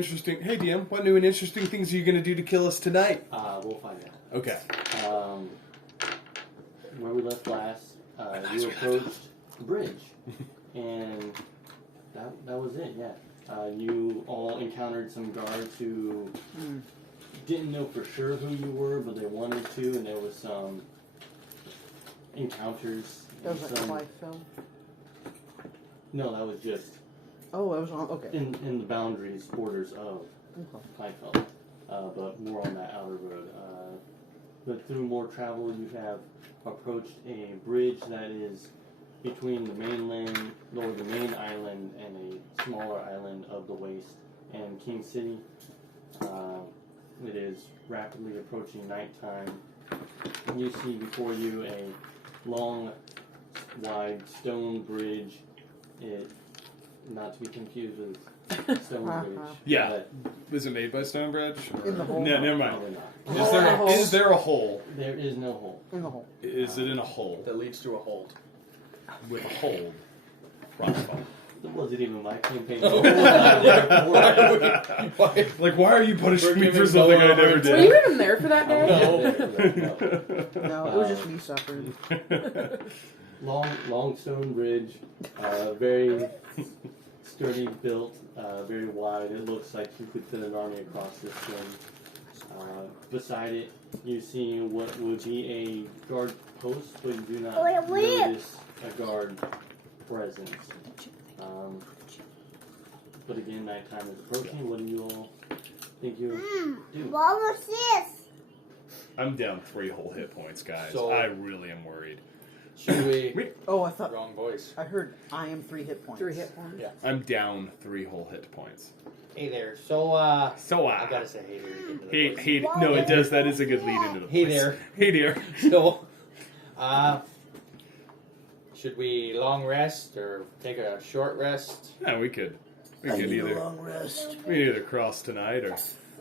Interesting. Hey, DM, what new and interesting things are you going to do to kill us tonight? We'll find out. Okay. Where we left last, you approached the bridge, and that was it. Yeah. You all encountered some guards who didn't know for sure who you were, but they wanted to, and there was some encounters. That was like Clive film? No, that was just. Oh, that was on. Okay. In the boundaries, borders of Kleinfeld, but more on that outer road. But through more travel, you have approached a bridge that is between the mainland, or the main island, and a smaller island of the Waste and King City. It is rapidly approaching nighttime. You see before you a long, wide stone bridge. Not to be confused with Stonebridge. Yeah. Was it made by Stonebridge? In the hole? No, never mind. Probably not. Is there a hole? There is no hole. In the hole. Is it in a hole? That leads to a hold. With a hold. Crossbow. It wasn't even my campaign. Like, why are you punishing me for giving something Noah I never Were did? you even there for that day? No. No, it was just me suffering. Long stone bridge, very sturdy built, very wide. It looks like you could fit an army across this thing. Beside it, you see what would be a guard post, but you do not notice a guard presence. But again, nighttime is approaching. What do you all think you do? What was this? I'm down 3 whole hit points, guys. So- I really am worried. Should we? Oh, I thought. Wrong voice. I heard I am 3 hit points. 3 hit points. Yeah. I'm down 3 whole hit points. Hey there. So, I gotta say hey there to get into the Hey, voice. no, it does. That is a good lead into the Hey voice. there. Hey there. So, should we long rest or take a short rest? Yeah, we could either. long rest. We can either cross tonight, or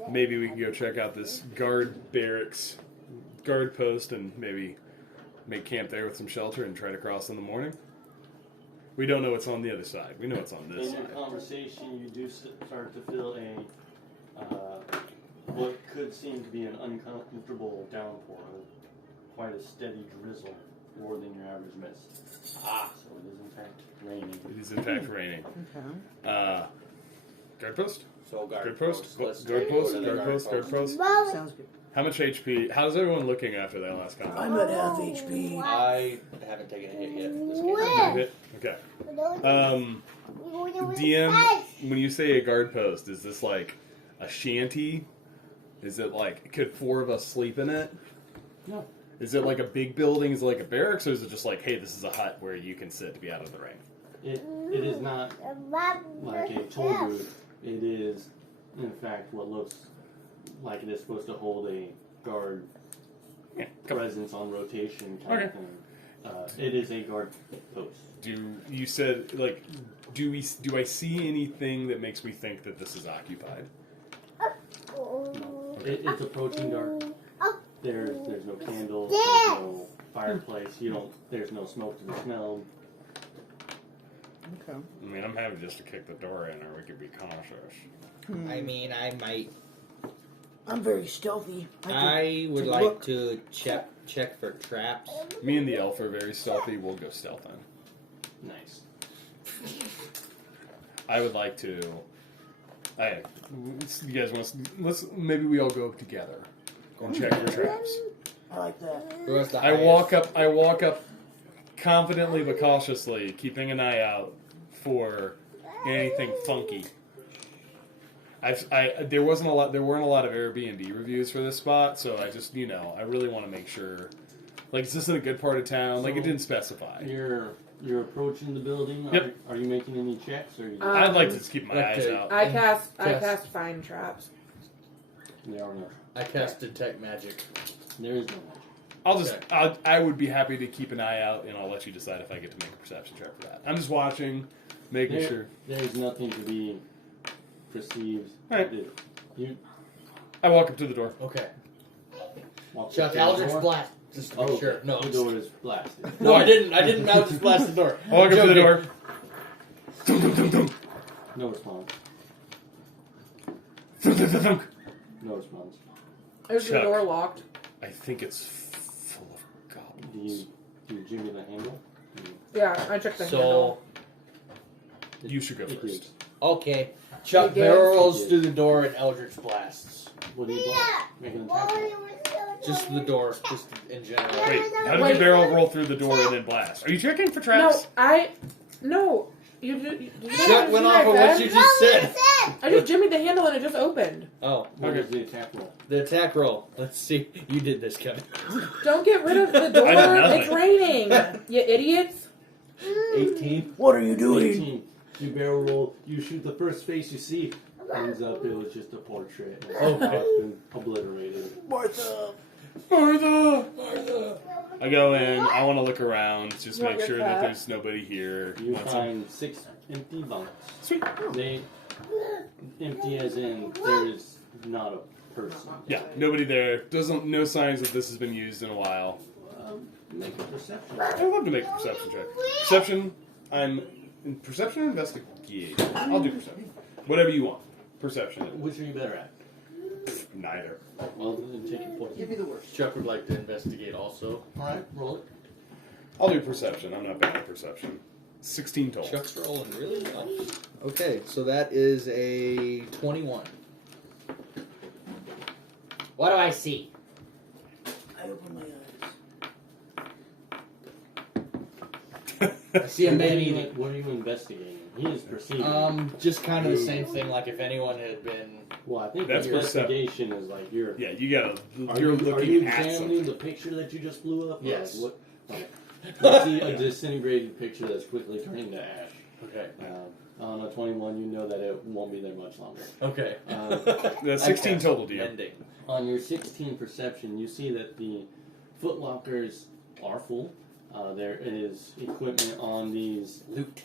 maybe we can go check out this guard post, and maybe make camp there with some shelter and try to cross in the morning. We don't know what's on the other side. We know what's on this In your side. conversation, you do start to feel what could seem to be an uncomfortable downpour, quite a steady drizzle, more than your average mist. So it is in fact raining. It is in fact raining. Okay. Guard post? So, Guard post? Let's Guard go post? to the Guard post? Guard post? Sounds good. How much HP? How's everyone looking after that last combat? I'm at half HP. I haven't taken a hit yet for this game. Where? Hit? Okay. DM, DM, when you say a guard post, is this like a shanty? Is it like, could 4 of us sleep in it? No. Is it like a big building? Is it like a barracks? Or is it just like, hey, this is a hut where you can sit to be out of the rain? It is not like a toll booth. It is, in fact, what looks like it is supposed to hold a guard Yeah, come on. presence on rotation kind of thing. It is a guard post. You said, like, do I see anything that makes me think that this is occupied? No. It's approaching dark. There's no candles. Yes. There's no fireplace. There's no smoke to be smelled. Okay. I mean, I'm happy just to kick the door in, or we could be cautious. I mean, I might. I'm very stealthy. I would take a like look. to check for traps. Me and the elf are very stealthy. We'll go stealth in. Nice. I would like to. You guys want? Let's maybe we all go up together and check for traps. I like that. Who has the I walk up confidently but cautiously, keeping an eye out for anything funky. There weren't a lot of Airbnb reviews for this spot, so I just I really want to make sure. Like, is this in a good part of town? Like, it didn't specify. You're approaching the building. Yep. Are you making any checks? Or are you, I'd like to just keep my like eyes to- out. I cast find traps. there are no. I cast detect magic. There is no magic. I'll just. I would be happy to keep an eye out, and I'll let you decide if I get to make a perception check for that. I'm just watching, making sure. There's nothing to be perceived. Alright. You I walk up to the door. Okay. walk Shout up to the Eldritch door. Blast. Just to make sure. No, the door is blasted. no, I didn't. I didn't Eldritch Blast the door. I walk up to the Joking. door. Dum, dum, dum, dum. No response. No response. Is the Chuck. door locked? I think it's full of goblins. Do you jimmy the handle? Yeah, I checked the handle. So, You should go It first. gives. okay. Chuck It gives. barrels It through the door and Eldritch blasts. What do you block? Make an attack roll. Just the door, just in general. Wait, how did Wait. you barrel roll through the door and then blast? Are you checking for No, traps? no. You just Chuck went off of what you just said. I just jimmied the handle and it just opened. Oh, What Okay. is the attack roll? the attack roll. Let's see. You did this, Kevin. Don't get rid of the door. I did nothing. It's raining. You idiots. 18. What are you doing? 18. You barrel roll. You shoot the first face you see. Ends up, it was just a portrait. Oh. Now it's been obliterated. Martha. Martha! I go in, I want to look around, just You want make your sure that cat? there's nobody here. You Want some- find 6 empty bunks. Sweet. They empty as in there is not a person. Yeah, nobody there. No signs that this has been used in a while. Make a perception. I'd love to make a perception check. Perception, perception or investigate? I'll do perception. Whatever you want. Perception. Which are you better at? Neither. Well, then take your point. Give me the worst. Chuck would like to investigate also. Alright, roll it. I'll do perception. I'm not bad at perception. 16 total. Chuck's rolling really well. Okay, so that is a 21. What do I see? I open my eyes. I see a man eating. What are you investigating? He is perceiving. Just kind of the same thing. Like if anyone had been. Well, I think That's investigation is like you're. Yeah, you gotta. Are You're you looking at examining something. the picture that you just blew up? Or Yes. What? Okay. You see a disintegrated picture that's quickly turning to ash. Okay. On a 21, you know that it won't be there much longer. Okay. Yeah, 16 total, dear. Mending. On your 16 perception, you see that the footlockers are full. There is equipment on these. Loot.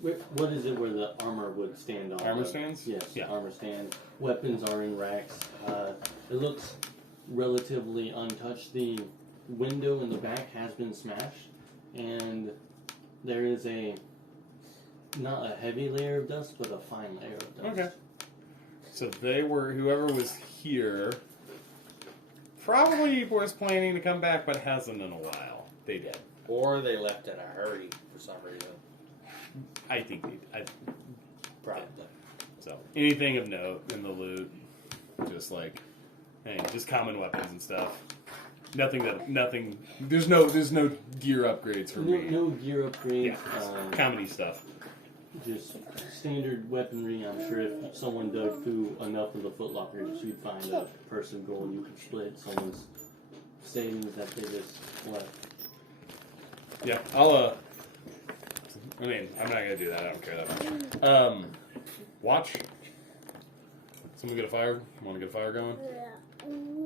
What is it where the armor would stand on? Armor stands? Yes, Yeah. armor stand. Weapons are in racks. It looks relatively untouched. The window in the back has been smashed, and there is not a heavy layer of dust, but a fine layer of dust. Okay. So whoever was here, probably was planning to come back, but hasn't in a while. They did. Or they left in a hurry for some reason. I think Probably. so. Anything of note in the loot, just just common weapons and stuff. Nothing. There's no gear upgrades for me. No gear upgrades. Yeah. Comedy stuff. Just standard weaponry. I'm sure if someone dug through enough of the footlockers, you'd find a person goal you could split. Someone's savings that they just left. Yeah, I'm not gonna do that. I don't care that much. Watch. Someone get a fire. Want to get a fire going?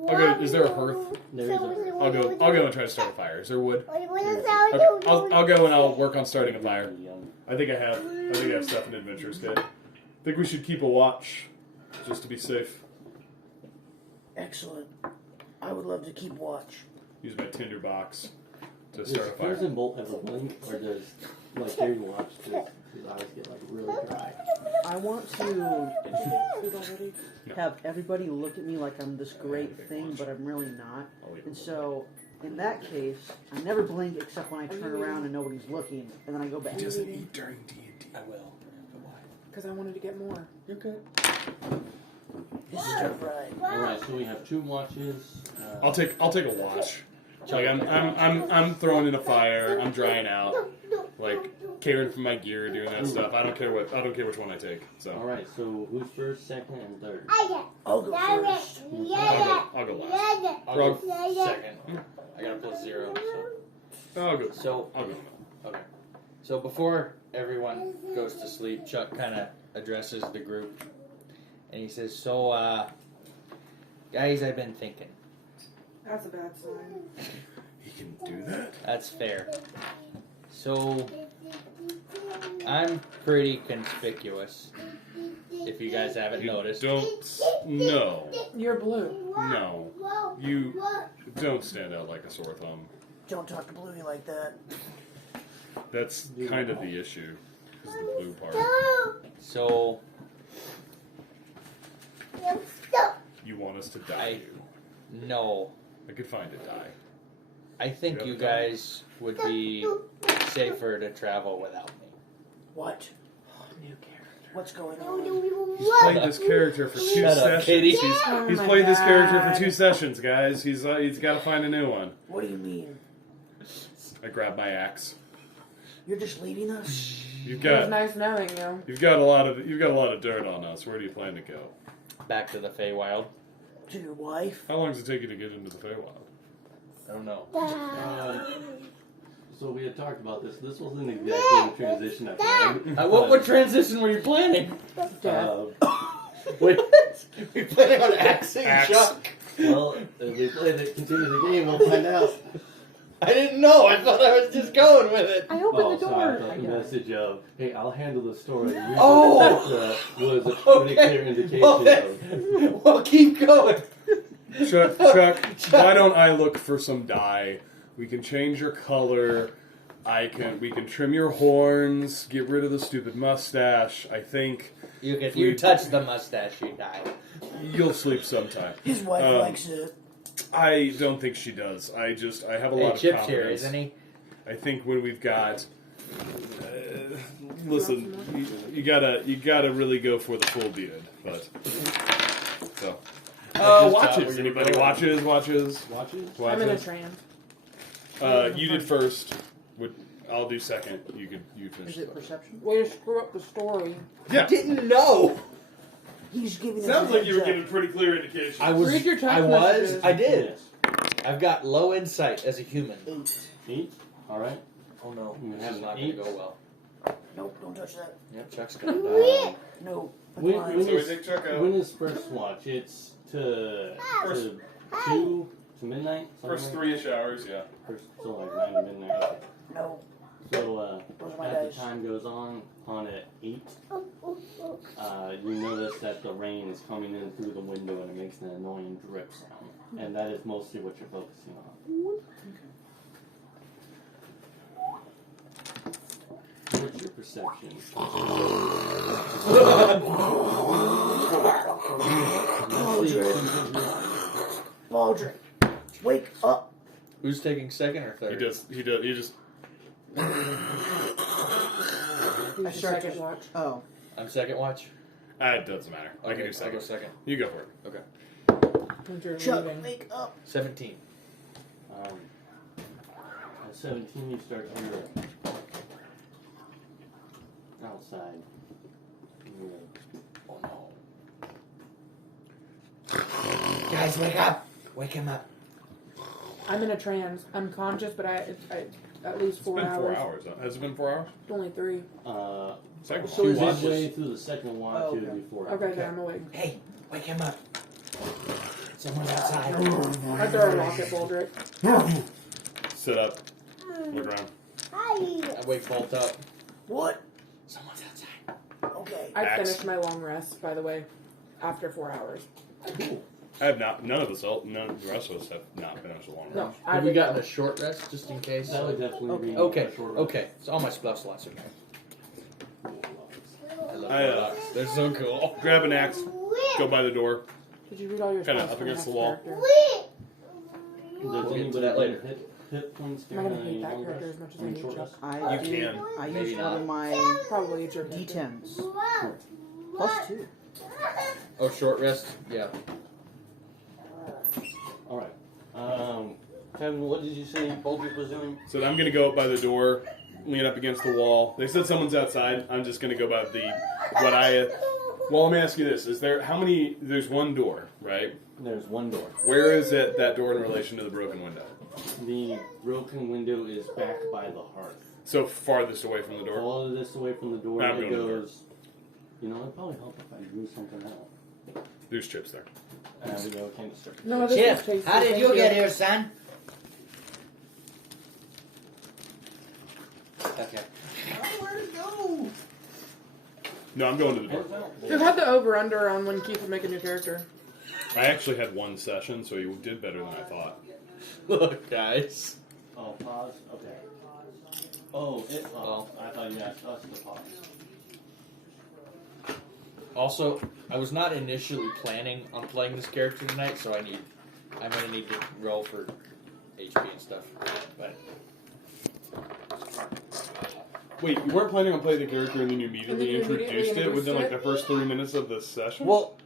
I'll go. Is there a hearth? There is a. I'll go and try to start a fire. Is there wood? What is Okay. that? I'll go and I'll work on starting a fire. I think I have stuff in Adventures Kit. I think we should keep a watch, just to be safe. Excellent. I would love to keep watch. Use my tinder box to Does start a fire. Frozen Bolt have a blink, or does Harry watch his eyes get really dry? I want to have everybody look at me like I'm this great thing, but I'm really not. And so, in that case, I never blink except when I turn around and nobody's looking, and then I go back. He doesn't eat during D&D. I will. Because I wanted to get more. You're good. This is right. All right, so we have 2 watches. I'll take a watch. Like I'm throwing in a fire. I'm drying out. Like caring for my gear, doing that stuff. I don't care which one I take. So All right, so who's first, second, and third? I'll go first. I'll go last. I'll go second. I gotta plus 0. I'll go. So I'll go. okay. So before everyone goes to sleep, Chuck kind of addresses the group, and he says, "So, guys, I've been thinking. That's a bad sign. He can do that. That's fair. So, I'm pretty conspicuous. If you guys haven't noticed, No. You're blue. No. You don't stand out like a sore thumb. Don't talk to Bluey like that. That's kind of the issue. Is the blue part. so You want us to die? I- You. No. I could find a die. I think You you have a guys would be safer to travel without me. What? New character. What's going on? He's played this character for 2 Shut up, sessions. Katie. Oh He's my played this character for God. 2 sessions, guys. He's got to find a new one. What do you mean? I grab my axe. You're just leaving us? You've It was got nice knowing you. you've got a lot of dirt on us. Where do you plan to go? Back to the Feywild. To your wife? How long does it take you to get into the Feywild? I don't know. So we had talked about this. This wasn't exactly the transition I planned. What transition were you planning? Uh, Wait, we planning on axing Axe. Chuck? well, if we continue the game, we'll find out. I didn't know. I thought I was just going with it. I opened the So I door. thought the message of, hey, I'll handle the story. Usually Oh! that, was a pretty clear indication of. Well, keep going. Chuck, why don't I look for some dye? We can change your color. We can trim your horns. Get rid of the stupid mustache. I think If you touch the mustache, you die. you'll sleep sometime. His wife Um, likes it. I don't think she does. I have a Hey, lot of Chip's confidence. here, isn't he? I think when we've got, listen, you gotta really go for the full beard. But so, thought watches. we were Anybody going- watches? I'm in a trance. You did first. I'll do second. You finish. Is it perception? Way to screw up the story. Yeah. Didn't know. He's giving us Sounds a like you were heads up. giving pretty clear indications. I was. Read your text I was. messages. I did. Yes. I've got low insight as a human. 8. All right. Oh no, You this have is not an going to 8? go well. Nope, don't touch that. Yep, Chuck's going. No. When, Fine. when, So we is, take Chuck out. when is first watch? It's to 2 to midnight. something First like 3-ish hours, yeah. that? First, so like 9 to midnight. Okay. No. So Those are my as dice. the time goes on at 8, you notice that the rain is coming in through the window and it makes an annoying drip sound, and that is mostly what you're focusing on. What's your perception? Baldric, wake up. Who's taking second or third? He just. Who's I the start second to- watch? Oh. I'm second watch. It doesn't matter. I can do I'll second. go second. You go for it. Okay. Since you're Chuck, leaving. wake up. 17. At 17, you start to hear outside. Oh no. Guys, wake up! Wake him up. I'm in a trance. I'm conscious, but I at least It's 4 been hours. 4 hours. Has it been 4 hours? Only 3. Second So two is it watches. Midway through the second watch, Oh, it would okay. be 4 hours. Okay, then I'm awake. Hey, wake him up. Someone's outside. I throw a rock at Baldric. Sit up. Look around. I wake Bolt up. What? Someone's outside. Okay. I Axe. finished my long rest, by the way, after 4 hours. I have not. None of the rest of us have not finished a long No, run. I Have we did gotten not. a short rest just in case? That would definitely be Okay, a short okay. So all my spell slots are there. I love I, warlocks. They're so cool. Grab an axe. Go by the door. Did you read all your Kinda spells up for against the next wall. character? Does We'll get to anybody that get later. hit points I'm not gonna during hate any that long character rest? as much as I mean, I hate short Chuck. rest? I You do. can. I Maybe use one of not. my Probably it's your D10s. Cool. +2. Oh, short rest? Yeah. All right. Kevin, what did you say Baldric was doing? So I'm gonna go up by the door, lean up against the wall. They said someone's outside. I'm just gonna go by what I. Well, let me ask you this: is there how many? There's one door, right? There's one door. Where is it that door in relation to the broken window? The broken window is back by the hearth. So farthest away from the door. All of this away from the door. I'm It going to the door. goes. You know, it'd probably help if I drew something out. There's chips there. And we go kind of start. No, this Chip, is tasty. how did Thank you get here, son? Okay. Where'd it go? No, I'm going to the door. Hands out. Who had the over/under on when Keith would make a new character? I actually had one session, so you did better than I thought. Look, guys. Oh, pause. Okay. Oh, it paused. I thought you asked us to pause. Also, I was not initially planning on playing this character tonight, so I'm gonna need to roll for HP and stuff. But Wait, you weren't planning on playing the character and then you immediately you immediately introduced it within like introduced the first 3 minutes of the session? well,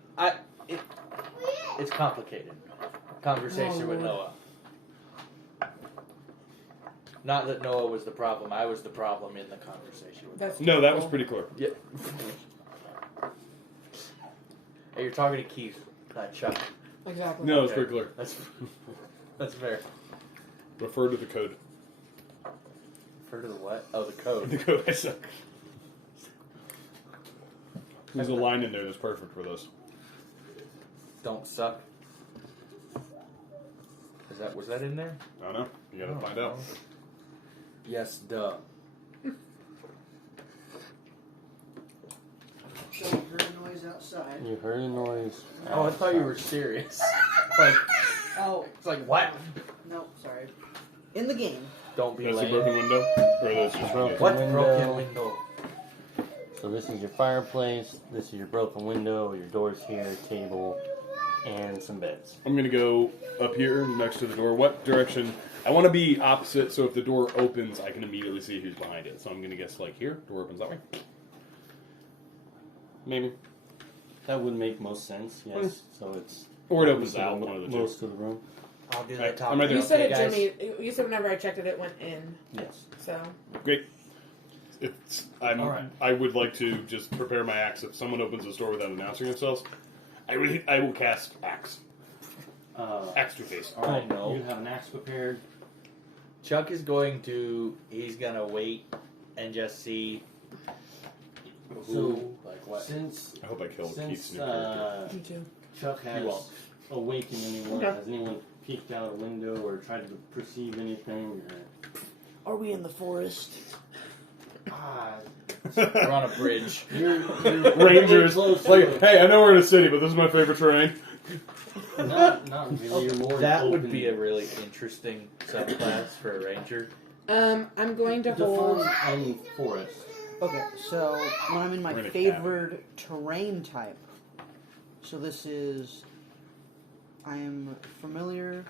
it's complicated. Conversation with Lord. Noah. Not that Noah was the problem. I was the problem in the conversation with That's No, that was cool. pretty clear. Yeah. Hey, you're talking to Keith, not Chuck. Exactly. No, it's Okay. pretty clear. That's fair. Refer to the code. Refer to the what? Oh, the code. The code I suck. There's a line in there that's perfect for this. Don't suck. Was that in there? I don't know. You gotta find out. Yes, duh. So you heard a noise outside. You heard a noise. Oh, I thought you were serious. Like, Oh, it's like what? no, sorry. In the game, Don't be That's a lame. broken window? Or that's just Broken. What Window. broken window? So this is your fireplace, this is your broken window, your door's here, table, and some beds. I'm gonna go up here next to the door. What direction? I want to be opposite, so if the door opens, I can immediately see who's behind it. So I'm gonna guess like here. Door opens that way. Maybe. That would make most sense, yes. So it's Or it opens most of out. the- One of the two. most of the room. I'll do Right, the top. I'm right there. You said it, guys. Jimmy. You said whenever I checked it, it went in. Yes. So Great. All right. I would like to just prepare my axe. If someone opens this door without announcing themselves, I will cast axe. Axe to face. Oh, Alright, no. you have an axe prepared. Chuck is he's gonna wait and just see So, who, like what. since I hope I killed Keith's new character. me too. Chuck has won't. awakened anyone, Okay. has anyone peeked out a window or tried to perceive anything? Are we in the forest? We're on a bridge. You're Rangers, close to like, it. hey, I know we're in a city, but this is my favorite terrain. Not really. You're more That would open. be a really interesting subclass for a ranger. I'm going to hold. Define any forest. okay, so when I'm in my We're in a favored terrain type, so this is, I am familiar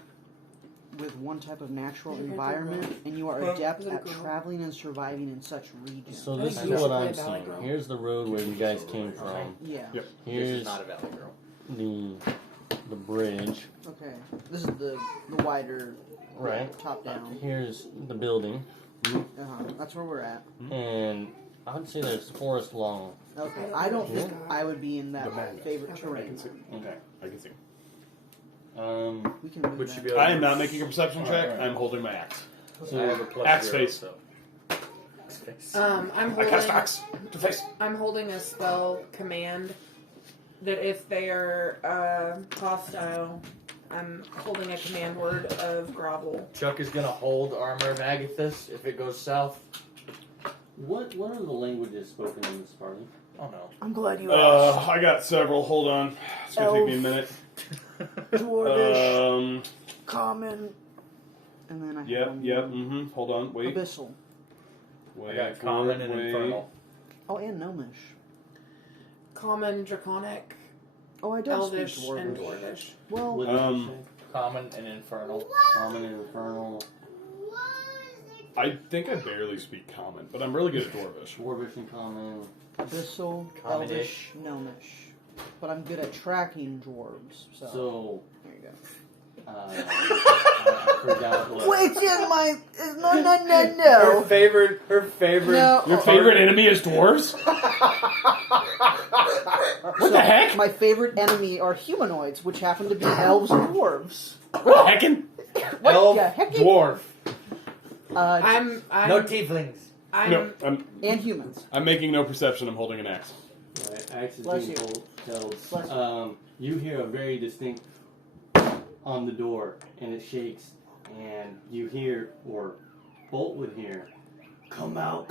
with one type of natural Okay, environment, and you are Huh? adept Is it a at girl? traveling and surviving in such regions. So I this think is you should what play I'm Valley seeing. Girl. Here's the road where you guys came from. Yeah. Yep. This Here's is not a valley girl. the bridge. Okay. This is the wider Right. top down. Here's the building, That's where we're at. and I would say there's forest along. Okay. I don't think Yeah. I would be in that The madness. favorite I terrain. can see. Okay. I can see. We can move Would that. you be able to I am not making a perception check. Alright. I'm holding my axe. I have a plus Axe 0, face. so. Axe face. I'm I holding. cast axe to face. I'm holding a spell command that if they are hostile, I'm holding a command word of grovel. Chuck is gonna hold Armor of Agathis if it goes south. What are the languages spoken in this party? Oh no. I'm glad you asked. I got several. Hold on. It's gonna take me a minute. Dwarvish, common, And then I have Yep. one Yep. more. Mm-hmm. Hold on. Wait. Abyssal. Wait. I got for common it, and wait. infernal. Oh, and Gnomish. Common, draconic, Oh, I don't elvish, speak and Dwarvish. dwarvish. Well, What did you Um, say? Common and infernal. Common and infernal. I think I barely speak common, but I'm really good at Dwarvish. Dwarvish and common. Abyssal, Common-ish. Elvish, Gnomish. But I'm good at tracking dwarves, so, So, there you go. I forgot what. Wait, in my no. Her favorite. No. Your favorite enemy is dwarves? What the heck? My favorite enemy are humanoids, which happen to be elves and dwarves. What the heckin'? Elf, the heck? dwarf, I'm no tieflings. No, and humans. I'm making no perception. I'm holding an axe. Right, axe is Bless being you. held. Bless You hear a very distinct on the door, and it shakes, and you hear, or Bolt would hear, come out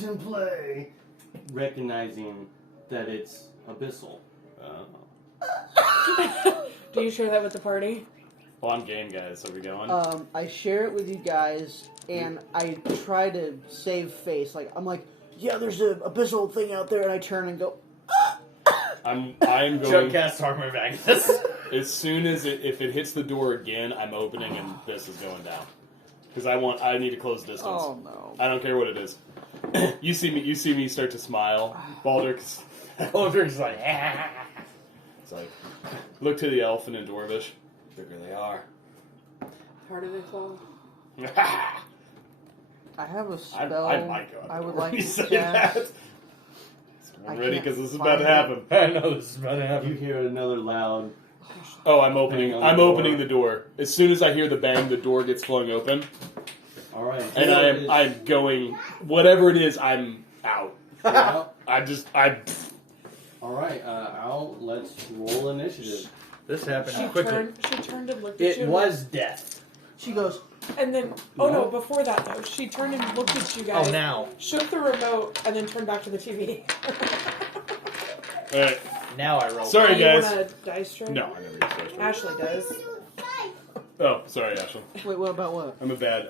and play," recognizing that it's Abyssal. Do you share that with the party? Well, I'm game, guys. So we going? I share it with you guys, and I try to save face. Like I'm like, Yeah, there's a abyssal thing out there, and I turn and go, I'm Chuck going. casts armor Magnus. As soon as if it hits the door again, I'm opening and this is going down. Because I need to close distance. Oh no. I don't care what it is. You see me start to smile. Baldrick's Baldrick's like, it's like, look to the elf and in Dwarvish. They really are. Part of it, though. I have a spell I might go. I would when like you to say cast. that. I I'm ready can't because this is find about to it. happen. I know this is about to You happen. hear another loud. Oh, I'm opening. Bang on the I'm door. opening the door. As soon as I hear the bang, the door gets flung open, All right. and I'm going. Whatever it is, I'm out. Well, all right. Al, let's roll initiative. This happened She quickly. turned and looked at you. It was death. She goes, And then, no, before that though, she turned and looked at you guys. Oh, now. Shook the remote and then turned back to the TV. All right. Now I roll. Sorry, You guys. want a dice tray? No, I never use dice. Ashley does. Oh, sorry, Ashley. wait, what about what? I'm a bad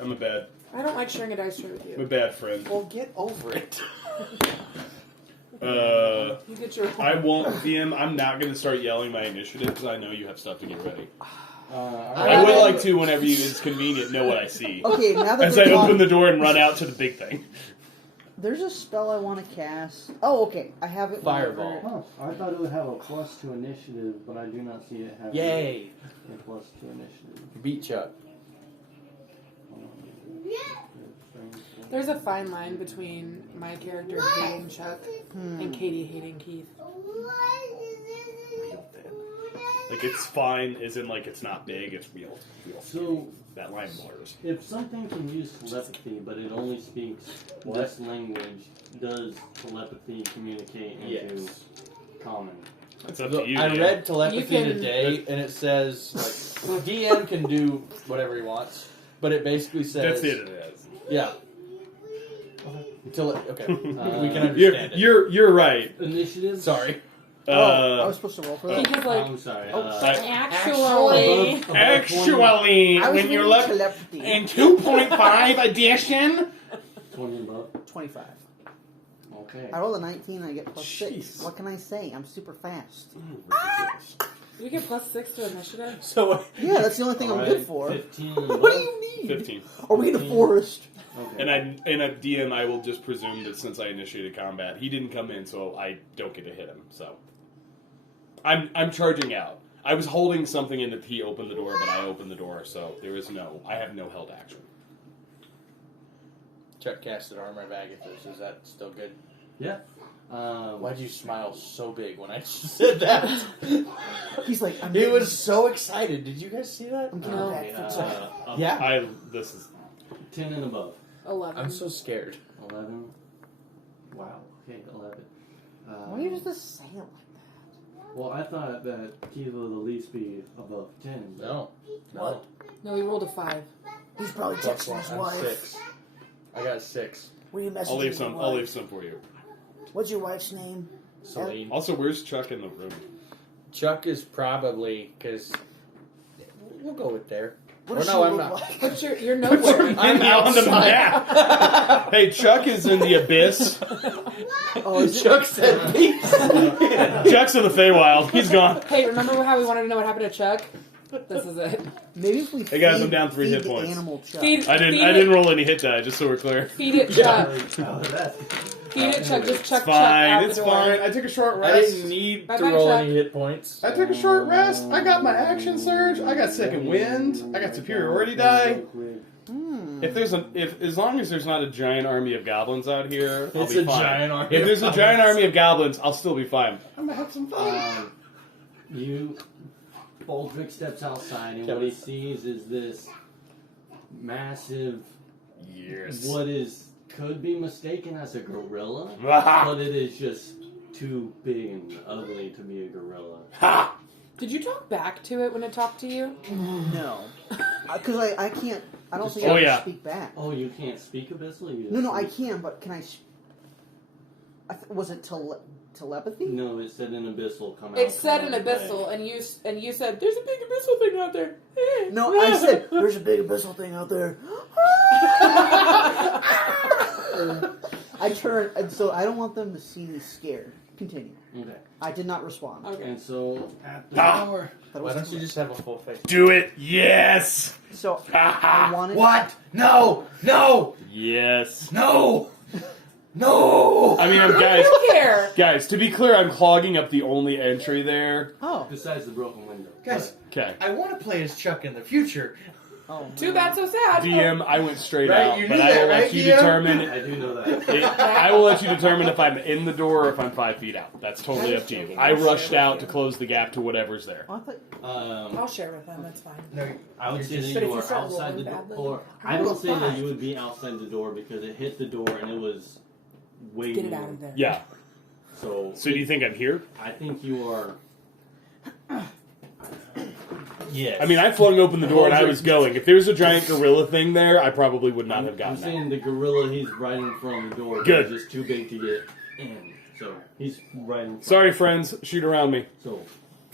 I don't like sharing a dice tray with you. friend. Well, get over it. You get your. I won't, DM. I'm not going to start yelling my initiative because I know you have stuff to get ready. I would like to, whenever it's convenient, know what I see. Okay, now that As we're I talking, open the door and run out to the big thing. there's a spell I want to cast. Oh, okay, I have it. Fireball. Oh, I thought it would have a plus to initiative, but I do not see it having Yay. a plus to initiative. Beat Chuck. There's a fine line between my character hating Chuck and Katie hating Keith. Like, it's fine, as in, like, it's not big, it's real. So, That line blurs. if something can use telepathy, but it only speaks this language, does telepathy communicate into Yes. common? It's up to you. I man. read telepathy You can- today, and it says like DM can do whatever he wants, but it basically says That's the end of it. yeah. Okay, we can understand You're, it. you're right. Initiative? Sorry. I was supposed to roll for that. Keith is like, I'm sorry. actually. above Actually, I was when you're reading left telepathy. in 2.5 edition. 20 and above? 25. Okay. I rolled a 19 and I get plus Jeez. 6. What can I say? I'm super fast. You get +6 to initiative? So Yeah, that's the only thing I'm Alright, good for. 15 and above? What do you need? 15. Are we in the forest? Okay. And a DM, I will just presume that since I initiated combat, he didn't come in, so I don't get to hit him. So I'm charging out. I was holding something in that he opened the door, but I opened the door, so I have no held action. Chuck casted armor Agathos. Is that still good? Yeah. Why'd you smile so big when I said that? He's like, I'm He getting- was so excited. Did you guys see that? I'm getting No. back for Chuck. Yeah. This is 10 and above. 11. I'm so scared. 11. Wow. Okay, 11. Why do you just say it like that? Well, I thought that Keith would at least be above 10. No. What? No, he rolled a 5. He's probably texting his I'm wife. 6. I got 6. Were you messaging I'll leave your some. wife? I'll leave some for you. What's your wife's name? Celine. Also, where's Chuck in the room? Chuck is probably because we'll go with there. What Or does no, she I'm look not. like? But you're nowhere. I'm on the outside. map. Hey, Chuck is in the abyss. Oh, is it? Chuck said peace. Chuck's in the Feywild. He's gone. Hey, remember how we wanted to know what happened to Chuck? This is it. Maybe if we Hey, guys, feed, I'm down 3 feed hit the points. animal Chuck. Feed I didn't roll any hit die, just so we're clear. Feed it, Chuck. That's Feed it, Chuck. Just Chuck It's Chuck out fine. the It's door. fine. I took a short I rest. didn't need Bye-bye, to roll Chuck. any hit points. I took a short rest. I got my action surge. I got second wind. I got superiority die. If as long as there's not a giant army of goblins out here, I'll It's be a fine. giant army If of there's a goblins. giant army of goblins, I'll still be fine. I'm gonna have some fun. Baldrick steps outside, and Kevin. what he sees is this massive, Years. what could be mistaken as a gorilla, but it is just too big and ugly to be a gorilla. Did you talk back to it when it talked to you? No. Because I can't. I don't think Oh, I can yeah. speak back. Oh, you can't speak abyssal? You No, I just- can, but can I. Was it telepathy? No, it said an abyssal come out. It said from an out the abyssal, and you said there's a big abyssal thing out there. No, I said. There's a big abyssal thing out there. I turn, and so I don't want them to see me scared. continue. Okay. I did not respond. Okay. And so at the Why That was don't too you just have a full face? Do it. Yes. So I wanted. What? No! No! Yes. No! No! I mean, I don't care. guys. To be clear, I'm clogging up the only entry there. Oh. besides the broken window. Guys, Okay. I want to play as Chuck in the future. Oh. Too bad, so sad. DM, I went straight Right, out, you but knew I will that, let right, you DM? determine. I do know that. I will let you determine if I'm in the door or if I'm 5 feet out. That's totally up to you. I rushed out to close the gap to whatever's there. Oh, I thought. I'll share with them. That's fine. No, I would say that But if you you are start outside the rolling door. badly, Or I I rolled would say that 5. you would be outside the door because it hit the door and it was way Get it near. out of there. Yeah. So So do you think I'm here? I think you are. yes. I mean, I flung open the door and I was going. If there's a giant gorilla thing there, I probably would not have I'm gotten that. saying the gorilla. He's right in front of the door. Good. He's just too big to get in. So he's right in front. Sorry, friends. Shoot around me. So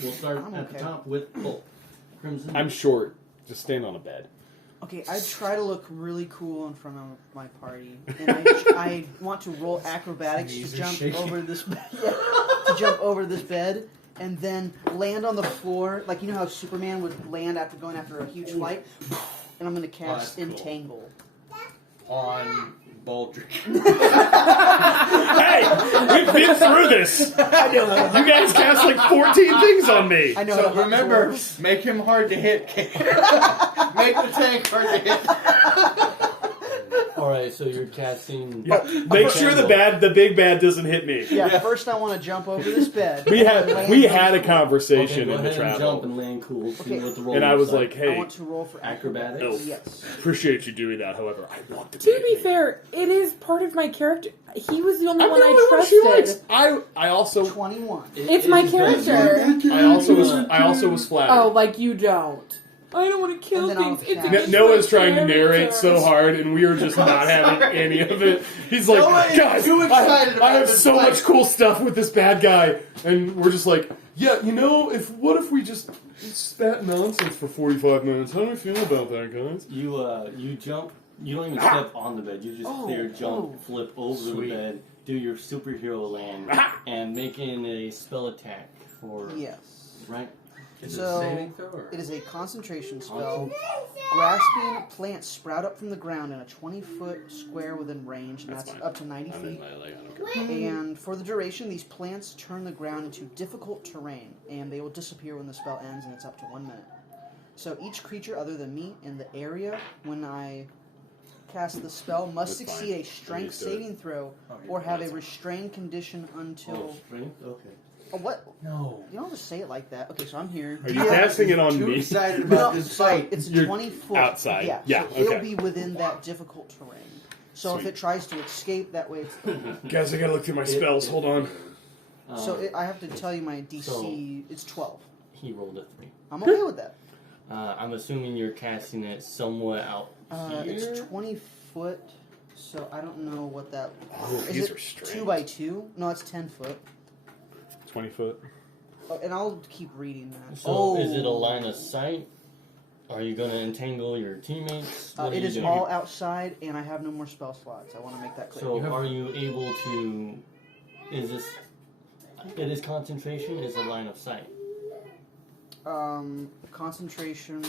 we'll start I'm at the okay. top with Bolt. Crimson. I'm short. Just stand on a bed. Okay, I try to look really cool in front of my party, and I want to roll acrobatics Knees to are jump shaking. over this to jump over this bed, and then land on the floor, like you know how Superman would land after going after a huge flight, and I'm going to cast that's cool. Entangle. on Baldric. Hey! We've been through this! I know how You guys cast like 14 things on me! I know So how to remember, dwarves. make him hard to hit. Make the tank hard to hit. All right. So you're casting. Make sure the big bad doesn't hit me. Yeah, first I want to jump over this bed. We and had land we on had the a floor. conversation Okay, go in the ahead and jump travel, and land cool. See Okay. what the roll and I was looks like, I "Hey, want to roll for Acrobatics? No. Yes. appreciate you doing that. However, I want to To be fair, it is part of my character. He was the only I'm one the I only one she trusted. likes. I also 21. It's my character. I also was flattered. Oh, like you don't. I don't want to kill And then I'll things. It's cast- against Noah's my trying to narrate character. so hard, and we were just not having any of it. He's like, Noah is guys, too excited I about have this so fight." much cool stuff with this bad guy, and we're just like, yeah, you know, what if we just spat nonsense for 45 minutes? How do we feel about that, guys? You jump. You don't even step on the bed. You just clear jump, oh. flip over Sweet. the bed, do your superhero land, and make in a spell attack for Yes. right. Is So, it a saving throw or? It is a concentration spell. Grasping plants sprout up from the ground in a 20-foot square within range, and That's that's fine. up to 90 feet. I don't care. And for the duration, these plants turn the ground into difficult terrain, and they will disappear when the spell ends, and it's up to 1 minute. So each creature other than me in the area, when I cast the spell, must That's succeed fine. a strength used to it. saving throw or have a restrained condition until... Strength. Okay. Oh, what? No. You don't just say it like that. Okay, so I'm here. Are you casting it on Too me? excited No, about this fight. it's You're 20 foot. outside. Yeah, Yeah, so it'll okay. be within that difficult terrain. So Sweet. if it tries to escape, that way it's... Guys, I gotta look through my spells. Hold on. I have to tell you my DC, it's 12. He rolled a 3. I'm okay with that. I'm assuming you're casting it somewhat out here. It's 20 foot, so I don't know what that... Oh, is these it are strange. 2 by 2? No, it's 10 foot. 20 foot. Oh, and I'll keep reading that. So is it a line of sight? Are you going to entangle your teammates? What are It you is doing? all outside, and I have no more spell slots. I want to make that clear. So are you able to? Is this? It is concentration. Is a line of sight Concentration...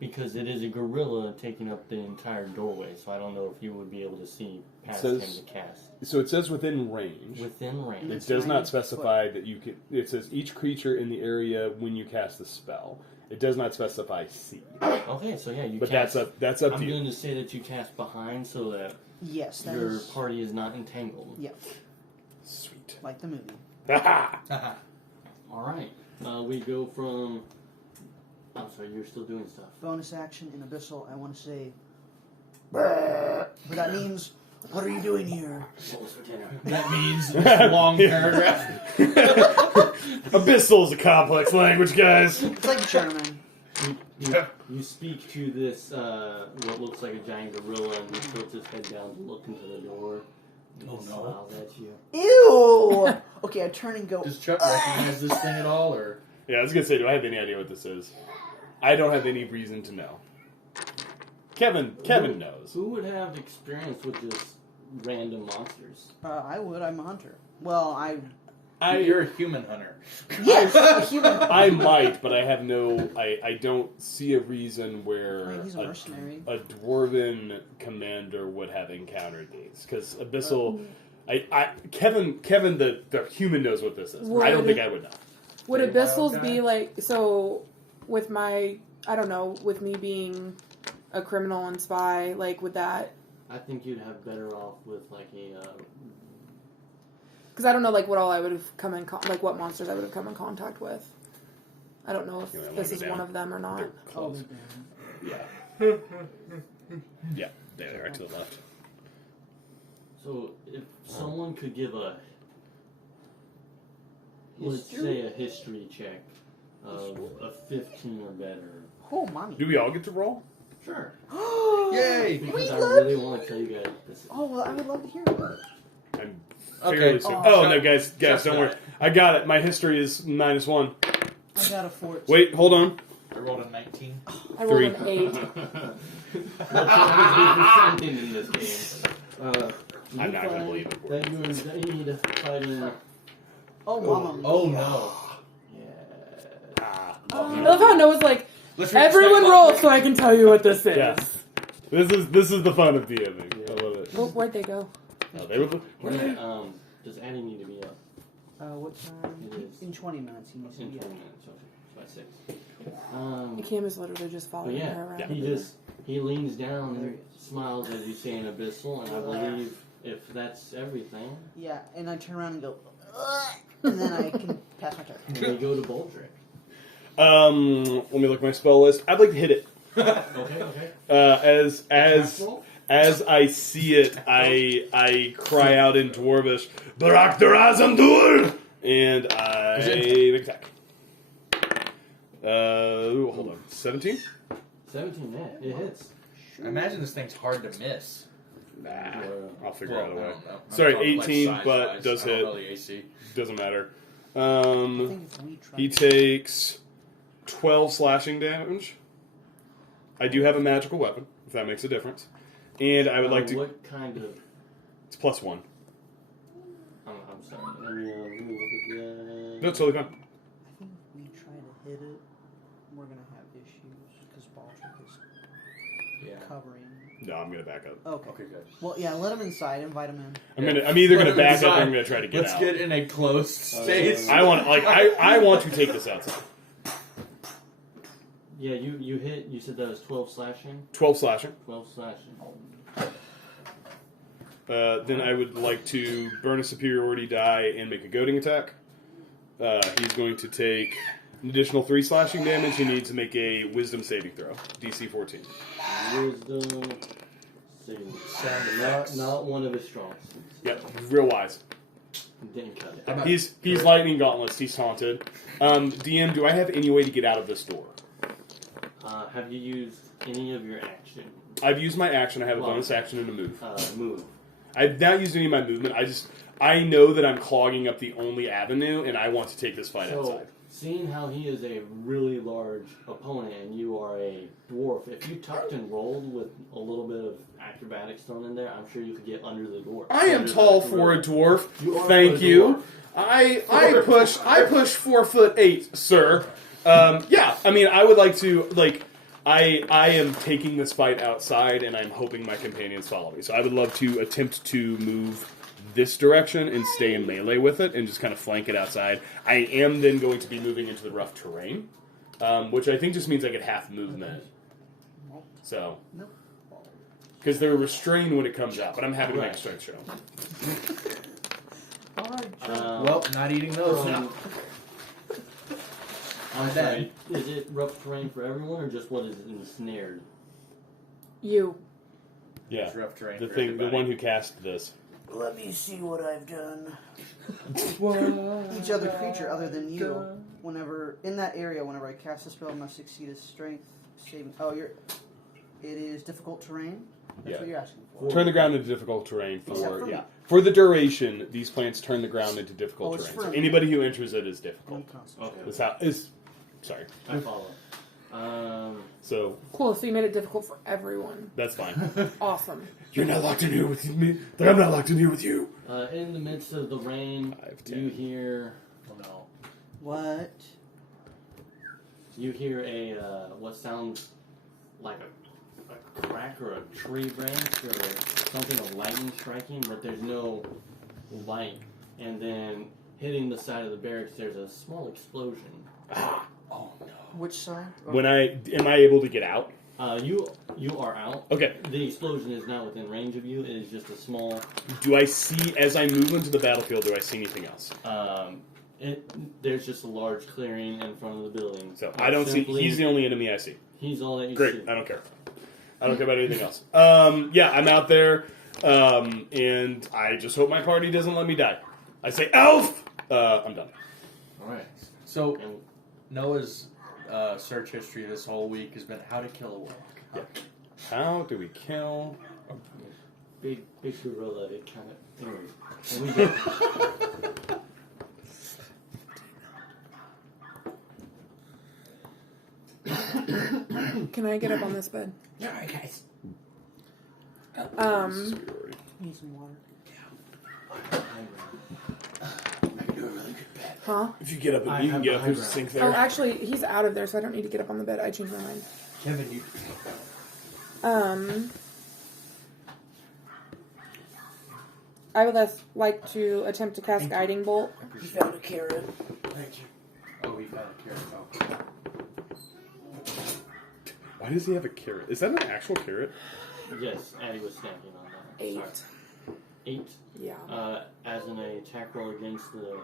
because it is a gorilla taking up the entire doorway. So I don't know if you would be able to see past Says- him to cast So it says within range. within range. It It's does 90 not specify that you can. It says each creature in the area when you cast the spell. It does not specify see. Okay, so yeah, you. But cast, that's up I'm to you. going to say that you cast behind so that Yes, that your is... party is not entangled. Yeah, Sweet. like the movie. Haha. All right. We go from. I'm sorry, you're still doing stuff. Bonus action in Abyssal, I want to say... But that means, what are you doing here? What was for dinner? That means this long paragraph. Abyssal is a complex language, guys. It's like German. You speak to this, what looks like a giant gorilla, and he puts his head down to look into the door. And Oh, he no. smiles at you. Ew! Okay, I turn and go... Does Chuck recognize this thing at all, or? Yeah, I was gonna say, do I have any idea what this is? I don't have any reason to know. Kevin knows. Who would have experience with just random monsters? I would. I'm a hunter. Well, You're a human hunter. Yes, a human. I might, but I have no. I don't see a reason where He's a mercenary. a dwarven commander would have encountered these because Abyssal. Kevin, the human knows what this is. I don't think I would know. Would Pretty wild abyssals guy. be like so? With my, I don't know, with me being a criminal and spy, like would that? I think you'd have better off with like a. Because I don't know, like what all I would have come in, like what monsters I would have come in contact with. I don't know if You might this wanna is go one down. of them or not. They're Oh, close. they're Yeah. Yeah, there they are to the left. So if someone could give let's say a history check of a 15 or better. Oh, mommy. Do we all get to roll? Sure. Yay! Because I really want to tell you guys this. Oh, well, I would love to hear about it. I'm Okay. fairly certain. Oh. Oh, no, guys, Just don't worry. that. I got it. My history is -1. I got a 14. Wait, hold on. I rolled a 19. I rolled 3. an 8. Let's always be presenting in this game. I'm You not gonna find believe it. that you're indeed fighting. Oh, mama. Oh no. Yeah. I love how Noah's like, Let's read everyone the roll so I can tell you what this is. Yeah. This is the fun of DMing. I love it. Oh, where'd they go? Oh, they were Yeah, does Annie need to be up? What time? It is. In 20 minutes. He needs to In be 20 up. minutes, okay. It's by 6. Cam is literally just But following yeah, her around. he leans down and smiles as you say an abyssal, and I believe if that's everything, Yeah, and I turn around and go, "Ugh," and then I can pass my turn. we go to Baldric. Let me look at my spell list. I'd like to hit it. Okay. As I see it, I cry out in Dwarvish, Barak Darazandur! And I make attack. Hold on. 17? 17, yeah, it hits. I imagine this thing's hard to miss. Nah, I'll figure out a way. I don't know. Sorry, I'm talking 18, size but wise. does I don't hit. know the AC. Doesn't matter. I think if we try He to- takes 12 slashing damage. I do have a magical weapon, if that makes a difference. And I would like to... What kind of? It's +1. I'm sorry. Let me look at that. No, it's totally fine. I think if we try to hit it, we're going to have issues because Baldric is Yeah. covering. No, I'm going to back up. Okay. Okay, good. Well, yeah, let him inside. Invite him in. I'm either Let going to him back up or inside. I'm going to try to get Let's out. get in a closed space. I want to take this outside. Yeah, you hit. You said that was 12 slashing. 12 slashing. 12 slashing. Then I would like to burn a superiority die and make a goading attack. He's going to take an additional 3 slashing damage. He needs to make a wisdom saving throw. DC 14. Wisdom. Sound Not one of his strong suits. Yep, real wise. Didn't cut it. He's lightning gauntlets. He's taunted. DM, do I have any way to get out of this door? Have you used any of your action? I've used my action. I have a Well, bonus action and a move. Move. I've not used any of my movement. I know that I'm clogging up the only avenue, and I want to take this fight So, outside. seeing how he is a really large opponent and you are a dwarf, if you tucked and rolled with a little bit of acrobatics thrown in there, I'm sure you could get under the door. I am Under tall the for a gorilla. dwarf. You are Thank for a you. dwarf. I push 4'8", sir. Yeah, I mean, I would like to I am taking this fight outside, and I'm hoping my companions follow me. So I would love to attempt to move this direction and stay in melee with it, and just kind of flank it outside. I am then going to be moving into the rough terrain, which I think just means I get half movement. So, because they're restrained when it comes out, but I'm happy to make a strength show. Well, not eating those now. I'm My sorry. Is it rough terrain for everyone, or just what is ensnared? You. Yeah, It's rough terrain the for thing, the everybody. one who cast this. Let me see what I've done. Each other creature other than you, whenever in that area, whenever I cast a spell, must succeed a strength saving. Oh, it is difficult terrain. That's Yeah. what you're asking for. Turn the ground into difficult terrain Except for for me. for the duration. These plants turn the ground into difficult Oh, it's terrain. for So me. anybody who enters it is difficult. Okay. Sorry. I follow. So Cool. So you made it difficult for everyone. that's fine. Awesome. You're not locked in here with me. Then I'm not locked in here with you. In the midst of the rain, 5, 10. you hear What? you hear a what sounds like a crack or a tree branch or something of lightning striking, but there's no light. And then hitting the side of the barracks, there's a small explosion. Oh no. Which side? Am I able to get out? You are out. Okay. The explosion is not within range of you. It is just a small. Do I see as I move into the battlefield? Do I see anything else? There's just a large clearing in front of the building. So I don't see. Simply- He's the only enemy I see. He's all that you Great. see. I don't care. I don't care about anything else. Yeah, I'm out there, and I just hope my party doesn't let me die. I say, Elf! I'm done. Alright. So, And Noah's search history this whole week has been how to kill a warlock. Yeah. How do we kill? big gorilla, it kind of. Anyways, and we go. Can I get up on this bed? Alright, guys. Need some water. I can do a really good bet. Huh? If you get up I and you can have get the up, there's a high sink Oh, there. actually, he's out of there, so I don't need to get up on the bed. I changed my mind. Kevin, you. I would like to attempt to cast Guiding Bolt. You found a carrot. Thank you. Oh, we found a carrot. Why does he have a carrot? Is that an actual carrot? Yes, Addie was snapping on that. 8. Sorry. 8. Yeah. As an attack roll against the.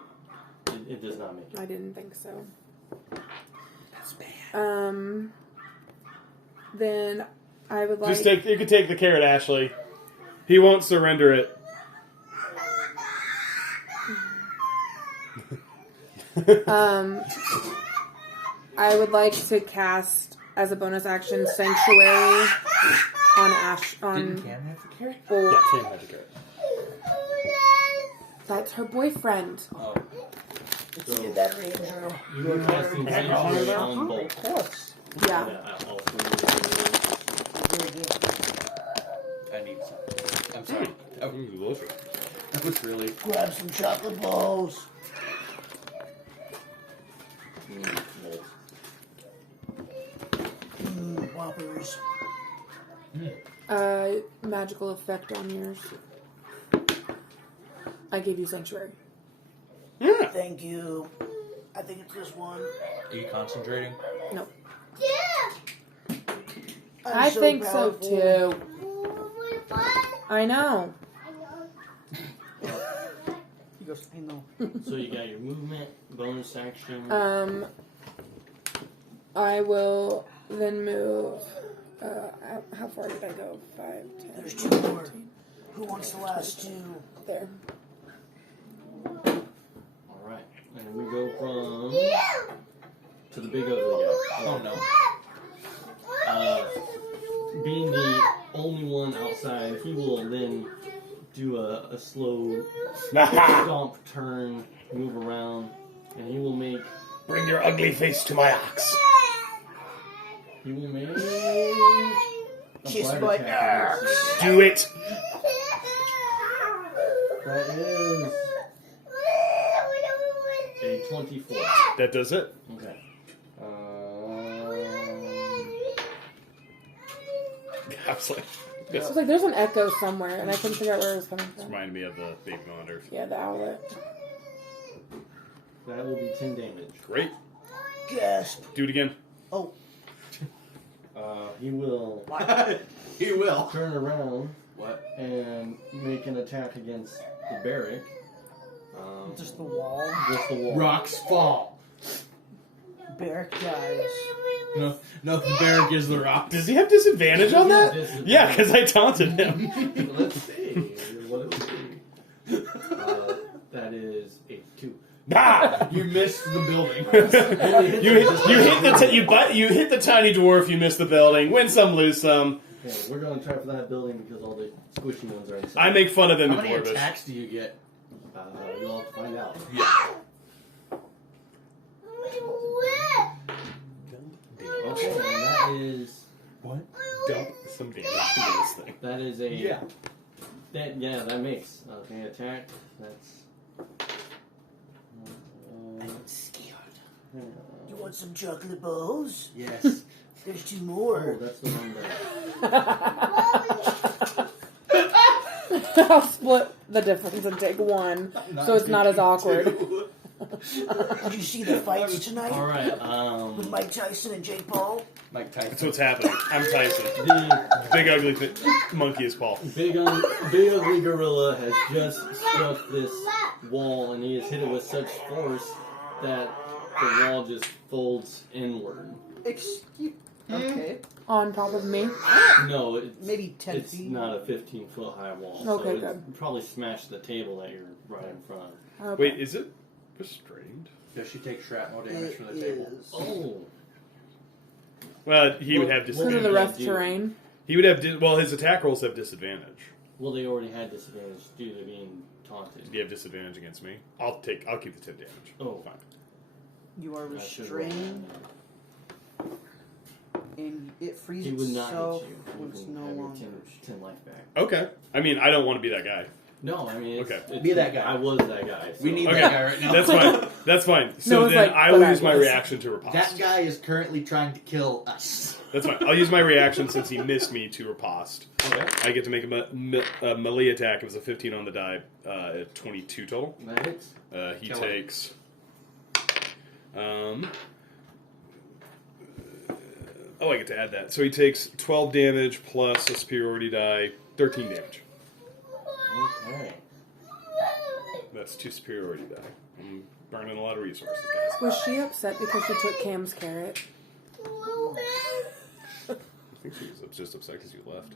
It does not make it. I didn't think so. That's bad. Then I would like. Just take. You could take the carrot, Ashley. He won't surrender it. I would like to cast as a bonus action Sanctuary on Ash Didn't on Cam have the carrot? Bolt. Yeah, Cam had the carrot. That's her boyfriend. Oh. Let's get that ranger. You are casting Sanctuary on Bolt. Of course. Yeah. All three. I need some. I'm sorry. That was really. Grab some chocolate balls. Whoppers. Magical effect on yours. I gave you Sanctuary. Yeah. Thank you. I think it's this one. Are you concentrating? No. I'm I so think powerful. so too. I know. He goes, I know. So you got your movement, bonus action. I will then move. How far did I go? 5, 10. There's 2 more. Who wants the last 2? There. Alright. And we go from. To the big ugly guy. Oh no. Being the only one outside, he will then do a slow stomp, turn, move around, and he will make. Bring your ugly face to my ox. He will make. Kiss bite my attack against Do it. you. That is a 24. That does it. Okay. I was like, I this was like, there's an echo somewhere, and I couldn't figure out where it was coming from. reminded me of the baby monitors. Yeah, the owlet. That will be 10 damage. Great. Gasp. Do it again. Oh, He will He will. turn around What? and make an attack against the barrack. just the wall. Just the wall. Rocks fall. Barrack dies. No, the barrack is the rock. Does he have disadvantage on that? Disadvantage. Yeah, because I taunted him. Let's see. Let's see. That is a 2. Ah! You missed the building. You hit the tiny dwarf. You missed the building. Win some, lose some. Okay, we're going to try for that building because all the squishy ones are inside. I make fun of them How in many Dwarvish. attacks do you get? You'll have to find out. Okay. What? Dump some damage into this thing. That is a Yeah. that makes okay attack. That's I'm scared. You want some chocolate balls? Yes. There's 2 oh, more. that's the one that I'll split the difference and take one, so it's not as awkward. Did you see the fights tonight all right. with Mike Tyson and Jake Paul? Mike That's Tyson. what's happening. I'm Tyson. The Big ugly monkey is Paul. big ugly gorilla has just struck this wall, and he has hit it with such force that the wall just folds inward. Excuse. Okay. On top of me. No, it's Maybe 10 it's feet. not a 15-foot high wall. Okay, so good. it's probably smashed the table that you're right in front of. Okay. Wait, is it restrained? Does she take shrapnel damage It from the table? is. Oh, Well, he would have Because of the disadvantage. rough do. terrain. He would have. Well, his attack rolls have disadvantage. well, they already had disadvantage due to being taunted. Do you have disadvantage against me? I'll keep the 10 damage. Oh. Fine. You are I should roll. restrained, and it frees He would not itself hit you. when You it's can no have your longer. 10 life back. Okay. I mean, I don't want to be that guy. No, I mean, Okay. Be that guy. I was that guy. So. We need Okay. that guy right now. That's fine. That's fine. So No, it's then like, I will but I use my was. reaction to riposte. That guy is currently trying to kill us. That's fine. I'll use my reaction since he missed me to riposte. Okay. I get to make a melee attack. It was a 15 on the die, 22 total. That hits. He Kill him. takes. Oh, I get to add that. So he takes 12 damage plus a superiority die, 13 damage. Okay. That's 2 superiority die. I'm burning a lot of resources, guys. Was she upset because she took Cam's carrot? I think she was just upset because you left.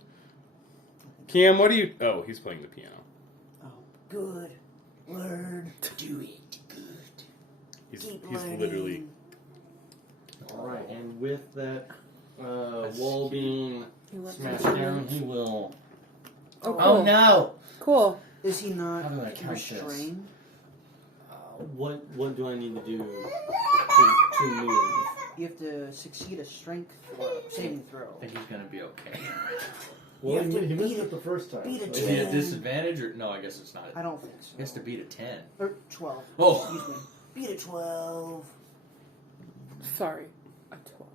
Cam, what do you... Oh, he's playing the piano. Good. Learn to do it. Good. He's Keep he's learning. literally... All right, and with that wall being He left smashed her down, he will. Oh, cool. Oh no! Cool. Is he not How do I count this? restrained? What do I need to do to move? You have to succeed a strength saving throw. I think he's gonna be okay. You have to he missed beat it the first time. beat a Is he at 10. disadvantage or no? I guess it's not. I don't think so. He has to beat a 10. Or 12. Oh. Excuse me. Beat a 12. Sorry. A 12.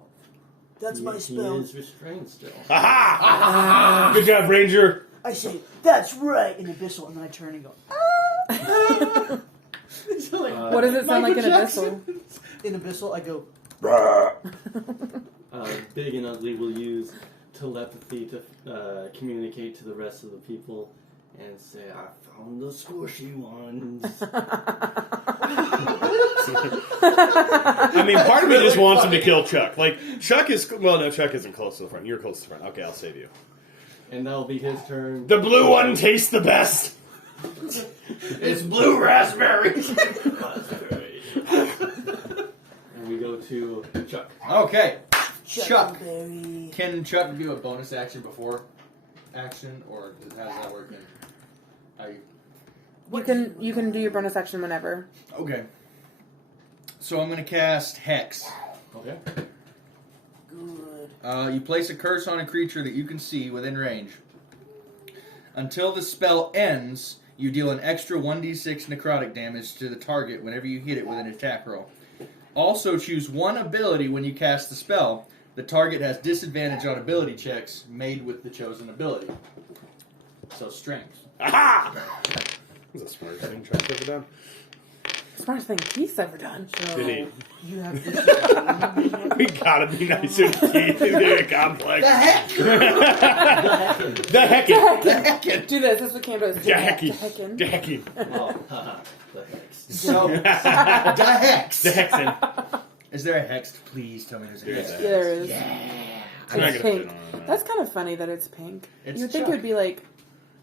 That's my He spell. is restrained still. Aha! Good job, Ranger! I say, that's right, in Abyssal, and then I turn and go, What does it sound like in Abyssal? in Abyssal, I go, Big and Ugly will use telepathy to communicate to the rest of the people and say, I found the squishy ones. I mean, part of me just wants him to kill Chuck. Like, Chuck is... Well, no, Chuck isn't close to the front. You're close to the front. Okay, I'll save you. And that'll be his turn. The blue one tastes the best! It's blue raspberries. And we go to Chuck. Okay. Chuck. Chuckleberry. Can Chuck do a bonus action before action, or how does that work? You can do your bonus action whenever. Okay. So I'm gonna cast Hex. Okay. Good. You place a curse on a creature that you can see within range. Until the spell ends, you deal an extra 1d6 necrotic damage to the target whenever you hit it with an attack roll. Also choose one ability when you cast the spell. The target has disadvantage on ability checks made with the chosen ability. So strength. Aha! That was a smart thing. Chuck took it down. Smartest thing Keith's ever done. Did you have disadvantage. We gotta be nicer to Keith. He's very complex. The heck! The heckin'. The heck! Do this. That's what Cam does. The heckin'. Heckin'. The heckin'. Oh, haha. The hex. So, the hex! The hexin'. Is there a hex? Please tell me there's a There hex. is a Yeah, there is. I'm not It's gonna pink. fit on That's kind of funny that it's pink. It's You'd think Chuck. it would be like,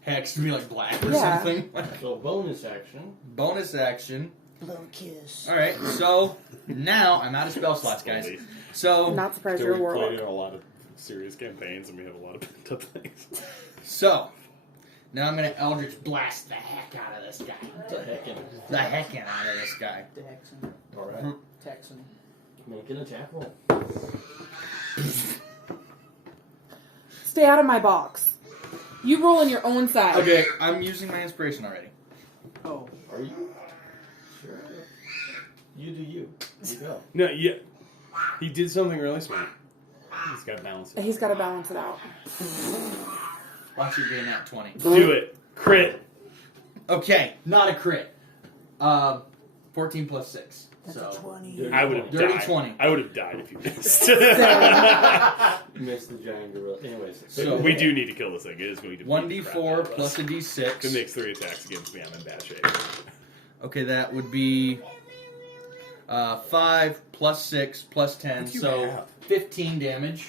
Hex to be like black or Yeah. something. So bonus action. Bonus action. Blow kiss. Alright, so now I'm out of spell slots, guys. So, not surprised So you're a we played warlock. in a lot of serious campaigns, and we have a lot of pent-up things. so now I'm gonna Eldritch Blast the heck out of this guy. The heckin'. The heckin' out of this guy. Texan. Alright. Texan. Make an attack roll. Stay out of my box. You roll on your own side. Okay, I'm using my inspiration already. Oh, Are you? Sure. You do you. You go. No, yeah. He did something really smart. He's got to balance it. He's got to balance it out. Watch it gain that 20. Do it. Crit. Okay, not a crit. 14 plus 6. That's So a 20. I would have Dirty died. 20. I would have died if you missed. You missed the giant gorilla. Anyways, So- We do need to kill this thing. It is going to be 1d4 plus a If it d6. makes 3 attacks against me, I'm in bad shape. Okay, that would be 5 plus 6 plus 10, What do you so have? 15 damage.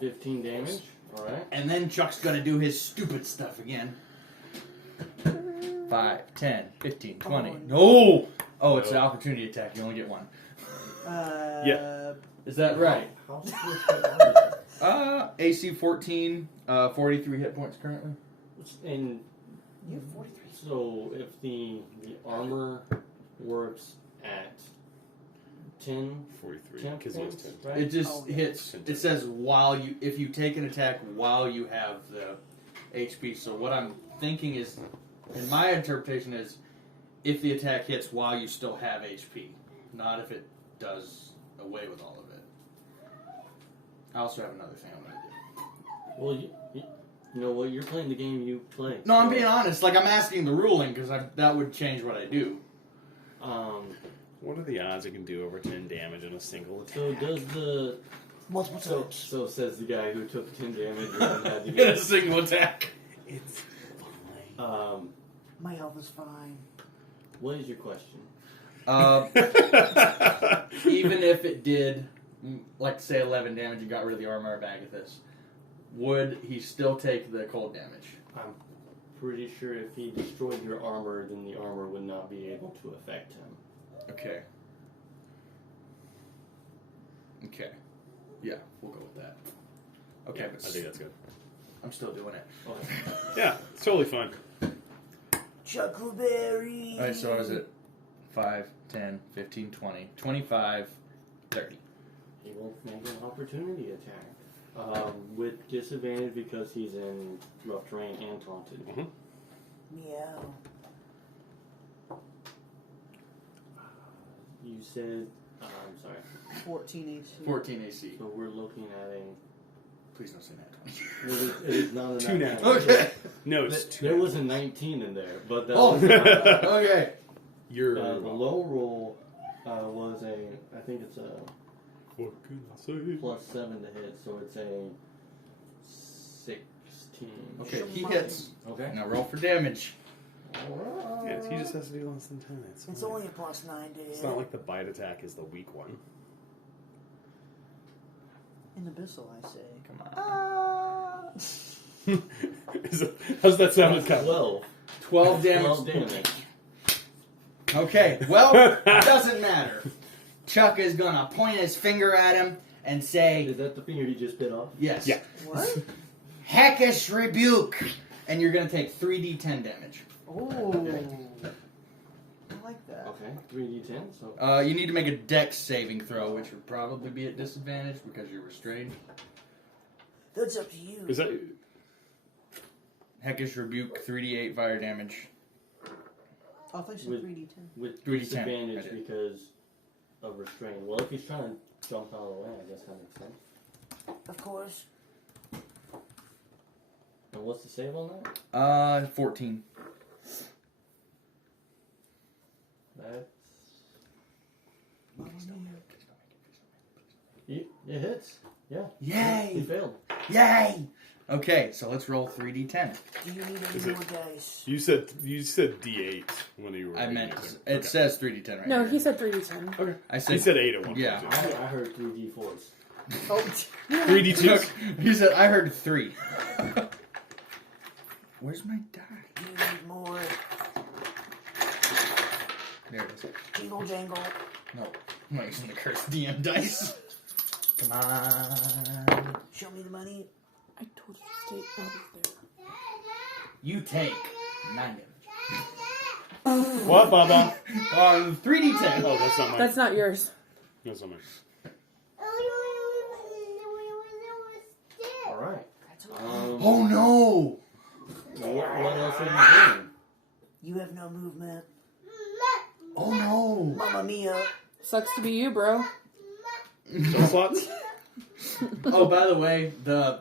15 damage. All right. And then Chuck's gonna do his stupid stuff again. 5, 10, 15, 20. No! Oh, it's an opportunity attack. You only get one. Yeah. Is that right? How squishy are AC 14, 43 hit points currently. you? And You have 43. so if the armor works at 10, 43. 10 Because he has points, 10. right? It just Oh, yeah. hits. It says if you take an attack while you have the HP. So what I'm thinking is, in my interpretation is, if the attack hits while you still have HP, not if it does away with all of it. I also have another thing I'm gonna do. Well, you know what? You're playing the game you play. No, I'm so, being honest. Like I'm asking the ruling because that would change what I do. What are the odds it can do over 10 damage in a single attack? So does the Multiple times. so says the guy who took 10 damage and had to In a get single attack. It's fine. My health is fine. what is your question? Even if it did, like say 11 damage and got rid of the armor of Agathis, would he still take the cold damage? I'm pretty sure if he destroyed your armor, then the armor would not be able to affect him. Okay. Okay. Yeah, we'll go with that. Okay, Yeah, but I think that's good. I'm still doing it. Okay. Yeah, it's totally fine. Chuckleberry. Alright, so what is it? 5, 10, 15, 20, 25, 30. He will make an opportunity attack. With disadvantage because he's in rough terrain and taunted. Mhm. Meow. You said, I'm sorry. 14 AC. 14 AC. So we're looking at a. Please don't say that It is not a 2 nat nat 20. 20. Okay. No, it's 2. There was a 19 in there, but that Oh, was not, okay. You're the low roll was a. I think it's a What can I say? plus 7 to hit, so it's a 16. Okay, he hits. Okay. Now roll for damage. Yeah, he just has to do less than 10. It's It's fine. only a plus 9 to It's hit. not like the bite attack is the weak one. In Abyssal, I say. Come on. How's that sound? 12. 12 damage. 12 damage. Okay, well, doesn't matter. Chuck is gonna point his finger at him and say, Is that the finger he just bit off? yes. Yeah. What? Heckish rebuke! And you're gonna take 3d10 damage. Oh. I like that. Okay, 3d10. So You need to make a dex saving throw, which would probably be at disadvantage because you're restrained. That's up to you. Is that Heckish rebuke, 3d8 fire damage. Oh, I thought you said With- 3d10. with 3d10, disadvantage I did. because of restraint. Well, if he's trying to jump out of the way, I guess that makes sense. Of course. And what's the save on that? 14. That's. It hits. Yeah. He Yay! failed. Yay! Okay, so let's roll 3d10. Do you need Is any it- more dice? you said D8 when you were I meant, using- it okay. says 3d10 right No, here. he said 3d10. Okay. I He said, said 8 at one Yeah. point. I heard 3d4s. Oh, 3D2. he said, I heard 3. Where's my die? Do you need more? There it is. Jingle jangle. No, I'm not using the cursed DM dice. Come on. Show me the money. I told you to stay out of there. You take 9 What, Baba? damage. On 3d10. Oh, that's not mine. That's not yours. That's not mine. Alright. Oh no! What else are you doing? You have no movement. Oh no! Mamma mia. Sucks to be you, bro. No slots? Oh, by the way, the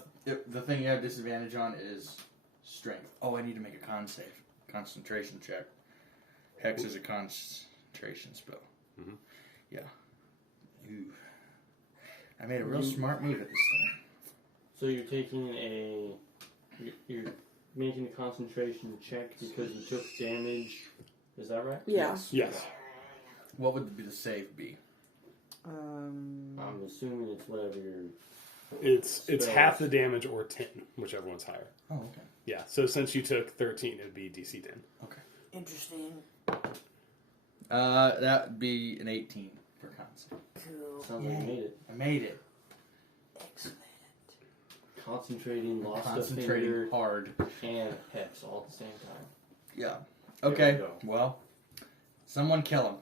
thing you have disadvantage on is strength. Oh, I need to make a concentration check. Hex is a concentration spell. Mhm. Yeah. Ooh. I made a real smart move at this thing. So you're you're making a concentration check because you took damage. Is that right? Yeah. Yes. What would the save be? I'm assuming it's whatever your. It's Spells. half the damage or 10, whichever one's higher. Oh, okay. Yeah, so since you took 13, it would be DC 10. Interesting. That would be an 18 for concent. Cool. Sounds like you made it. I made it. Excellent. Concentrating, lost a Concentrating finger, hard. and hex all at the same time. Yeah. There Okay. we go. Well, someone kill him.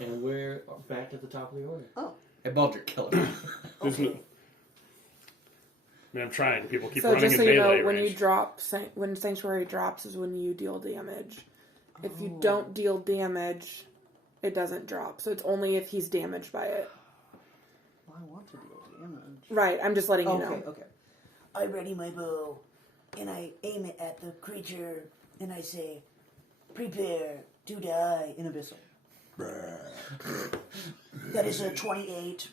And we're back at the top of the order. Hey, Baldric, kill him. There's no, I mean, I'm trying. People keep So running just in so you melee know, when range. you drop, when Sanctuary drops is when you deal damage. If you Oh. don't deal damage, it doesn't drop. So it's only if he's damaged by it. Well, I want to deal damage. Right, I'm just letting you Okay, know. okay. I ready my bow, and I aim it at the creature, and I say, "Prepare to die." In Abyssal. That is a 28.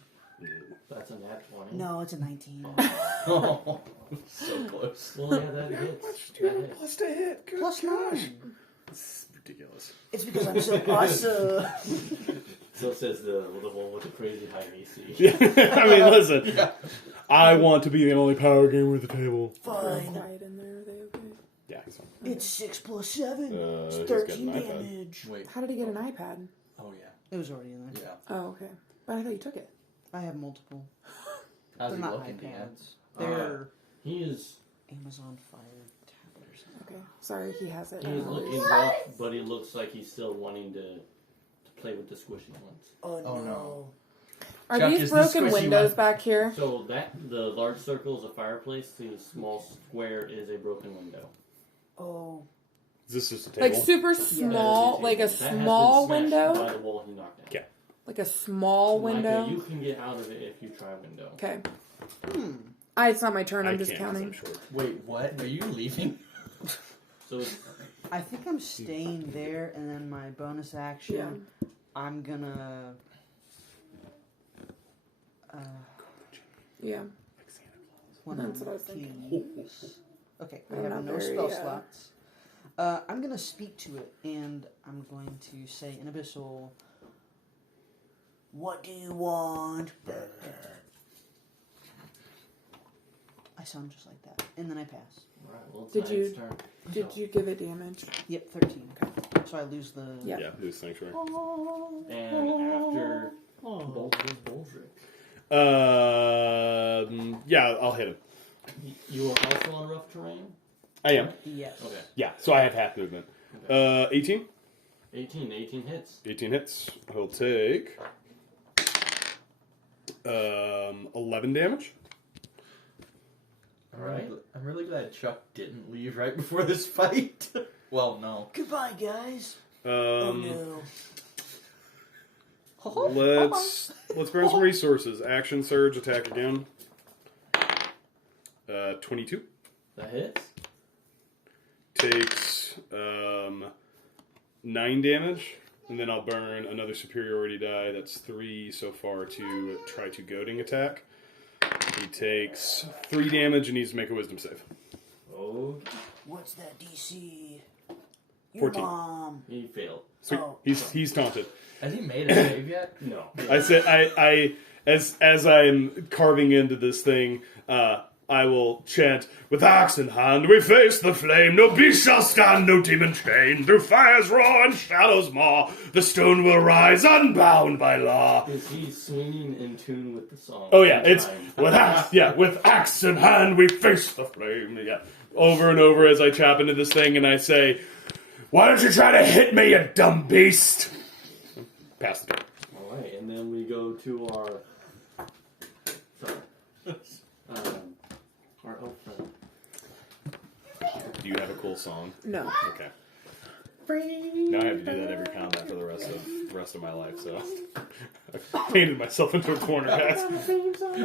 That's a nat 20. No, it's a 19. Oh, so close. Well, yeah, that hits. That hits. Plus to hit. Good Plus 9. It's ridiculous. It's because I'm so awesome. So says the one with the crazy high AC. Yeah, I mean, listen. I want to be the only power gamer at the table. Fine. Quiet in there, are they okay? Yeah, he's fine. It's 6 plus 7. It's he's 13 got an iPad. damage. Wait. How did he get an iPad? Oh, yeah. It was already in there. Yeah. Oh, okay. But I thought you took it. I have multiple. How's They're he not looking, Dan? iPads. They're He is Amazon Fire tablet or something. Okay. Sorry, he has it. he is looking rough, but he looks like he's still wanting to play with the squishy ones. Oh, Oh, no. no. Are Chuck, these is this broken squishy windows one- back here? So the large circle is a fireplace. The small square is a broken window. Oh, Is this just a Like table? super That is small, table. like a That has been small smashed window? by the wall he knocked down. Okay. Like a small Micah, window? you can get out of it if you try window. Okay. Hmm. It's not my turn, I'm just can't 'cause I'm counting. short. Wait, what? Are you leaving? So it's, I think I'm staying there, and then my bonus action, I'm gonna. Yeah. One That's of what I was my thinking. keys. Okay, I I'm have not no very, spell slots. I'm gonna speak to it, and I'm going to say in Abyssal. what do you want? I sound just like that, and then I pass. alright, well, it's Did Knight's you- turn. Did you give it damage? Yep, 13. So I lose the. Yeah. Yeah, it was Sanctuary. And after Baldric, Yeah, I'll hit him. you are also on rough terrain? I am. Yes. Okay. Yeah, so I have half movement. 18? 18 hits. 18 hits. He'll take 11 damage. Alright. I'm really glad Chuck didn't leave right before this fight. Well, no. Goodbye, guys. Oh, Um, no. let's burn some resources. Action surge, attack again. 22 That hits. takes 9 damage, and then I'll burn another superiority die. That's 3 so far to try to goading attack. He takes 3 damage and needs to make a wisdom save. Oh, What's that DC? Your 14. mom. he failed. Sweet. Oh. He's taunted. Has he made a save yet? No. I said I as I'm carving into this thing, I will chant, with axe in hand we face the flame, no beast shall stand, no demon chain, through fire's roar and shadows maw, the stone will rise unbound by law. Is he swinging in tune with the song? Oh yeah, every it's time? with axe in hand we face the flame. Yeah. Over and over as I chop into this thing and I say, why don't you try to hit me, you dumb beast? Pass the turn. Alright, and then we go to our elf friend. cool song? No. Okay. Now I have to do that every combat for the rest of my life. So I've painted myself into a corner, guys.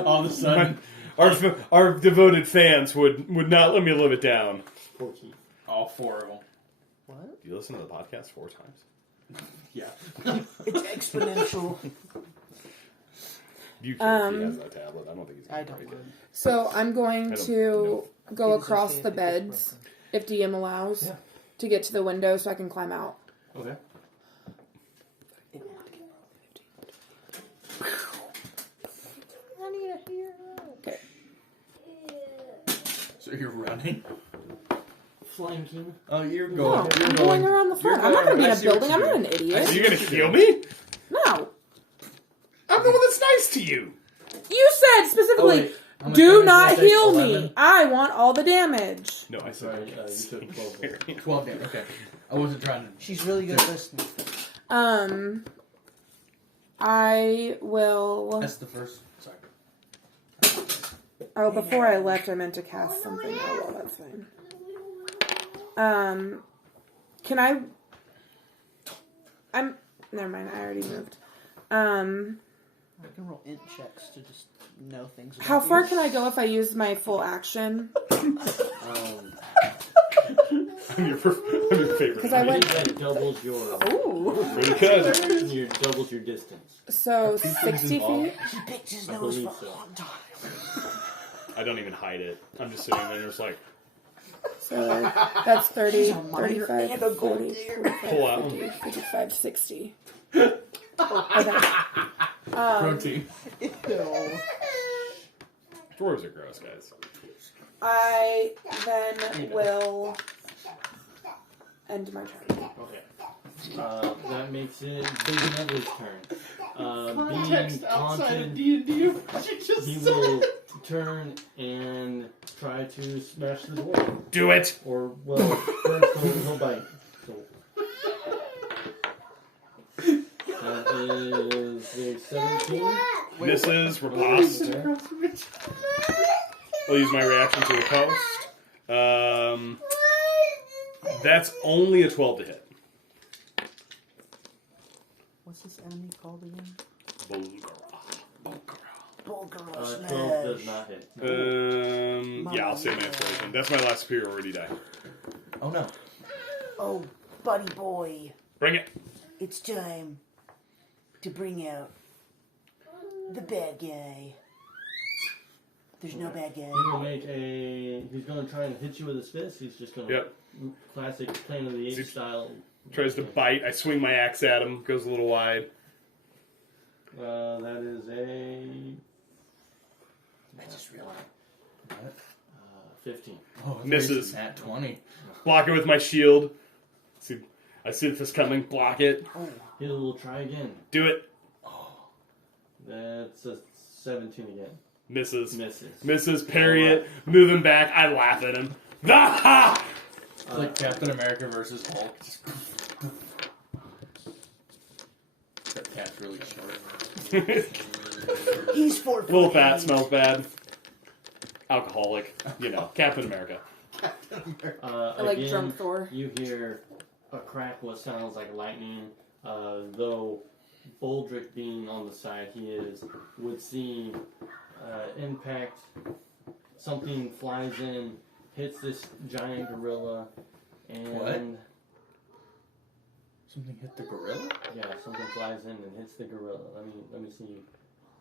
All of a sudden, Our devoted fans would not let me live it down. 14. all 4 of them. What? You listen to the podcast 4 times. Yeah. It's exponential. You can if he has that tablet. I don't think he's I going to don't break it. mind. So I'm going I don't to know. go It's across okay the if it gets beds, broken. if DM allows, Yeah. to get to the window so I can climb out. Okay. I need a hero. Okay. So you're running? Flanking. Oh, you're No, going. I'm going around the front. I'm not going to be in a building. I'm not an Are idiot. you going to heal me? No. I'm the one that's nice to you. You said specifically, wait. How much do damage not did I take? heal 11? me. I want all the damage. No, I said Sorry, you took 12. 12 damage. Okay. I wasn't trying to. She's really good at listening. I will. That's the first. Sorry. Oh, before I left, I meant to cast something. Oh, well, that's fine. Can I? Never mind. I already moved. I can roll int checks to just know things. About How far you. can I go if I use my full action? I'm your favorite. Because I went. That doubles your Ooh. Pretty good. doubles your distance. So 60 feet. He picked his I nose believe for so. a long time. I don't even hide it. I'm just sitting there just like, So that's 30, She's a minor 35, and a gold 40, digger. 45, Pull out. 50, 55, 60. Okay. Protein. Ew. dwarves are gross, guys. I then will end my turn. Okay. That makes it Big Neville's turn. Context Being outside of taunted, D&D of what you just he said. will turn and try to smash the door. Do it. Or, well, first he'll bite. So. That is a 17. Misses. Riposte. Okay. I'll use my reaction to riposte. That's only a 12 to hit. What's this enemy called again? Bulgaro 12 does smash. not hit. Yeah, I'll say my inspiration. That's my last superiority die. Oh no. Oh, buddy boy. Bring it. It's time to bring out the bad guy. There's no bad guy. He will make a. He's going to try and hit you with his fist. He's just going to. Yep. Classic Planet of the Apes style. Tries to bite. I swing my axe at him. Goes a little wide. That is a. I just realized. 15. Oh, Misses. At 20. Block it with my shield. See, I see this coming. Block it. He will try again. Do it. That's a 17 again. Misses. Misses. Misses. Parry it. Move him back. I laugh at him. Ah! It's like Captain America versus Hulk. Just that cat's really short. He's 4 foot Little fat. eight. Smells bad. Alcoholic. You know. Captain America. I like Again, drunk Thor. you hear a crack what sounds like lightning. Though Boldrick being on the side would see impact. Something flies in, hits this giant gorilla, and What? Something hit the gorilla? yeah, something flies in and hits the gorilla. Let me see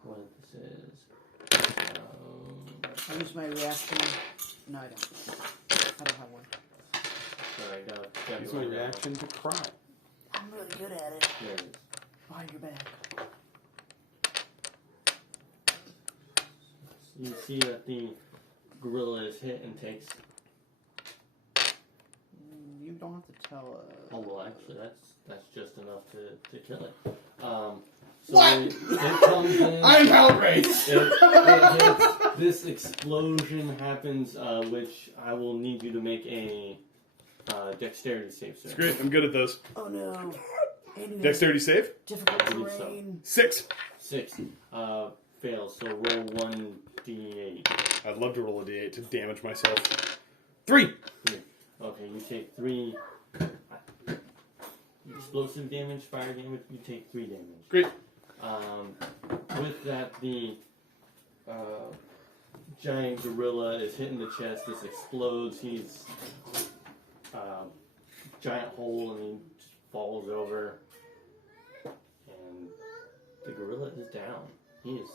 what this is. I use my reaction. No, I don't. I don't have one. Sorry, got Use my reaction to cry. I'm really good at it. There it is. Behind your back. You see that the gorilla is hit and takes. You don't have to tell. Oh well, actually, that's just enough to kill it. So What? It comes in. I'm outraged! It hits. This explosion happens, which I will need you to make a dexterity save, sir. It's great. I'm good at those. Oh no. Anyway, Dexterity save. difficult I believe so. terrain. 6. 6 fails. So roll 1d8. I'd love to roll a d8 to damage myself. 3. Okay. Okay, you take 3 explosive damage, fire damage. You take 3 damage. Great. With that, the giant gorilla is hit in the chest. This explodes. He's giant hole, and he just falls over. And the gorilla is down. He is.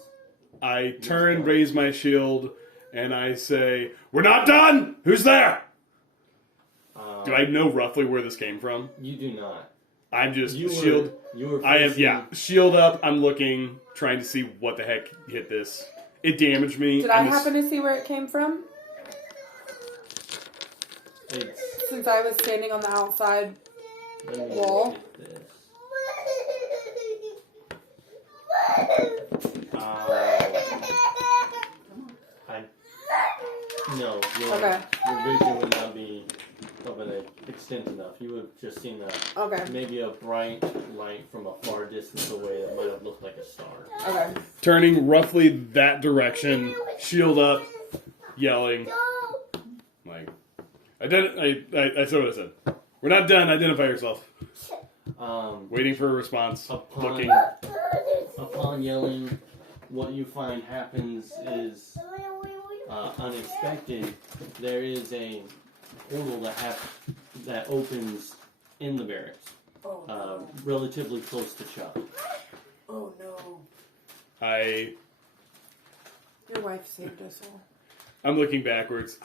I turn, raise my shield, and I say, "We're not done! Who's there?" Do I know roughly where this came from? You do not. I'm just You shield. were I am, facing- yeah, shield up. I'm looking, trying to see what the heck hit this. It damaged me. Did I happen to see where it came from? It's, Since I was standing on the outside. let me Wall? look at this. No, your vision would not be of an extent enough. You would have just seen maybe a bright light from a far distance away that might have looked like a star. Okay. Turning roughly that direction, shield up, yelling. Like, I said what I said. We're not done. Identify yourself. Waiting for a response. Looking. Upon yelling, what you find happens is unexpected. There is a portal that opens in the barracks, relatively close to Chuck. Oh no. Your wife saved us all. I'm looking backwards.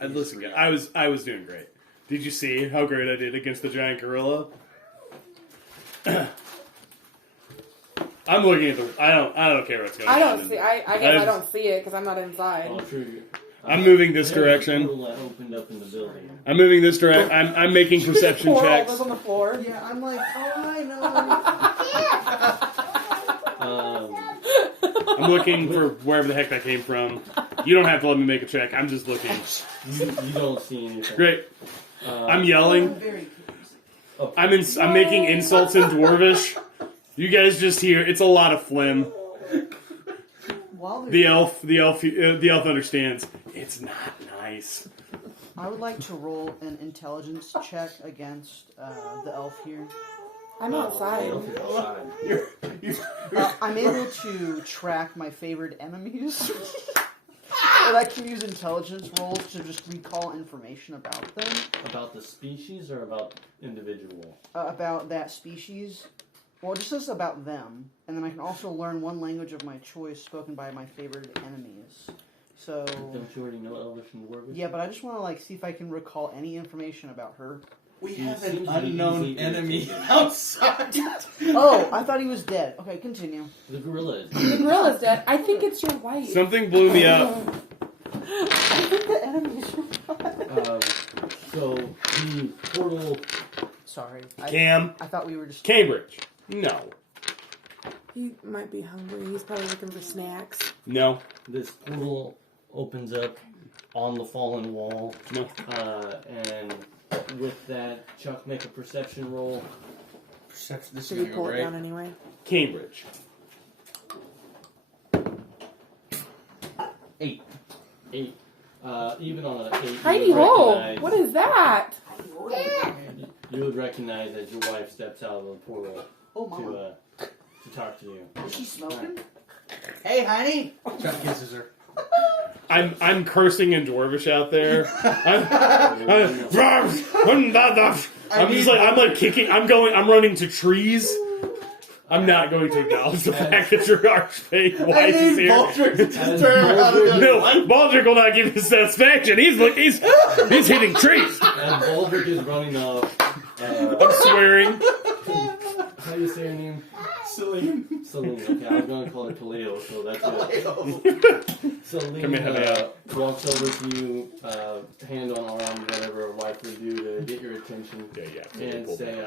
Listen, guys, I was doing great. Did you see how great I did against the giant gorilla? I'm looking at the. I don't care what's going on. I don't see. I guess I don't see it because I'm not inside. Well, true. I'm moving this There's a direction. portal that opened up in the building. I'm moving this direction. I'm making perception Poor checks. Oliver's on the floor. Yeah, I'm like, oh, I know. I'm looking for wherever the heck that came from. You don't have to let me make a check. I'm just looking. You don't see anything. Great. I'm yelling. Very I'm making insults in Dwarvish. You guys just hear. It's a lot of phlegm. While The elf understands. It's not nice. I would like to roll an intelligence check against the elf here. I'm outside. I'm able to track my favored enemies. And I can use intelligence rolls to just recall information about them. About the species or about individual? About that species. Well, it just says about them. And then I can also learn one language of my choice spoken by my favored enemies. So... Don't you already know Elvish and Dwarvish? Yeah, but I just want to see if I can recall any information about her. We He have seems an to be unknown easy to enemy defeat. outside. Oh, I thought he was dead. Okay, continue. The gorilla is. The gorilla's dead. I think it's your wife. Something blew me up. I think the enemy is your So the portal. Sorry. Cam. I thought we were just... Cambridge. No. He might be hungry. He's probably looking for snacks. No. This portal opens up on the fallen wall. No. And with that, Chuck, make a perception roll. Perception. This is Should we gonna pull go it great. down anyway? Cambridge. 8. Even on an 8, Tiny hole. What is that? you would recognize as your wife steps out of the portal Oh, Mama. to talk to you. Is she smoking? Hey, honey. Chuck kisses her. I'm cursing in Dwarvish out there. I'm like kicking. I'm running to trees. I'm not going to acknowledge the fact that your archfey wife is here. No, Baldric will not give his satisfaction. He's hitting trees. And Baldric is running up. I'm swearing. How do you say her name? Celine. Celine. Okay, I was going to call her Kaleo, so that's it. Celine Come here, walks over to you, hand on arm, whatever a wife would do to get your attention, Yeah. and say,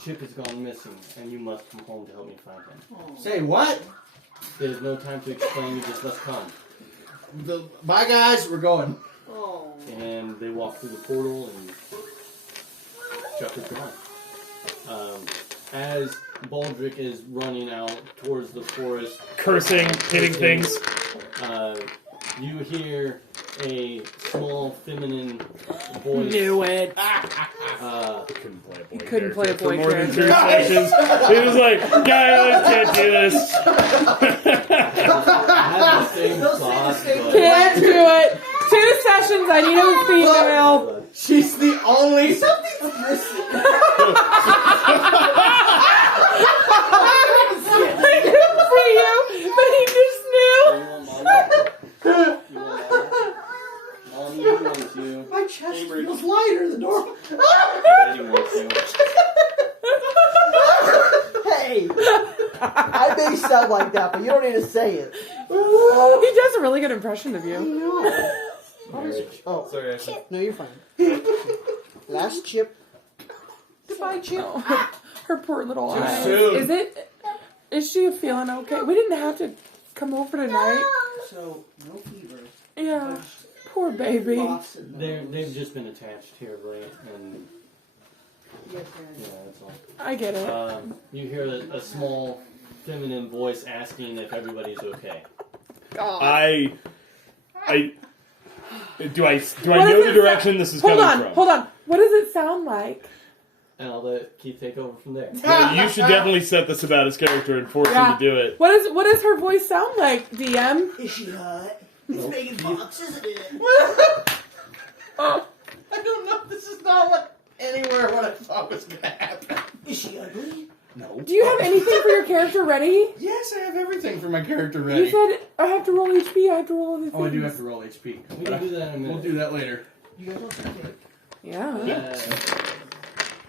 Chip has gone missing, and you must come home to help me find him. Say what? There's no time to explain, you just must come. Bye, guys. We're going. Oh. And they walk through the portal, and Chuck is gone. As Baldric is running out towards the forest, Cursing, hitting things. you hear a small feminine voice. Knew it. Couldn't play a boy Couldn't play a character boy for more than 2 character. sessions. He was like, guys, can't do this. I have the same thought, but Can't do it. 2 sessions. I need a female. She's the only. Something's missing. I couldn't see you, but he just knew. Mommy wants you. My chest feels lighter. The door. Daddy wants you. Hey, I may sound like that, but you don't need to say it. He does a really good impression of you. Oh, Sorry, Ashley. no, you're fine. Last chip. Goodbye, Chip. Her poor little eyes. soon. Is she feeling okay? We didn't have to come over tonight. So, no fever. Yeah. Poor baby. Boston. They've just been attached here, right? And yeah, that's all. I get it. You hear a small feminine voice asking if everybody's okay. God. Do I What know does the it direction this is hold coming on, from? hold on. What does it sound like? And I'll let Keith take over from there. Yeah, you should definitely set this about his character and force him to do it. What does her voice sound like, DM? Is she hot? It's Megan Fox, isn't it? I don't know. This is not what anywhere what I thought was gonna happen. Is she ugly? No. Do you have anything for your character ready? Yes, I have everything for my character ready. You said I have to roll HP. I have to roll other things. Oh, I do have to roll HP. We can do that in a minute. We'll do that later. You guys want some cake? Yeah.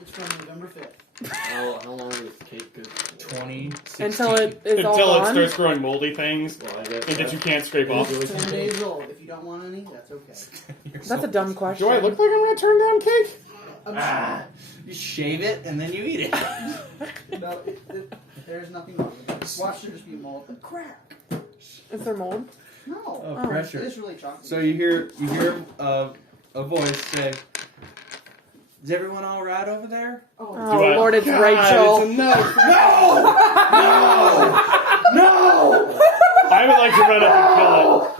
It's from November 5th. How long is cake good? 20. 16. Until it is all Until it gone. starts growing moldy things Well, I guess and that you can't scrape off. It's 10 days old. If you don't want any, that's okay. That's a dumb question. Do I look like I'm going to turn down cake? You shave it and then you eat it. No, there's nothing wrong with it. Watch there just be mold. But crack. Is there mold? No. Oh, It pressure. is really chocolate. So you hear a voice say, "Is everyone all right over there?" Oh, Do I- Lord, it's God, Rachel. it's a no. No! I would like to run up and kill it.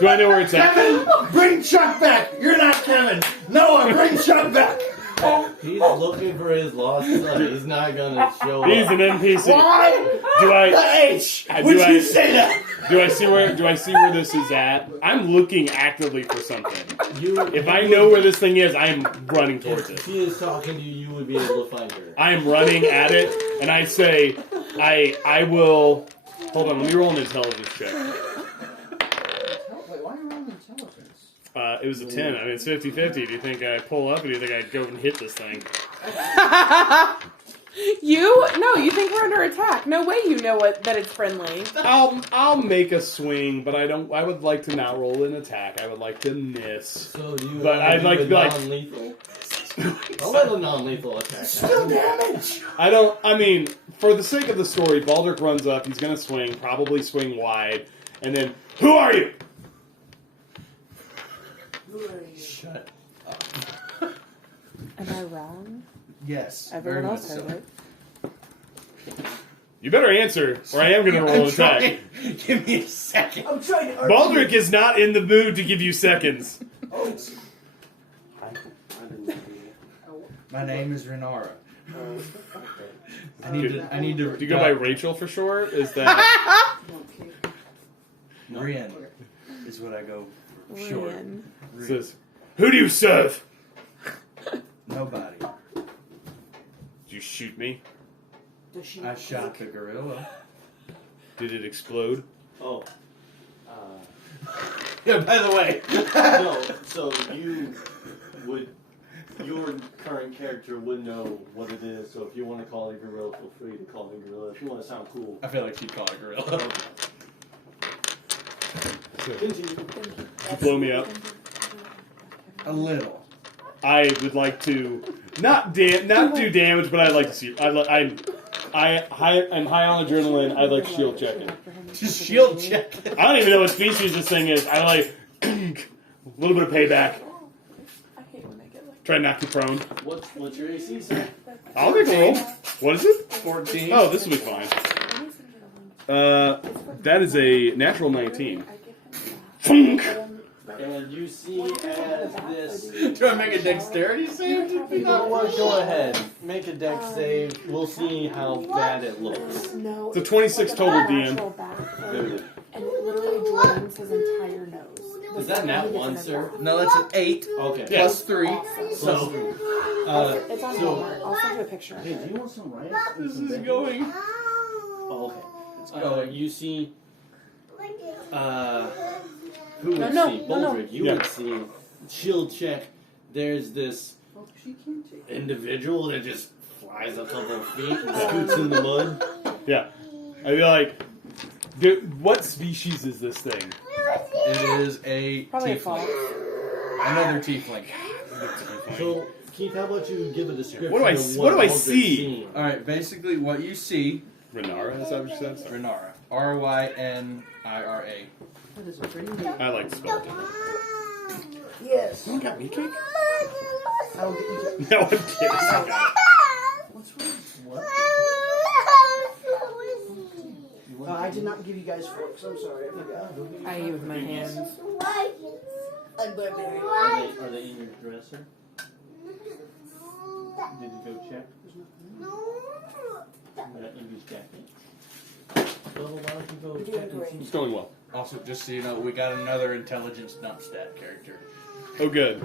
Do I know where it's at? Kevin, bring Chuck back. You're not Kevin. No, bring Chuck back. He's looking for his lost son. He's not gonna show He's up. an NPC. Why? Do The I H. do Would I- you say that? do I see where this is at? I'm looking actively for something. If I You know would- where this thing is, I am running towards If it. she is talking to you, you would be able to find her. I am running at it, and I say, I will. Hold on, let me roll an intelligence check. Wait, why are you rolling intelligence? It was a 10. I mean, it's 50-50. Do you think I pull up, or do you think I'd go and hit this thing? You think we're under attack. No way you know that it's friendly. I'll make a swing, but I would like to not roll an attack. I would like to miss. So you. But I'd like to be like- non-lethal. I'll let a non-lethal attack. Still damage. I mean, for the sake of the story, Baldric runs up, he's gonna swing, probably swing wide, and then, who are you? Who are you? Shut. Am I wrong? Yes. Everyone very else much heard so. it. You better answer, or I am gonna roll an I'm attack. trying. Give me a second. I'm trying to argue. Baldric is not in the mood to give you seconds. Oh, I didn't see My name is Renara. I Do need to. you go by Rachel for short? Is that You want cake? Rian is what I go for short. Rian. says, who do you serve? Nobody. Did you shoot me? does she? I shot the gorilla. Did it explode? Oh. Yeah, by the way. No, so your current character would know what it is, so if you want to call it a gorilla, feel free to call it a gorilla. If you want to sound cool. I feel like she'd call it a gorilla. Continue. Blow me up. A little. I would like to not do damage, but I'd like to see. I'm high on adrenaline. I'd like to shield check it. Just shield check. I don't even know what species this thing is. I like a little bit of payback. I hate when I get like Try to knock you prone. What's your AC, sir? I'll make a roll. What is it? 14. Oh, this will be fine. That is a natural 19. Funk. And you see as this. Do I make a dexterity save? You know what? Go ahead. Make a dex save. We'll see how bad it looks. No. It's a 26 like total, a DM. natural bathroom, and it literally drains his entire nose. Is that nat He gets one, in a sir? bath. No, that's an 8 Okay. plus 3. So, It's on so- Walmart. I'll send you a picture. hey, do you want some rice? This is going. Oh, okay. It's going. You see, who would No, see? no, no. Boldrick, you Yeah. would see. Shield check. There's this Oh, she can't take individual that just flies a couple of feet and scoots in the mud. Yeah. I'd be like, dude, what species is this thing? It is a Probably a tiefling. fox. Another tiefling. So, Keith, how about you give a description What do I of s- what what do I Baldrick's see? seeing? Alright, basically what you see, Renara, is that what you said? Renara. Rynira. That is a pretty neat. I like to spell it. Yes. Someone got me cake? I will get you. No, I'm kidding. What's wrong? I did not give you guys forks. I'm sorry. I forgot. I eat with my hands. I'm barbarian. Are they in your dresser? Did you go check? That in his jacket. Well, why don't you go check and see? It's going well. Also, just so you know, we got another intelligence dump stat character. Oh, good.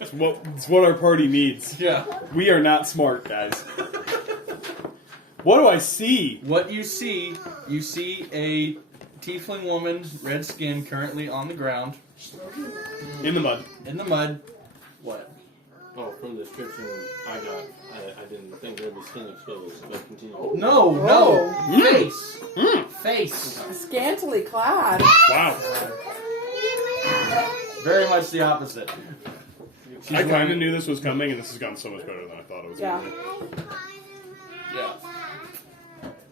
It's what our party needs. Yeah. We are not smart, guys. What do I see? What you see a tiefling woman, red skin, currently on the ground, In the mud. in the mud. What? Oh, from the description I got, I didn't think there'd be skin exposed, but continue. No, face. Mm. Face. Scantily clad. Wow. Very much the opposite. I kind of knew this was coming, and this has gone so much better than I thought it was Yeah. going to. Yeah.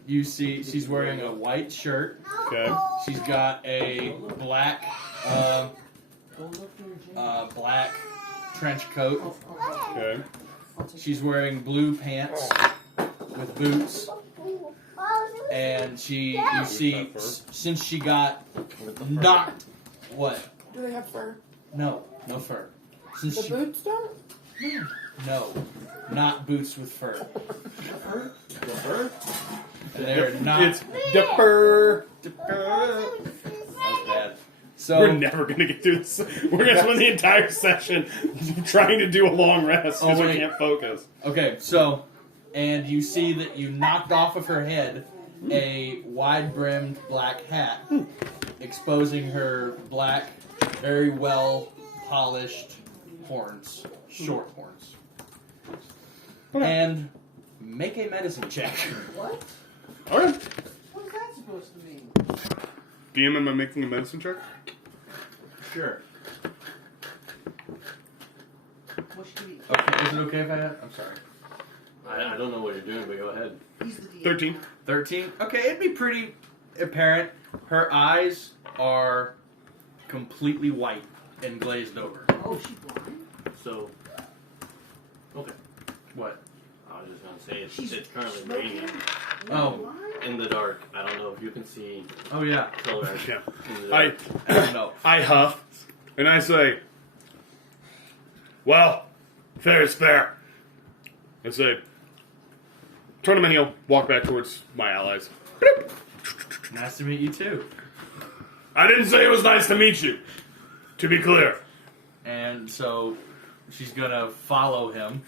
You see, she's wearing a white shirt. Okay. She's got a black, black trench coat. Okay. She's wearing blue pants with boots, and you see, since she got knocked, what? Do they have fur? No fur. Since The she, boots don't? no, not boots with fur. They're not. It's Dipper. That's bad. So We're never going to get through this. We're going to spend the entire session trying to do a long rest because we wait. can't focus. okay, so and you see that you knocked off of her head a wide-brimmed black hat, exposing her black, very well polished horns, short horns. And make a medicine check. What? All right. What's that supposed to mean? DM, am I making a medicine check? Sure. What should he? Okay, is it okay if I'm sorry. I don't know what you're doing, but go ahead. He's the DM. 13. 13. Okay, it'd be pretty apparent. Her eyes are completely white and glazed over. Oh, she's blind. So, okay. What? I was just gonna say She's it's currently smoking. raining Oh, in the dark. I don't know if you can see oh yeah. color Yeah. in the I dark. I don't know. I huff, and I say, well, fair is fair. I say, turn him and he'll walk back towards my allies. Nice to meet you too. I didn't say it was nice to meet you, to be clear. And so she's gonna follow him.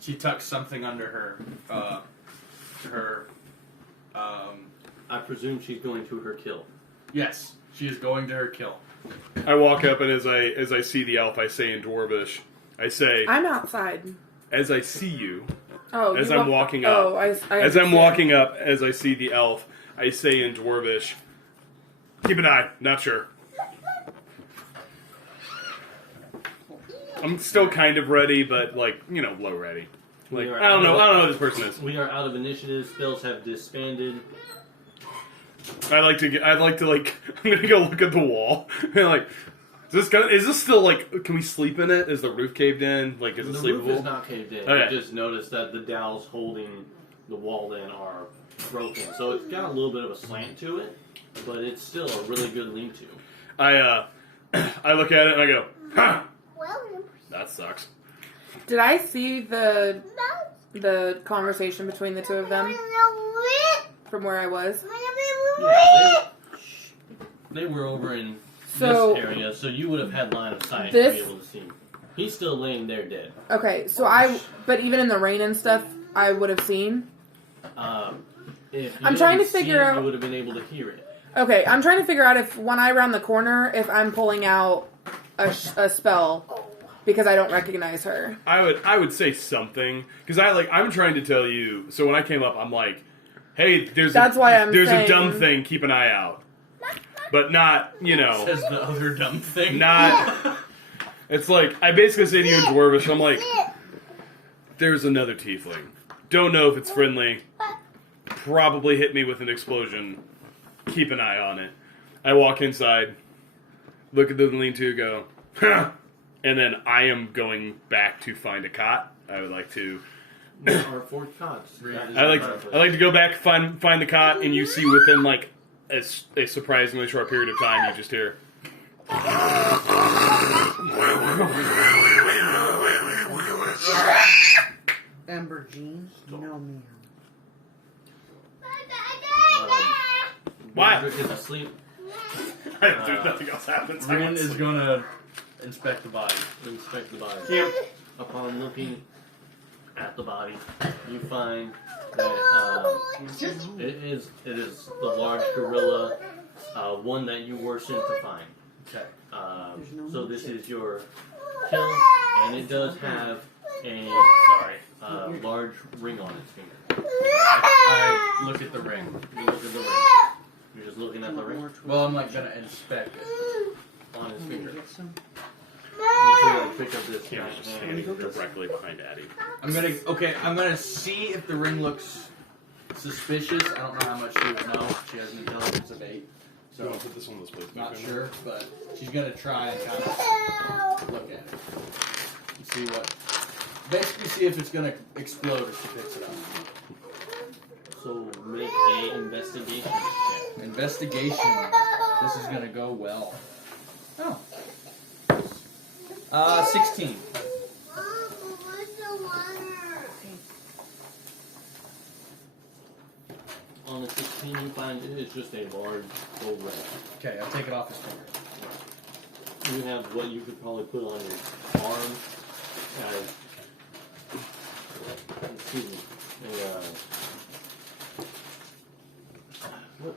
She tucks something under her. I presume she's going to her kill. Yes, she is going to her kill. I walk up, and as I see the elf, I say in Dwarvish, I say, I'm outside. as I see you, Oh, as you I'm walk- walking up, Oh, I as I'm understand. walking up, as I see the elf, I say in Dwarvish, keep an eye, not sure. I'm still kind of ready, but low ready. Like I don't know who this person is. We are out of initiative. Spells have disbanded. I'd like to I'm gonna go look at the wall. And is this still can we sleep in it? Is the roof caved in? Is it The sleepable? roof is not caved in. Okay. You just noticed that the dowels holding the wall then are broken. So it's got a little bit of a slant to it, but it's still a really good lean-to. I look at it and I go, huh, that sucks. Did I see the conversation between the two of them from where I was? Yeah, they were over in So- this area, so you would have had line of sight This- to be able to see him. He's still laying there dead. Okay, so but even in the rain and stuff, I would have seen. If you I'm trying to hadn't seen figure it, out- you would have been able to hear it. Okay, I'm trying to figure out if when I round the corner, if I'm pulling out a spell because I don't recognize her. I would say something because I'm trying to tell you. So when I came up, I'm like, hey, That's why I'm there's saying- a dumb thing. Keep an eye out, but not Says the other dumb thing. not. It's like I basically say to you in Dwarvish, I'm like, there's another tiefling. Don't know if it's friendly. Probably hit me with an explosion. Keep an eye on it. I walk inside, look at the lean-to, go, huh, and then I am going back to find a cot. I would like to. There are 4 cots. That is I like perfect. to go back find the cot, and you see within like a surprisingly short period of time, you just hear. Amber Jean, no ma'am. What? Roderick is asleep. Dude, nothing else happens. I Rin went is sleep. gonna inspect the body. Inspect the body. Yep. Upon looking at the body, you find that it is the large gorilla, one that you were sent to find. Okay. So this is your kill, and it does have a large ring on its finger. I look at the ring. You look at the ring. You're just looking at the ring Well, I'm like gonna inspect it. on his finger. Get some. You sort of pick up this Cameron's just hand. standing directly behind Addie. I'm gonna see if the ring looks suspicious. I don't know how much she would know. She has an intelligence of 8, So so I'll put this one in this place. not sure. But she's gonna try and kind of look at it and see what. Basically, see if it's gonna explode if she picks it up. So make a investigation check. Investigation. This is gonna go well. Oh. 16. On the 16, you find it's just a large gold ring. Okay, I'll take it off his finger. You have what you could probably put on your arm as, excuse me,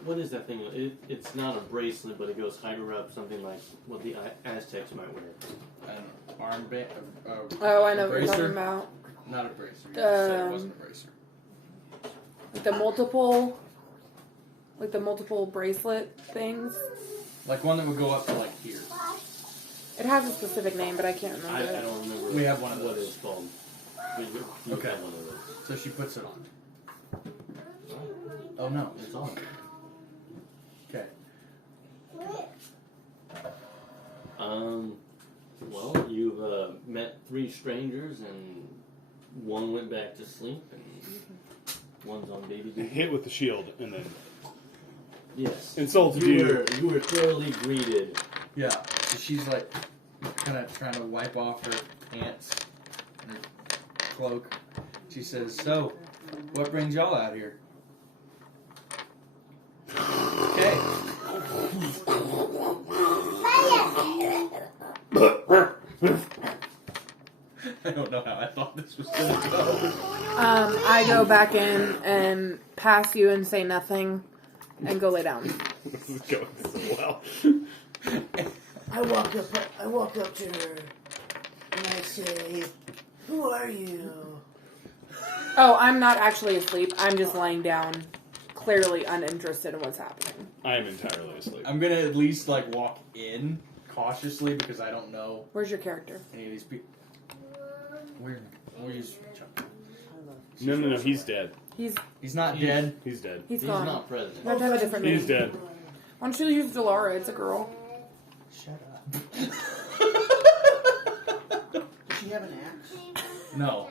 what is that thing? It's not a bracelet, but it goes higher up, something like what the Aztecs might wear. An armband. Oh, I know what you're bracer? talking about. Not a bracer. You just said it wasn't a bracer. The multiple bracelet things. Like one that would go up to like here. It has a specific name, but I can't I remember. don't remember We have one of what those. it's called. You Okay. have one of those. So she puts it on. Oh no. It's on. Okay. Well, you've met 3 strangers, and one went back to sleep, and one's on baby duty. Hit with the shield and then Yes. insulted You you. were thoroughly greeted. Yeah. So she's like kind of trying to wipe off her pants and her cloak. She says, "So, what brings y'all out here?" Okay. I don't know how I thought this was gonna go. I go back in and pass you and say nothing, and go lay down. This is going so well. I walk up to her and I say, "Who are you?" Oh, I'm not actually asleep. I'm just laying down, clearly uninterested in what's happening. I am entirely asleep. I'm gonna at least like walk in cautiously because I don't know Where's your character? any of these people. Where's Chuck? No. He's dead. He's He's not dead. He's dead. he's He's gone. not present. You have to have a different name. He's dead. Why don't you use Delara? It's a girl. Shut up. Does she have an axe? No.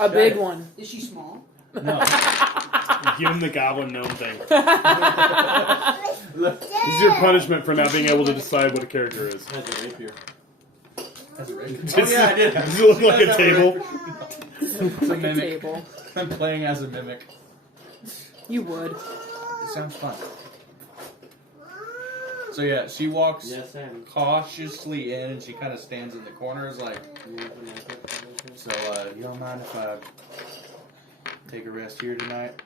A big one. Is she small? No. Give him the goblin gnome thing. This is your punishment for not being able to decide what a character is. Has a rapier. That's right. Just, Oh yeah, I did. Does it look like a That's table? It's a Like a mimic. table. I'm playing as a mimic. You would. It sounds fun. So yeah, she walks Yes, Sam. cautiously in, and she kind of stands in the corners like, so you don't mind if I take a rest here tonight?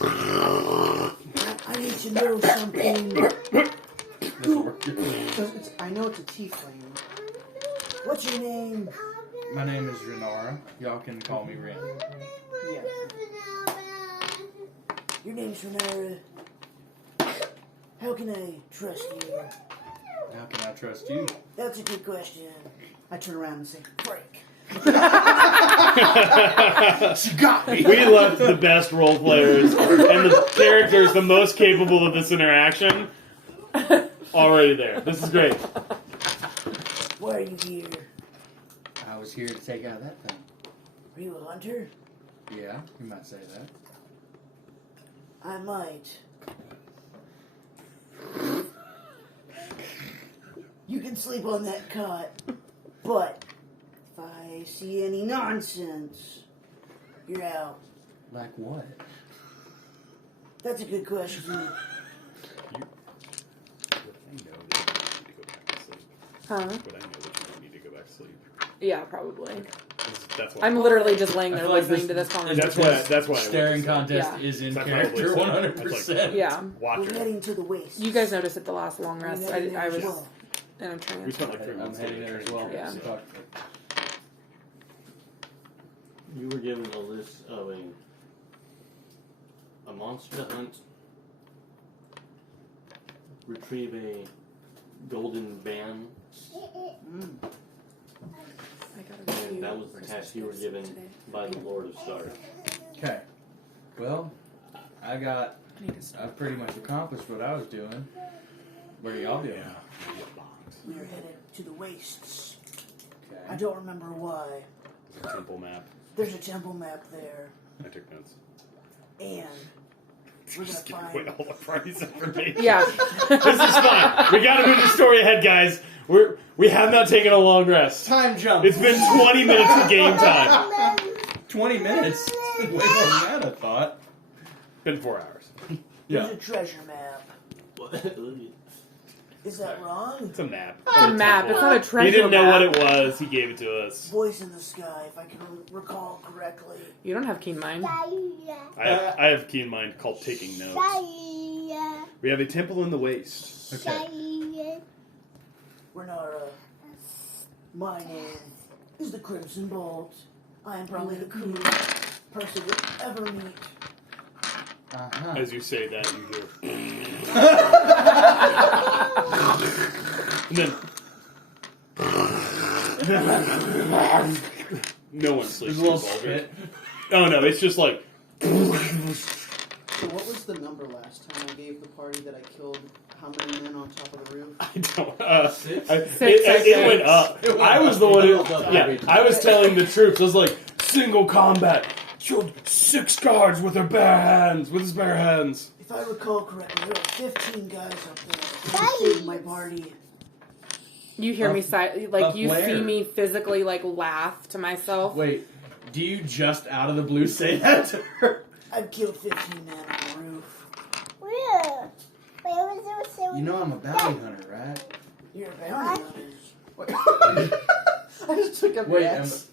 I need to know something. This'll work. I know it's a tiefling. What's your name? My name is Renara. Y'all can call me Ren. Yeah. Your name's Renara. How can I trust you? How can I trust you? That's a good question. I turn around and say, Break. She got me. We left the best role players and the characters the most capable of this interaction already there. This is great. Why are you here? I was here to take out that thing. Are you a hunter? Yeah, you might say that. I might. You can sleep on that cot, but if I see any nonsense, you're out. Like what? That's a good question. Huh? But I know that you don't need to go back to sleep. Yeah, probably. That's why. I'm literally just laying I there feel like listening this- to this conversation. That's why. I Staring went to sleep. contest Yeah. is in That's character probably- 100%. Yeah. Watch We're her. heading to the waste. You guys noticed at the last long rest, I was Well, in a trance. We spent like 3 I'm months heading there as well. Yeah. So- You were given a list of a monster to hunt, retrieve a golden band, I got a and that was the task you were given by the Lord of Stars. Okay. Well, I've pretty much accomplished what I was doing. What are y'all doing? we are headed to the wastes. I Okay. don't remember why. Temple map. There's a temple map there, I took notes. and we're Just gonna giving away find. all the party's information. Yeah. This is fine. We gotta move the story ahead, guys. We have not taken a long rest. Time jump. It's been 20 minutes of game time. 20 minutes. It's been way more than that, I thought. Been 4 hours. There's a treasure map. What? Is that wrong? It's a map. It's a map. It's not a treasure He didn't know map. what it was. He gave it to us. Voice in the sky, if I can recall correctly. You don't have keen mind. I have keen mind called taking notes. We have a temple in the waste. Okay. Renara, my name is the Crimson Bolt. I am probably the coolest person you'll ever meet. Uh-huh. As you say that, you hear. And then. No one sleeps There's a little through Baldur's. spit. Oh no, it's just like. So what was the number last time I gave the party that I killed how many men on top of the roof? I don't. Six? It went up. It went I was up. the one It who. went up Yeah, every time. I was telling the troops. I was like, single combat. Killed 6 guards with their bare hands. With his bare hands. If I recall correctly, there were 15 guys up there who saved my party. You hear me up you where? see me physically laugh to myself. Wait, do you just out of the blue say that to her? I've killed 15 men on the roof. Where? Where was it? You know I'm a bounty hunter, right? You're a bounty hunter. What? I just took a Wait, guess.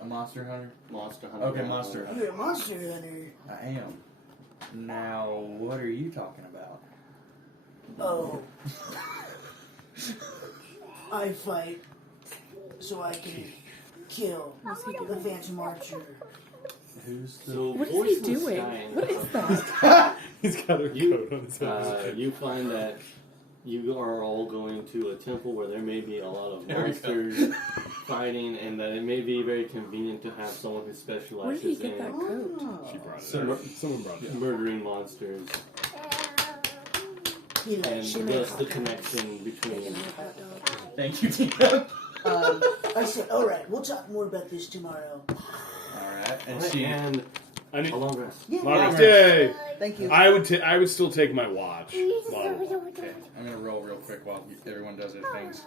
A monster hunter? Monster hunter. Okay, monster hunter. You're a monster hunter. I am. Now, what are you talking about? Oh. I fight so I can kill the Phantom Archer. Who's the... So, What is Voice he in the doing? Sky in What the is front. that? He's got a coat on his head. You find that you are all going to a temple where there may be a lot of There we go. monsters fighting, and that it may be very convenient to have someone who Where did he specializes get that in coat? Oh. She brought it. Some- Up. Someone brought it. Up. murdering monsters, He and likes thus the connection between. Thank you, Tina. I said, alright, we'll talk more about this tomorrow. Alright, and she... And I need A long rest. Yeah. long rest. Yay! Thank you. I would still take my watch. Wow. Okay, I'm gonna roll real quick while everyone does their things.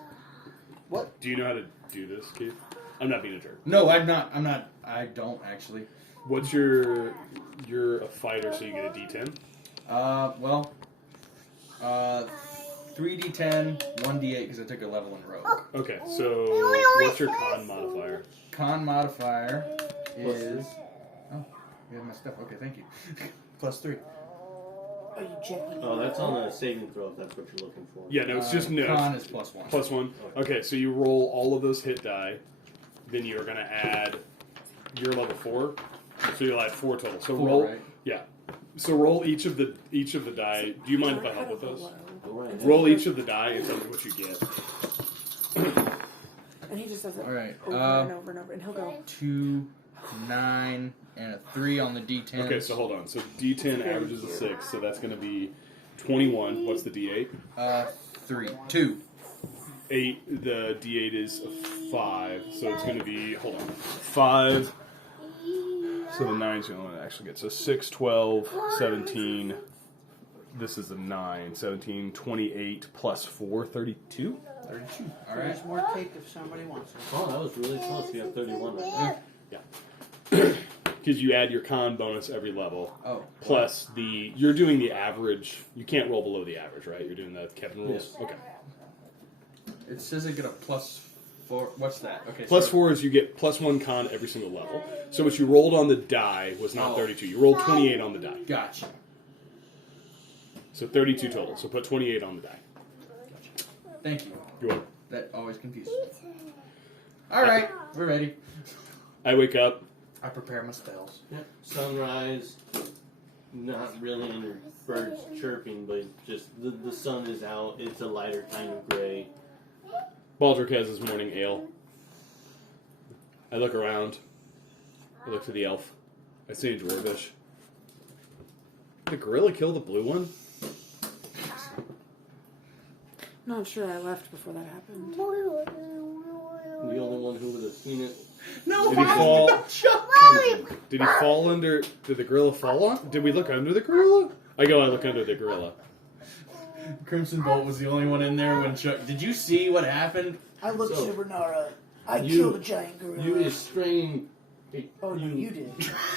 Do you know how to do this, Keith? I'm not being a jerk. No, I'm not. I don't actually. What's you're a fighter, so you get a D10. 3d10, 1d8 because I took a level in rogue. Okay, so what's your con modifier? Con modifier is. Oh, you have my stuff. Okay, thank you. +3. Are you checking? Oh, that's on a saving throw if that's what you're looking for. Yeah, no, it's just no. Con is +1. +1. Okay, so you roll all of those hit die. Then you're gonna add your level 4, so you'll add 4 total. So 4, roll, right? yeah. So roll each of the die. Do you mind if I help with those? All right. Roll each of the die and tell me what you get. And he just does it All right. over and over and over. And he'll go, 2, 9, and a 3 on the d10. Okay, so hold on. So D10 averages a 6, so that's gonna be 21. What's the D8? 2. 8. The D8 is a 5, so it's gonna be 5. So the 9's the only one that actually gets. So 6, 12, 17. This is a 9. 17, 28 plus 4, 32. 32. All right. There's more cake if somebody wants it. Oh, that was really close. You have 31 right there. Because you add your con bonus every level. Oh. Plus you're doing the average. You can't roll below the average, right? You're doing the Kevin rules. Yes. Okay. It says I get a +4. What's that? Okay. Plus so 4 is you get +1 con every single level. So what you rolled on the die was not 32. You rolled 28 on the die. Gotcha. So 32 total. So put 28 on the die. Thank you. You're welcome. That always confuses me. All right, we're ready. I wake up. I prepare my spells. Yep. Sunrise. Not really any birds chirping, but just the sun is out. It's a lighter kind of gray. Baldric has his morning ale. I look around. I look for the elf. I see a dwarvish. Did the gorilla kill the blue one? not sure I left before that happened. The only one who would have seen it. No, Did he fall? Did he fall under? Did the gorilla fall on? Did we look under the gorilla? I look under the gorilla. Crimson Bolt was the only one in there when Chuck. Did you see what happened? I looked So, to Renara. I you- killed a giant gorilla. You restrain. Oh, no, you did.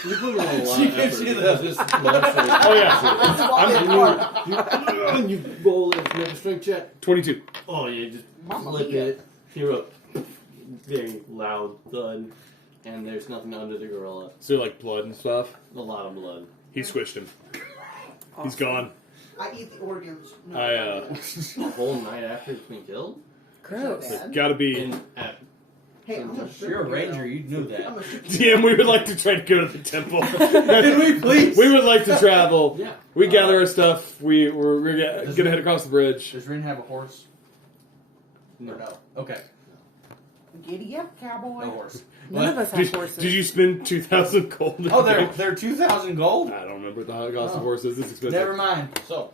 You put in a lot She of gives effort. you because the- this monster. Oh yeah, That's why And you roll it, make a strength check. 22. Oh, you just Mamma flip mia. it, hear a very loud thud, and there's nothing under the gorilla. So like blood and stuff. A lot of blood. He squished him. He's gone. I eat the organs. No, I A whole night after it's been killed? Gross. Bad. Gotta be. And at Hey, I'm a You're a ranger. You knew that. I'm a super DM, we would like to try to go to the temple. Can we please? We would like to travel. yeah. We gather our stuff. We're gonna head across the bridge. Does Rin have a horse? No. Or no? Okay. Giddy up, cowboy. No horse. None of us have horses. Did you spend 2,000 gold? Oh, they're 2,000 gold. I don't remember what the cost of Oh. horses. It's expensive. Never mind. So,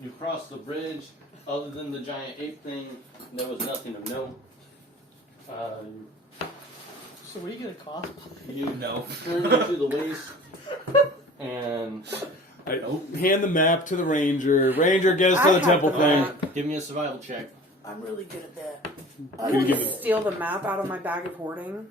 you cross the bridge. Other than the giant ape thing, there was nothing of note. So what are you gonna cost? You No. turn into the waist, and I hand the map to the ranger. Ranger, get us to I the have temple the thing. map. give me a survival check. I'm really good at that. Can you give me- Steal the map out of my bag of hoarding.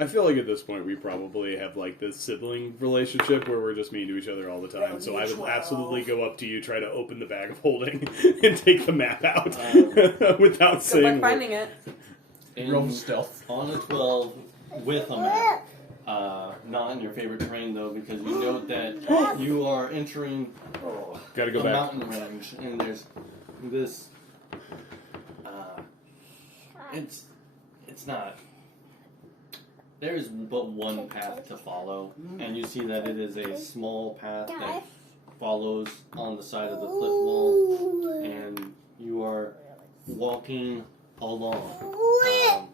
I feel like at this point we probably have like this sibling relationship where we're just mean to each other all the time. So I would absolutely go up to you, try to open the bag of holding, and take the map out without Good saying. luck a finding it. And Roll stealth. on a 12 with a map. Not in your favorite terrain though, because you note that you are entering word. Gotta go a back. mountain range, and there's this. It's not. There is but one path to follow, and you see that it is a small path that follows on the side of the cliff wall, and you are walking along.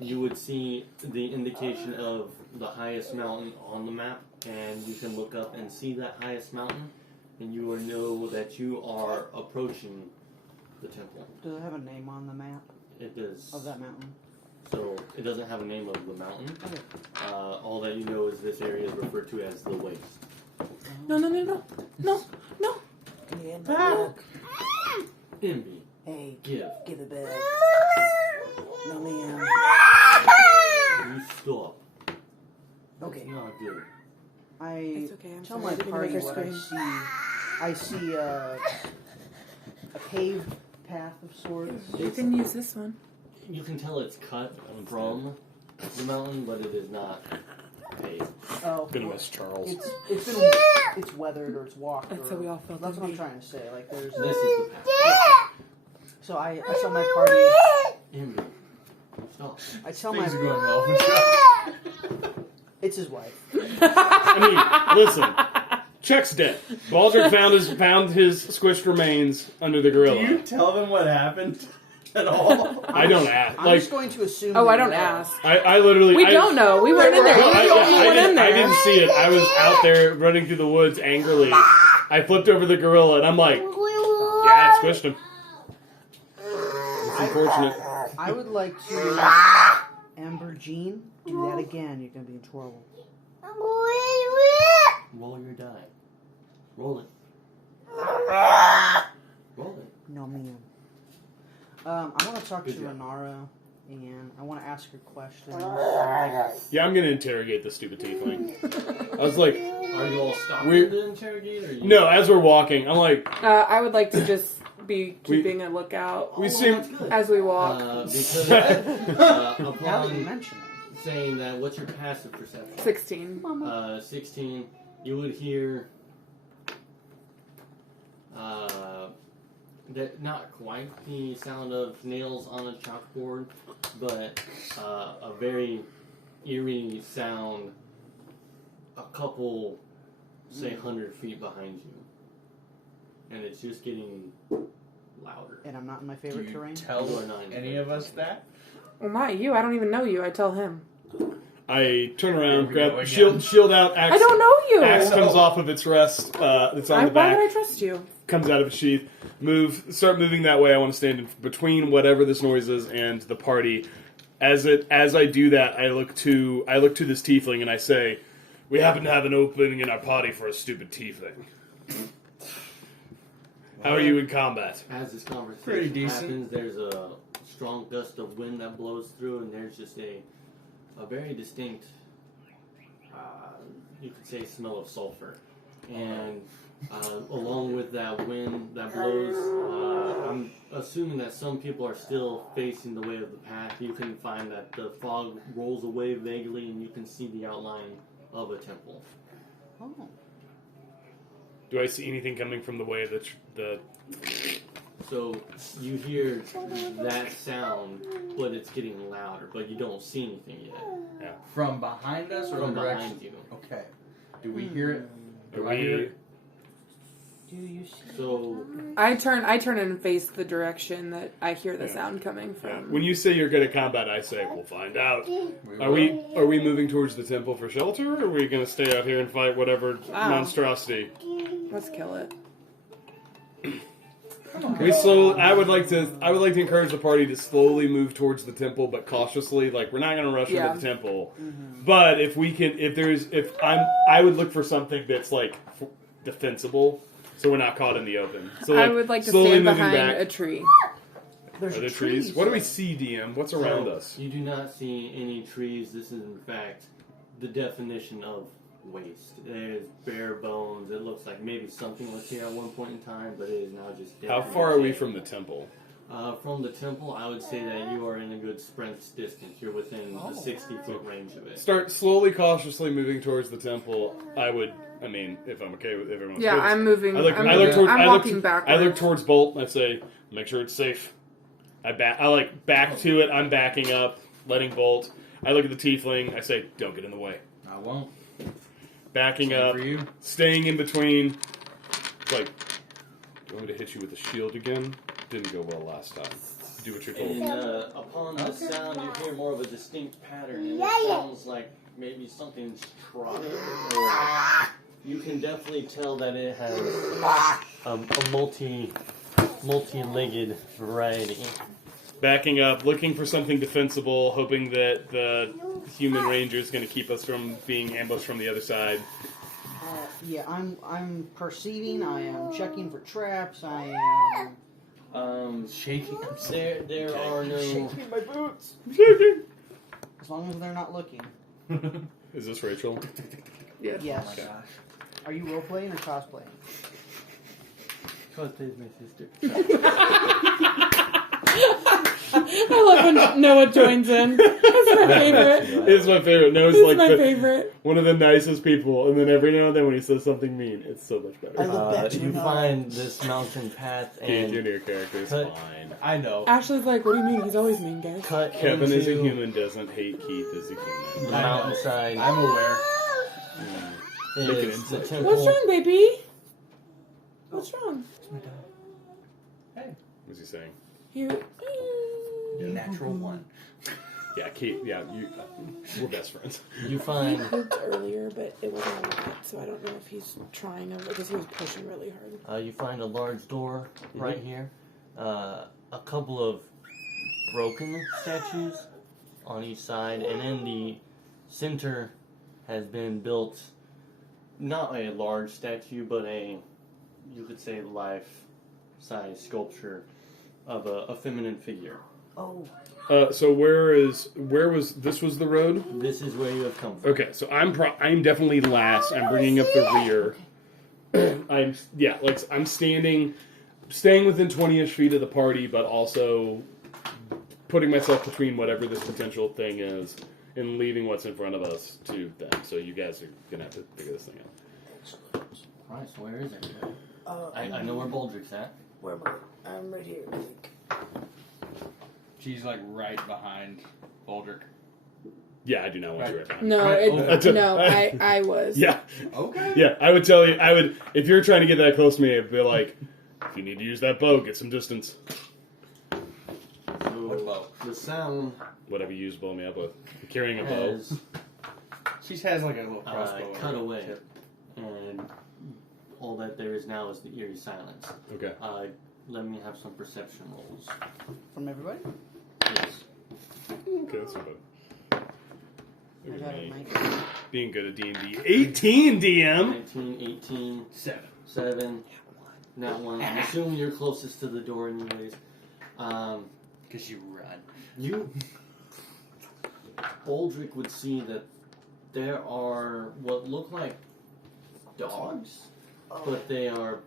You would see the indication of the highest mountain on the map, and you can look up and see that highest mountain, and you will know that you are approaching the temple. Does it have a name on the map It is of that mountain? So it doesn't have a name of the mountain. Okay. All that you know is this area is referred to as the waste. No. And Ah. Envy. hey, Give. give it back. No, ma'am. You stop. Okay. Not good. I It's okay. I'm tell sorry. my I didn't party make her what I scream. see. I see a paved path of sorts. You can use this one. You can tell it's cut from the mountain, but it is not paved. Oh, Gonna miss Charles. it's weathered or it's walked. That's or, how we all felt. That's what I'm envy. trying to say. Like there's. This is the path. So I tell my party. Envy. Stop. I tell my. Things are going well for Chuck. It's his wife. I mean, listen. Chuck's dead. Baldric found his squished remains under the Do gorilla. you tell them what happened at all? I don't ask. I'm Like, just going to assume. Oh, that I you don't know. ask. I literally. We don't know. We weren't in there. Well, You're the only one in I there. didn't see it. I was out there running through the woods angrily. I flipped over the gorilla and I'm like, yeah, I squished him. It's unfortunate. I would like to. Amber Jean, do that again. You're gonna be in trouble. Roll your die. Roll it. Roll it. No, ma'am. I want to talk Good to job. Renara, and I want to ask her questions. Yeah, I'm gonna interrogate this stupid tiefling. I was like, Are you all stopping We're- to interrogate? Or you... no, as we're walking, I'm like, I would like to just be keeping a lookout we seem. That's good. as we walk. Because Now that you upon mention it, saying that, what's your passive perception? 16. 16, you would hear that not quite the sound of nails on a chalkboard, but a very eerie sound a couple, say, 100 feet behind you. And it's just getting louder. and I'm not in my Do favorite you terrain. tell You are not in any the of us that? Well, not you. I don't even know you. I tell him. I turn around, Here we go grab again. shield out. Axe, I don't know you. axe comes off of its rest. It's on the Why back. would I trust you? Comes out of its sheath. Start moving that way. I want to stand in between whatever this noise is and the party. As I do that, I look to this tiefling and I say, "We happen to have an opening in our party for a stupid tiefling. How are you in combat?" As this conversation Pretty decent. happens, there's a strong gust of wind that blows through, and there's just a very distinct, you could say, smell of sulfur. And along with that wind that blows, I'm assuming that some people are still facing the way of the path. You can find that the fog rolls away vaguely, and you can see the outline of a temple. Oh. Do I see anything coming from the way of the? So you hear that sound, but it's getting louder, but you don't see anything yet. From behind us or From the direction? behind you. Okay. Do we hear it? Are Do I hear we? it? Do you see? So I turn and face the direction that I hear the Yeah. sound coming Yeah. from. When you say you're good at combat, I say we'll find out. Are will. we moving towards the temple for shelter, or are we going to stay out here and fight whatever monstrosity? Let's kill it. We slowly. I would like to encourage the party to slowly move towards the temple, but cautiously. Like we're not going to rush Yeah. into the temple, but if we can, I would look for something that's like defensible, so we're not caught in the open. So like, I would like to slowly stand moving behind back. a tree. There's Are there trees. trees? What do we see, DM? What's around So, us? You do not see any trees. This is, in fact, the definition of waste. There's bare bones. It looks like maybe something was here at one point in time, but it is now just dead. How and far are we decayed. from the temple? From the temple, I would say that you are in a good sprint distance. You're within the 60-foot range of it. Start slowly, cautiously moving towards the temple. I mean, if I'm okay with everyone. Yeah, I'm moving. I look I'm towards walking backwards. I look towards Bolt and I say, make sure it's safe. I back to it. I'm backing up, letting Bolt. I look at the tiefling. I say, don't get in the way. I won't. Backing Same up, for you. staying in between. Like, do you want me to hit you with a shield again? Didn't go well last time. Do what you're told. And upon the sound, you hear more of a distinct pattern, and it sounds like maybe something's trotting. Or you can definitely tell that it has a multi-legged variety. backing up, looking for something defensible, hoping that the human ranger is going to keep us from being ambushed from the other side. Yeah, I'm perceiving. I am checking for traps. I am Shaking. There are no. shaking my boots. As long as they're not looking. Is this Rachel? Yes. Yes. Oh my gosh. Are you role playing or cosplaying? Cosplay's my sister. I love when Noah joins in. That's my favorite. It's my favorite. No, it's This like is my the- favorite. one of the nicest people, and then every now and then when he says something mean, it's so much I better. look back to You him. find this mountain path Keith, your and new character is Cut. fine. I know. Ashley's like, what do you mean? He's always mean, guys. cut Kevin into is a human, doesn't hate Keith as a the human. mountainside. I'm aware. Make an Is the insight. temple. What's wrong, baby? What's wrong? What's he saying? You. Natural one. Yeah, Keith. Yeah, we're best friends. You He find pooped earlier, but it wasn't a lot, so I don't know if he's trying because he was pushing really hard. you find a large door right here. A couple of broken statues on each side, and in the center has been built not a large statue, but you could say life-size sculpture of a feminine figure. Oh, So where was this? Was the road? This is where you have come from. Okay, so I'm definitely last. I'm bringing up the rear. I'm staying within 20ish feet of the party, but also putting myself between whatever this potential thing is and leaving what's in front of us to them. So you guys are gonna have to figure this thing out. Alright, so where is it? uh, I know where Baldrick's at. where am I? I'm right here. I think. She's like right behind Baldrick. Yeah, I do not want you right behind. No, Right, okay. no, I was. Yeah, Okay. yeah. I would tell you. I would if you're trying to get that close to me. I'd be like, if you need to use that bow, get some distance. What So bow? the sound Whatever you use to blow me up with. I'm carrying a bow. has She has like a little crossbow. cut away, and all that there is now is the eerie silence. Okay. Let me have some perception rolls. From everybody? Yes. Okay, that's not bad. I Look got at a me. 19. Being good at D&D. 18 DM! 19, 18, 7. 7. Not one. I'm assuming you're closest to the door, anyways. Because you run. You, Baldrick would see that there are what look like dogs, but they are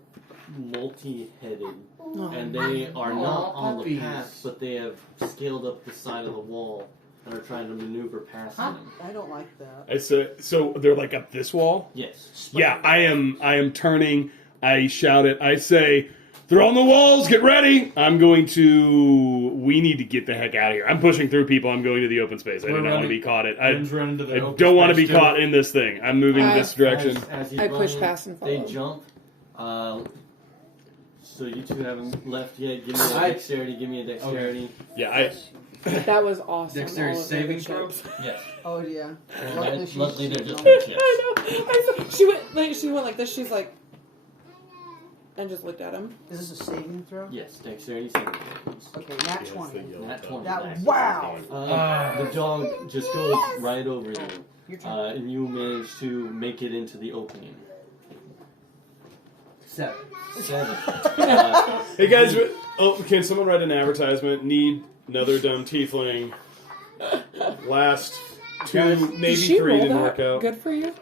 multi-headed, and they are not on the puppies. path, but they have scaled up the side of the wall and are trying to maneuver past them. I don't like that. I said, so they're like up this wall? Yes. Yeah, I am turning. I shout it. I say, they're on the walls, get ready! We need to get the heck out of here. I'm pushing through people. I'm going to the open space. I do We're not want to running- be caught. I run into the I open don't want to be space, too. caught in this thing. I'm moving this direction. As you I run, push past and they follow. jump. So you two haven't left yet. Give me a I- dexterity. Give me a dexterity. Yeah, That was awesome. Dexterity all of saving the throw? chips. Yes. Oh, yeah. And luckily they're just I chips. know. I saw, she went like this. She's like, and just looked at him. Is this a saving throw? Yes, dexterity saving throw, please. Okay, nat 20. Nat 20. That, wow! The dog just goes right over you, Your turn. and you manage to make it into the opening. 7. 7. Hey guys, can someone write an advertisement? Need another dumb tiefling. Last two, Guys, Did maybe she 3 roll didn't that? work out. Good for you.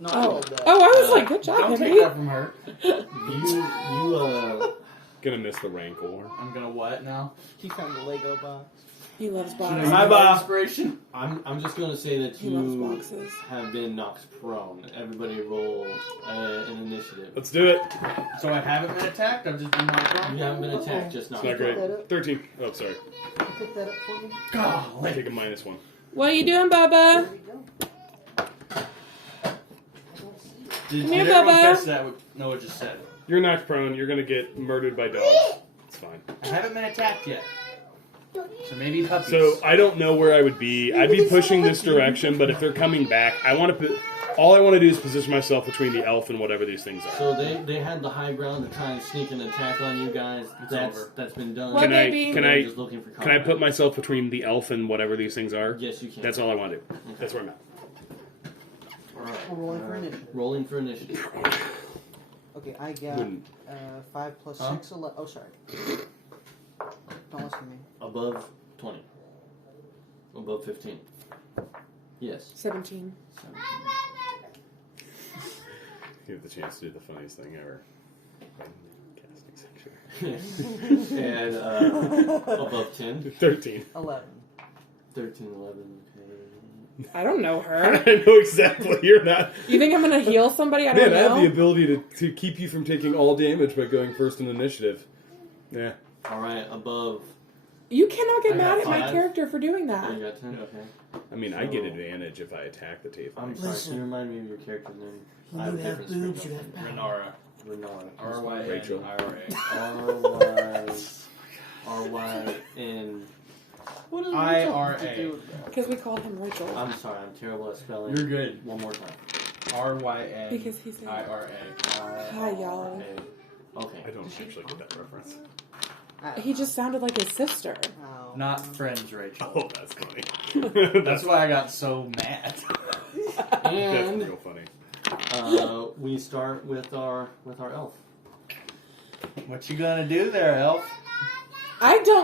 No, I Oh, rolled that. oh, I was like, good job, Don't take Henry. that from her. You Gonna miss the rancor. I'm gonna what now? He found the Lego box. He loves Should I boxes. use Hi, my Bob. inspiration? I'm just gonna say that He loves you boxes. have been knocked prone. Everybody roll an initiative. Let's do it. So I haven't been attacked. I've just been knocked You off. haven't been attacked, just It's knocked not great. prone. 13. Oh, sorry. Can you pick that up for me? Golly. Take a -1. What are you doing, Bubba? There we go. Did Come here, everyone Bubba. catch that? What Noah just said. You're knocked prone. You're gonna get murdered by dogs. It's fine. I haven't been attacked yet. So maybe puppies. So I don't know where I would be. I'd be pushing this direction, but if they're coming back, I want to put. All I want to do is position myself between the elf and whatever these things are. So they had the high ground to try and sneak an attack on you guys. That's been done. Well, Can I maybe- can I Just looking for can I combat. put myself between the elf and whatever these things are? Yes, you can. That's all I want to do. That's where I'm at. Alright. We're rolling for initiative. Rolling for initiative. Okay, I got Wouldn't- 5 plus Huh? 6, 11. Oh, sorry. Don't listen to me. Above 20. Above 15. Yes. 17. You have the chance to do the funniest thing ever. Casting section. And above 10. 13. 11. 13, 11. Okay. I don't know I her. know exactly. You're not. You think I'm gonna heal somebody? I don't Man, I have the know. ability to keep you from taking all damage by going first in initiative. Yeah. Alright, above. You cannot get I mad got at my 5. character for doing You that. got 10? Okay. I mean, I get advantage if I attack the tiefling. I'm sorry, Listen. can you remind me of your character name? You I have have different screen boobs, you have options. power. Renara. Renara. Rachel. R-Y-N. What is IRA. Because we called him Rachel. I'm sorry, I'm terrible at spelling. You're good. One more time. RYN. Because he said- IRA. Hi, y'all. Okay. I don't actually get that reference. He just sounded like his sister. Oh. Not friends, Rachel. Oh, that's funny. That's why I got so mad. That's And real funny. we start with our elf. What you gonna do there, Elf?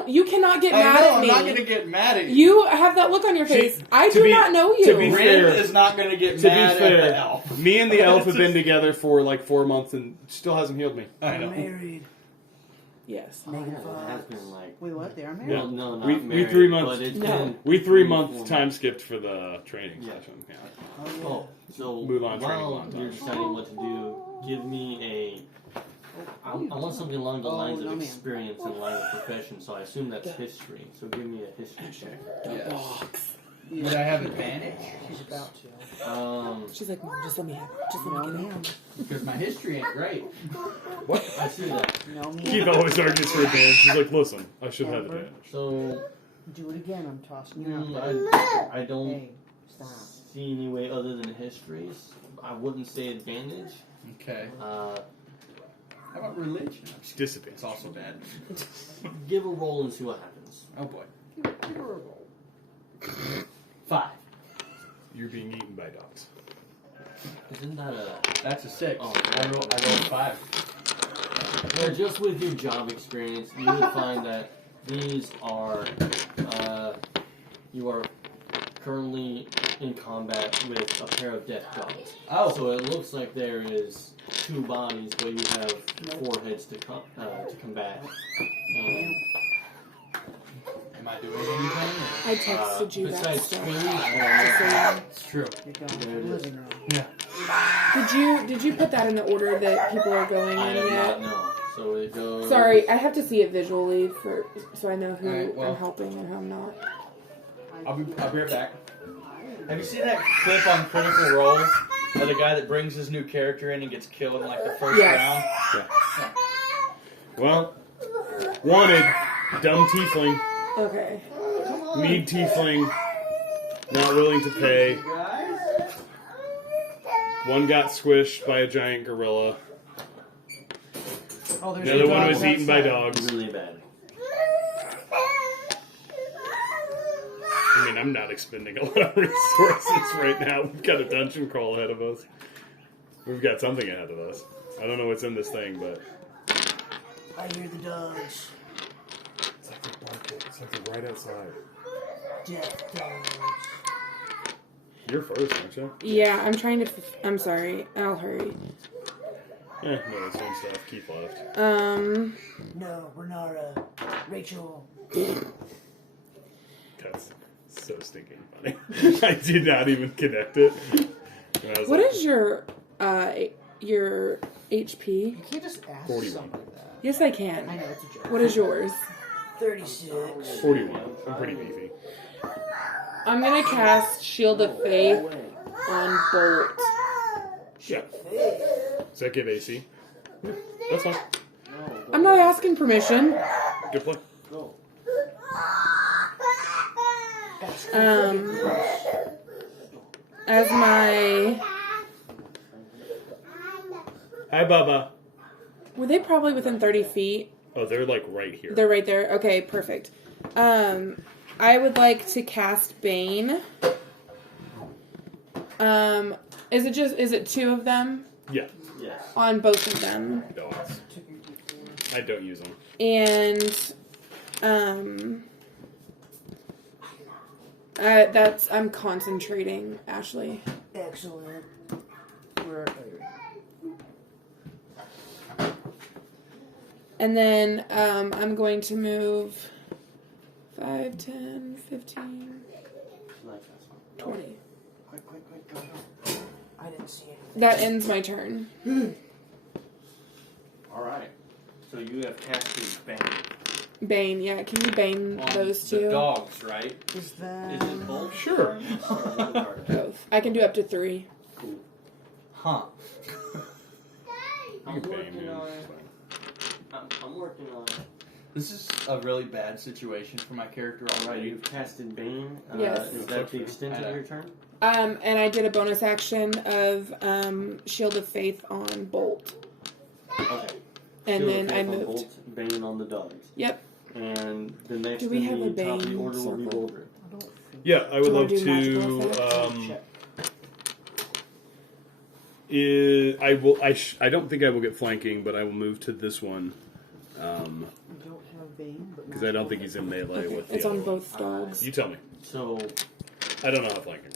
You cannot get I mad know, at I'm me. not gonna get mad at you. You have that look on your face. I do not know you. to be Ren fair- is not gonna get To be mad at fair, the elf. me and the elf have been together for like 4 months and still hasn't healed me. I I'm know. married. Yes. Oh, Negative yeah, it has 5. been like. Wait, what? They are married? Yeah. Well, no, not We married, 3 months. But it's No. been We 3 4 months months. time skipped for the training Yeah. session. Yeah. Oh, yeah. Oh, so Move on, training while montage. you're deciding what to do, give me a. I want something along the Oh, lines no, of man. experience and line of profession, so I assume that's history. So give me a history check. Yes. Would I have advantage? She's about to. She's like, Mom, just let me have it. Just let No, me get ma'am. Because my history ain't great. I see that. No, ma'am. Keith always argues for advantage. He's like, listen, I should have advantage. So Do it again. I'm tossing you out. I don't Hey, stop. see any way other than histories. I wouldn't say advantage. Okay. Uh, How about religion? Disadvantage. It's also bad. give a roll and see what happens. Oh boy. 5. You're being eaten by dogs. Isn't that a? That's a 6. Oh. I rolled 5. Well, just with your job experience, you would find that these are, you are currently in combat with a pair of death dogs. Oh. So it looks like there is 2 bodies, but you have 4 heads to combat. And, Am I doing anything? I texted you that besides stuff. twins, Just so you know. It's true. You're going to There the it is. living room. Did you put that in the order that people are going I in do yet? not know. So it goes. Sorry, I have to see it visually so I know who Alright, well. I'm helping and who I'm not. I'll be right back. Have you seen that clip on Critical Role of the guy that brings his new character in and gets killed in like the first Yes. round? Well, wanted, dumb tiefling, Okay. need tiefling, not willing to pay. One got squished by a giant gorilla. Oh, there's The other a one dog was eaten by outside. dogs. Really bad. I mean, I'm not expending a lot of resources right now. We've got a dungeon crawl ahead of us. We've got something ahead of us. I don't know what's in this thing, but I hear the dogs. it's like they're barking. It's like they're right outside. Death dogs. You're first, aren't you? Yeah, I'm trying to. I'm sorry. I'll hurry. No, it's same stuff. Keith left. No, Renara. Rachel. That's so stinking funny. I did not even connect it. And I was What like, is your HP? You can't just ask 41. something like that. Yes, I can. I know, it's a joke. What is yours? 36. 41. I'm pretty beefy. I'm gonna cast Shield of Faith on Bolt. Yeah. Does that give AC? Yeah, that's fine. I'm not asking permission. Good play. As my... Hi, Bubba. Were they probably within 30 feet? Oh, they're like right here. They're right there. Okay, perfect. I would like to cast Bane. Is it 2 of them? Yeah. Yes. On both of them. No, I don't use them. And I'm concentrating, Ashley. Excellent. Where are you? And then I'm going to move 5, 10, 15, 20. Quick, go. I didn't see anything. That ends my turn. Alright. So you have casted Bane. Bane, yeah. Can you Bane On those the 2? dogs, right? Is that... Is it both? Sure. Both. I can do up to 3. Cool. Huh. I'm You can working Bane, on man. it. I'm working on it. This is a really bad situation for my character Alright, already. you've casted Bane. Yes. Is that the extent of your turn? And I did a bonus action of Shield of Faith on Bolt. Okay. And Shield then of I Faith on moved. Bolt, Bane on the dogs. Yep. And the next Do we have in a the top of the Bane order will be circle? Boulder. I don't think... Yeah, I would Do you love wanna do magical to. Check. I don't think I will get flanking, but I will move to this one. We don't have Bane, but... Because I don't think he's in melee with the It's other on one. both dogs. You tell me. So, I don't know how flanking.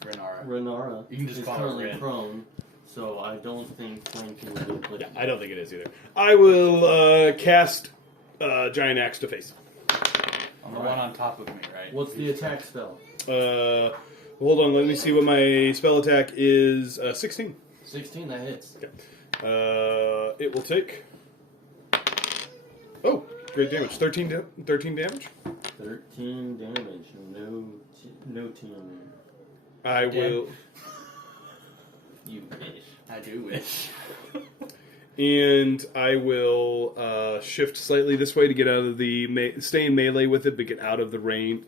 Renara. Renara You can just is call her currently Ren. prone, so I don't think flanking will be Yeah, applicable. I don't think it is either. I will cast Giant Axe to face. On the one on top of me, right? What's the attack spell? Hold on, let me see what my spell attack is. 16. 16, that hits. It will take. Oh, great damage. 13 damage. 13 damage. No team. I will. You wish. I do wish. And I will shift slightly this way to get out of the stay in melee with it, but get out of the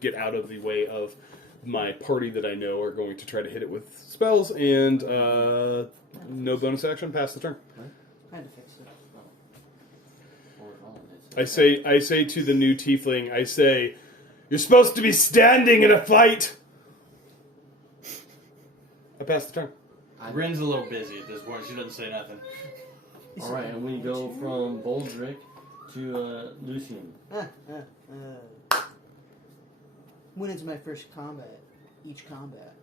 get out of the way of my party that I know are going to try to hit it with spells. And no bonus action. Pass the turn. I had to fix it. I say to the new tiefling, I say, "You're supposed to be standing in a fight." I pass the turn. Ren's a little busy at this point. She doesn't say nothing. Alright, and we go from Boldrick to Lucian. When it's my first combat,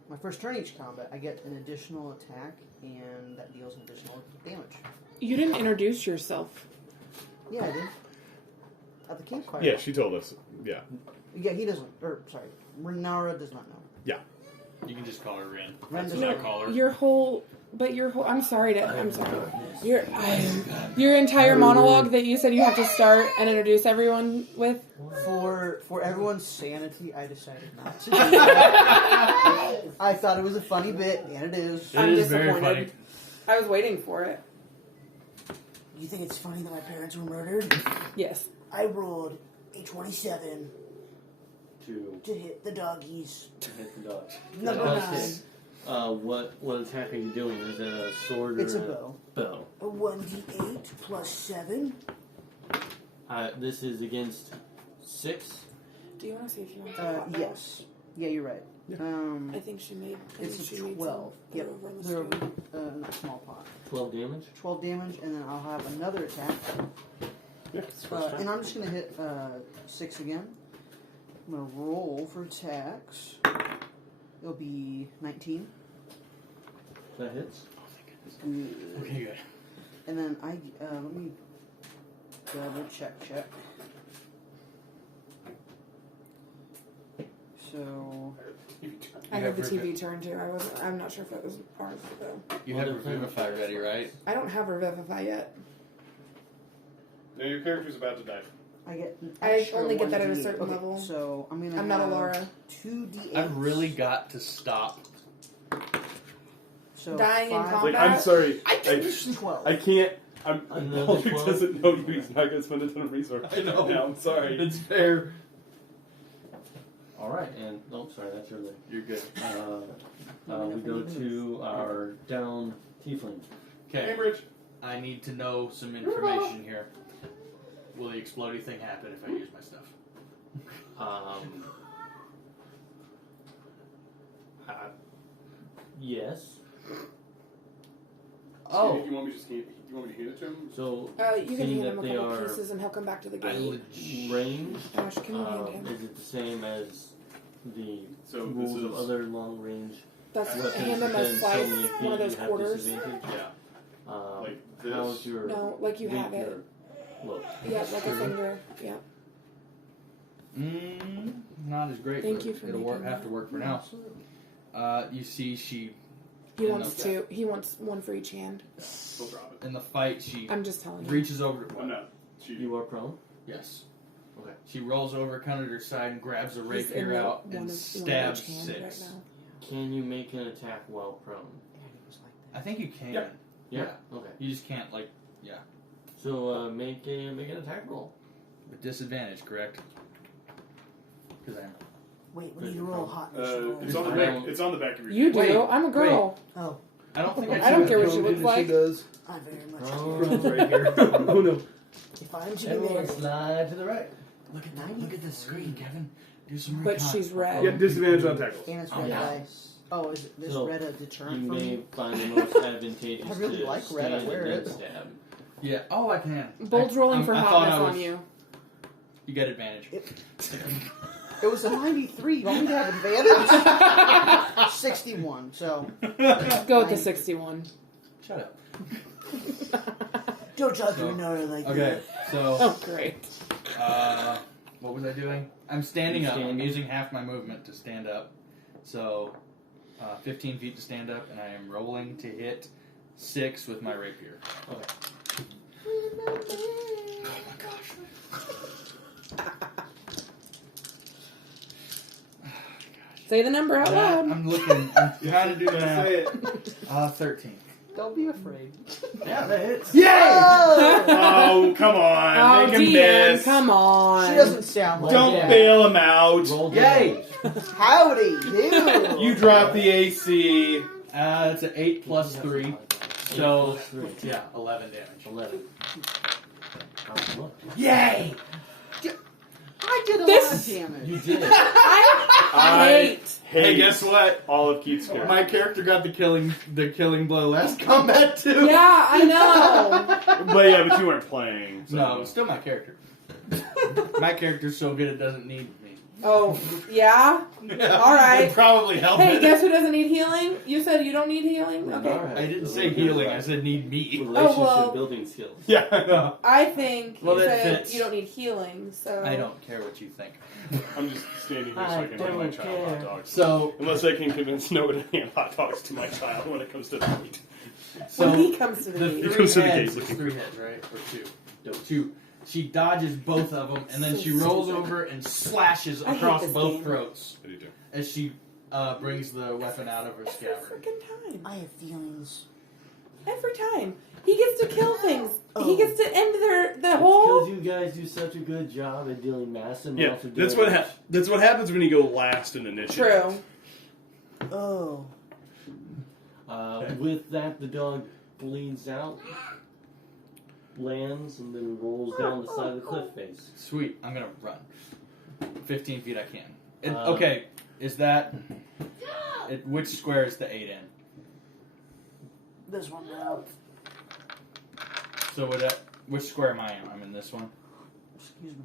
my first turn each combat, I get an additional attack, and that deals an additional damage. You didn't introduce yourself. Yeah, I did. At the campfire. Yeah, she told us. Yeah. Yeah, he doesn't. Or, sorry, Renara does not know. Yeah. You can just call her Ren. Ren That's does what I not. call her. I'm sorry. Your entire monologue that you said you have to start and introduce everyone with. For everyone's sanity, I decided not to. I thought it was a funny bit, and it is. I'm It is very disappointed. funny. I was waiting for it. Do you think it's funny that my parents were murdered? Yes. I rolled a 27 To to hit the doggies. hit the dogs. Number Okay. 9. What attack are you doing? Is it a sword or It's a bow. bow? A 1d8 plus 7. This is against 6. Do you want to see if you want to? Yes. Yeah, you're right. I think she made. It's a 12. Yep. Over in the They're street. in that small pot. 12 damage. 12 damage, and then I'll have another attack. Yeah. It's first turn. And I'm just going to hit 6 again. I'm going to roll for attacks. It'll be 19. That hits. Good. Okay, good. And then let me double check. So, I heard the TV turn too. I'm not sure if it was ours though. You have Revivify ready, right? I don't have Revivify yet. No, your character's about to die. I get. an I extra only get that at a 1d8. certain Okay, level. So I'm gonna. I'm not a have Laura. 2d8. I've really got to stop. So Dying in 5, combat. Like, I'm sorry. 12. I can't. Another Baldrick 12? doesn't know you. He's not going to spend a ton of resources. I know. Right now. I'm sorry. It's fair. All right, and sorry, that's your leg. You're good. We go to our down tiefling. Okay. Cambridge. I need to know some information here. Will the explodey thing happen if I use my stuff? Yes. Oh. You want me to hand it to him? So You can seeing hand him that a they couple are pieces and he'll come back to the I gate. range, Ash, can you hand him? is it the same as the So this rules of is other long range That's weapons? hand him a Within so slice, many one of feet, those you have quarters. disadvantage? yeah. Like this. How's your No, like you have it. rapier look? Yeah, like a finger. Yeah. Not as great. Thank but you for it'll making have to that. work for now. You see, she He And wants okay. two. He wants one for each hand. He'll drop it. in the fight she I'm just telling you. reaches over. I'm not. She, You are prone. Yes. Okay. She rolls over, kind of to her side, and grabs a He's in rapier the- out one and of stabs each hand 6. right now. Can you make an attack while prone? I think you can. Yeah. Yeah. Okay. You just can't So make an attack roll. with disadvantage, correct? Because I'm. Wait, we need to roll hot. it's on the back. It's on the back of your. You do. Wait, I'm a girl. Oh, I don't think I don't care what she looks like. does. I very much Prone. do. right here. Oh no! If I'm to be Everyone there, slide to the right. Look at that! Look at the screen, Kevin. Do some. But recon. she's red. Yeah, disadvantage on tackles. And it's Oh, red yeah. dice. Oh, is it this So, red a You deterrent for may me? find the most advantageous I really to like red, I stand wear and it. then stab. Yeah. Oh, I can. Bold's rolling for I thought hotness I was- on you. You get advantage. It was a 93. You want me to have advantage? 61. So Go with the 61. Shut up. don't talk to So- Renora like Okay. So, Oh, great. what was I doing? I'm standing up. I'm Standing. using half my movement to stand up. So, 15 feet to stand up, and I am rolling to hit 6 with my rapier. Okay. Oh my gosh. Say the number out loud. I'm looking. I'm trying to do the math. Say it. 13. don't be afraid. Yeah, that hits. Yay! Oh! Oh, come on. Oh, Make him Deanne, miss. come on. She doesn't sound like Don't Yeah. bail him out. Roll Yay! damage. Howdy, dude. You drop the AC. That's an 8 plus 3. So, Plus 3. yeah, 11 damage. 11. How's it look? Yay! I did a This- lot of damage. You did. I hate. Hey, guess what? All of Keith's character. My character got the killing blow last combat too. Yeah, I know. but you weren't playing. So. No, it's still my character. My character's so good it doesn't need me. Oh, yeah? All right. It probably helped. Hey, it. guess who doesn't need healing? You said you don't need healing? Okay. Alright. I didn't say healing. I said need me. Relationship well. building skills. Yeah, I know. I think Well, you that said fits. you don't need healing, so. I don't care what you think. I'm just standing here so I I can hand my don't child hot care. dogs. So, Unless I can convince Noah to hand hot dogs to my child when it comes to the meat. When he so comes to the the gate. It three comes to the heads, gate. it's 3 heads, right? Or 2? No, 2. She dodges both of them, and then she rolls over and slashes I hate across this both game. throats What do you do? as she brings the weapon out of her Every scabbard. freaking time. I have feelings. Every time. He gets to kill things. Oh. He gets to end the Because whole. you guys do such a good job at dealing mass amounts Yeah, of that's damage. what that's what happens when you go last in initiative. True. Oh. With that, the dog bleeds out, lands, and then rolls down the side of the cliff face. Sweet, I'm gonna run. 15 feet I can. Uh, Okay, is that... which square is the 8 in? This one now. So would that, which square am I in? I'm in this one? Excuse me.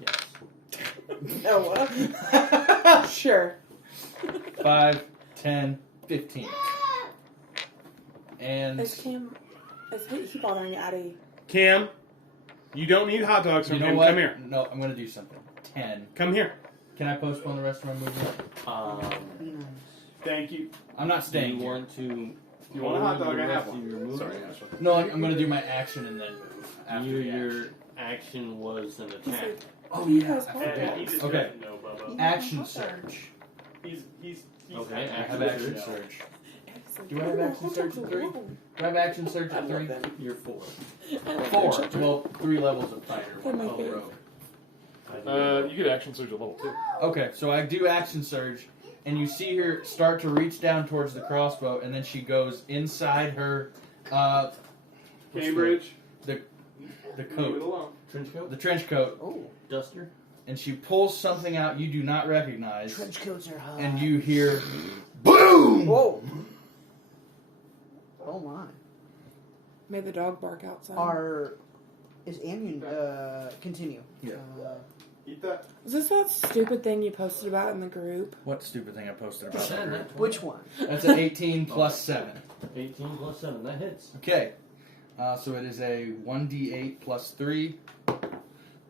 Yes. Noah. Sure. 5, 10, 15. And Is he bothering Addie? Cam, you don't need hot dogs from you know him. what? Come here. No, I'm gonna do something. 10. Come here. Can I postpone the rest of my movement? Be nice. Thank you. I'm not Do staying you here. want to... You want a hot dog? the I rest have of your one. Sorry, movement? Ashley. No, I'm gonna do my action and then move. After the Your action. action was an He's attack. like, Oh you yeah. guys I hot forgot. dogs. just Okay. doesn't know, Bubba. Action surge. He's Okay, I have action action surge. surge. He's like, Do I have "Oh, action hot surge dogs at are 3? wrong." Do I have action surge I at love 3? them. You're 4. I love 4. their children. Well, 3 levels of fighter. They're my Oh, favorite. rogue. You get action surge at level 2. Okay, so I do action surge, and you see her start to reach down towards the crossbow, and then she goes inside her Cambridge. the Leave it coat, alone. Trench coat? the trench coat, Oh, Duster? and she pulls something out you do not recognize, Trench coats are hot. and you hear boom. whoa! Oh my! Made the dog bark outside. Is Ammon continue? Yeah. Eat that. Is this that stupid thing you posted about in the group? What stupid thing I posted about Said that? that. Which one? That's an 18 plus 7. 18 plus 7. That hits. Okay, so it is a 1d8 plus 3.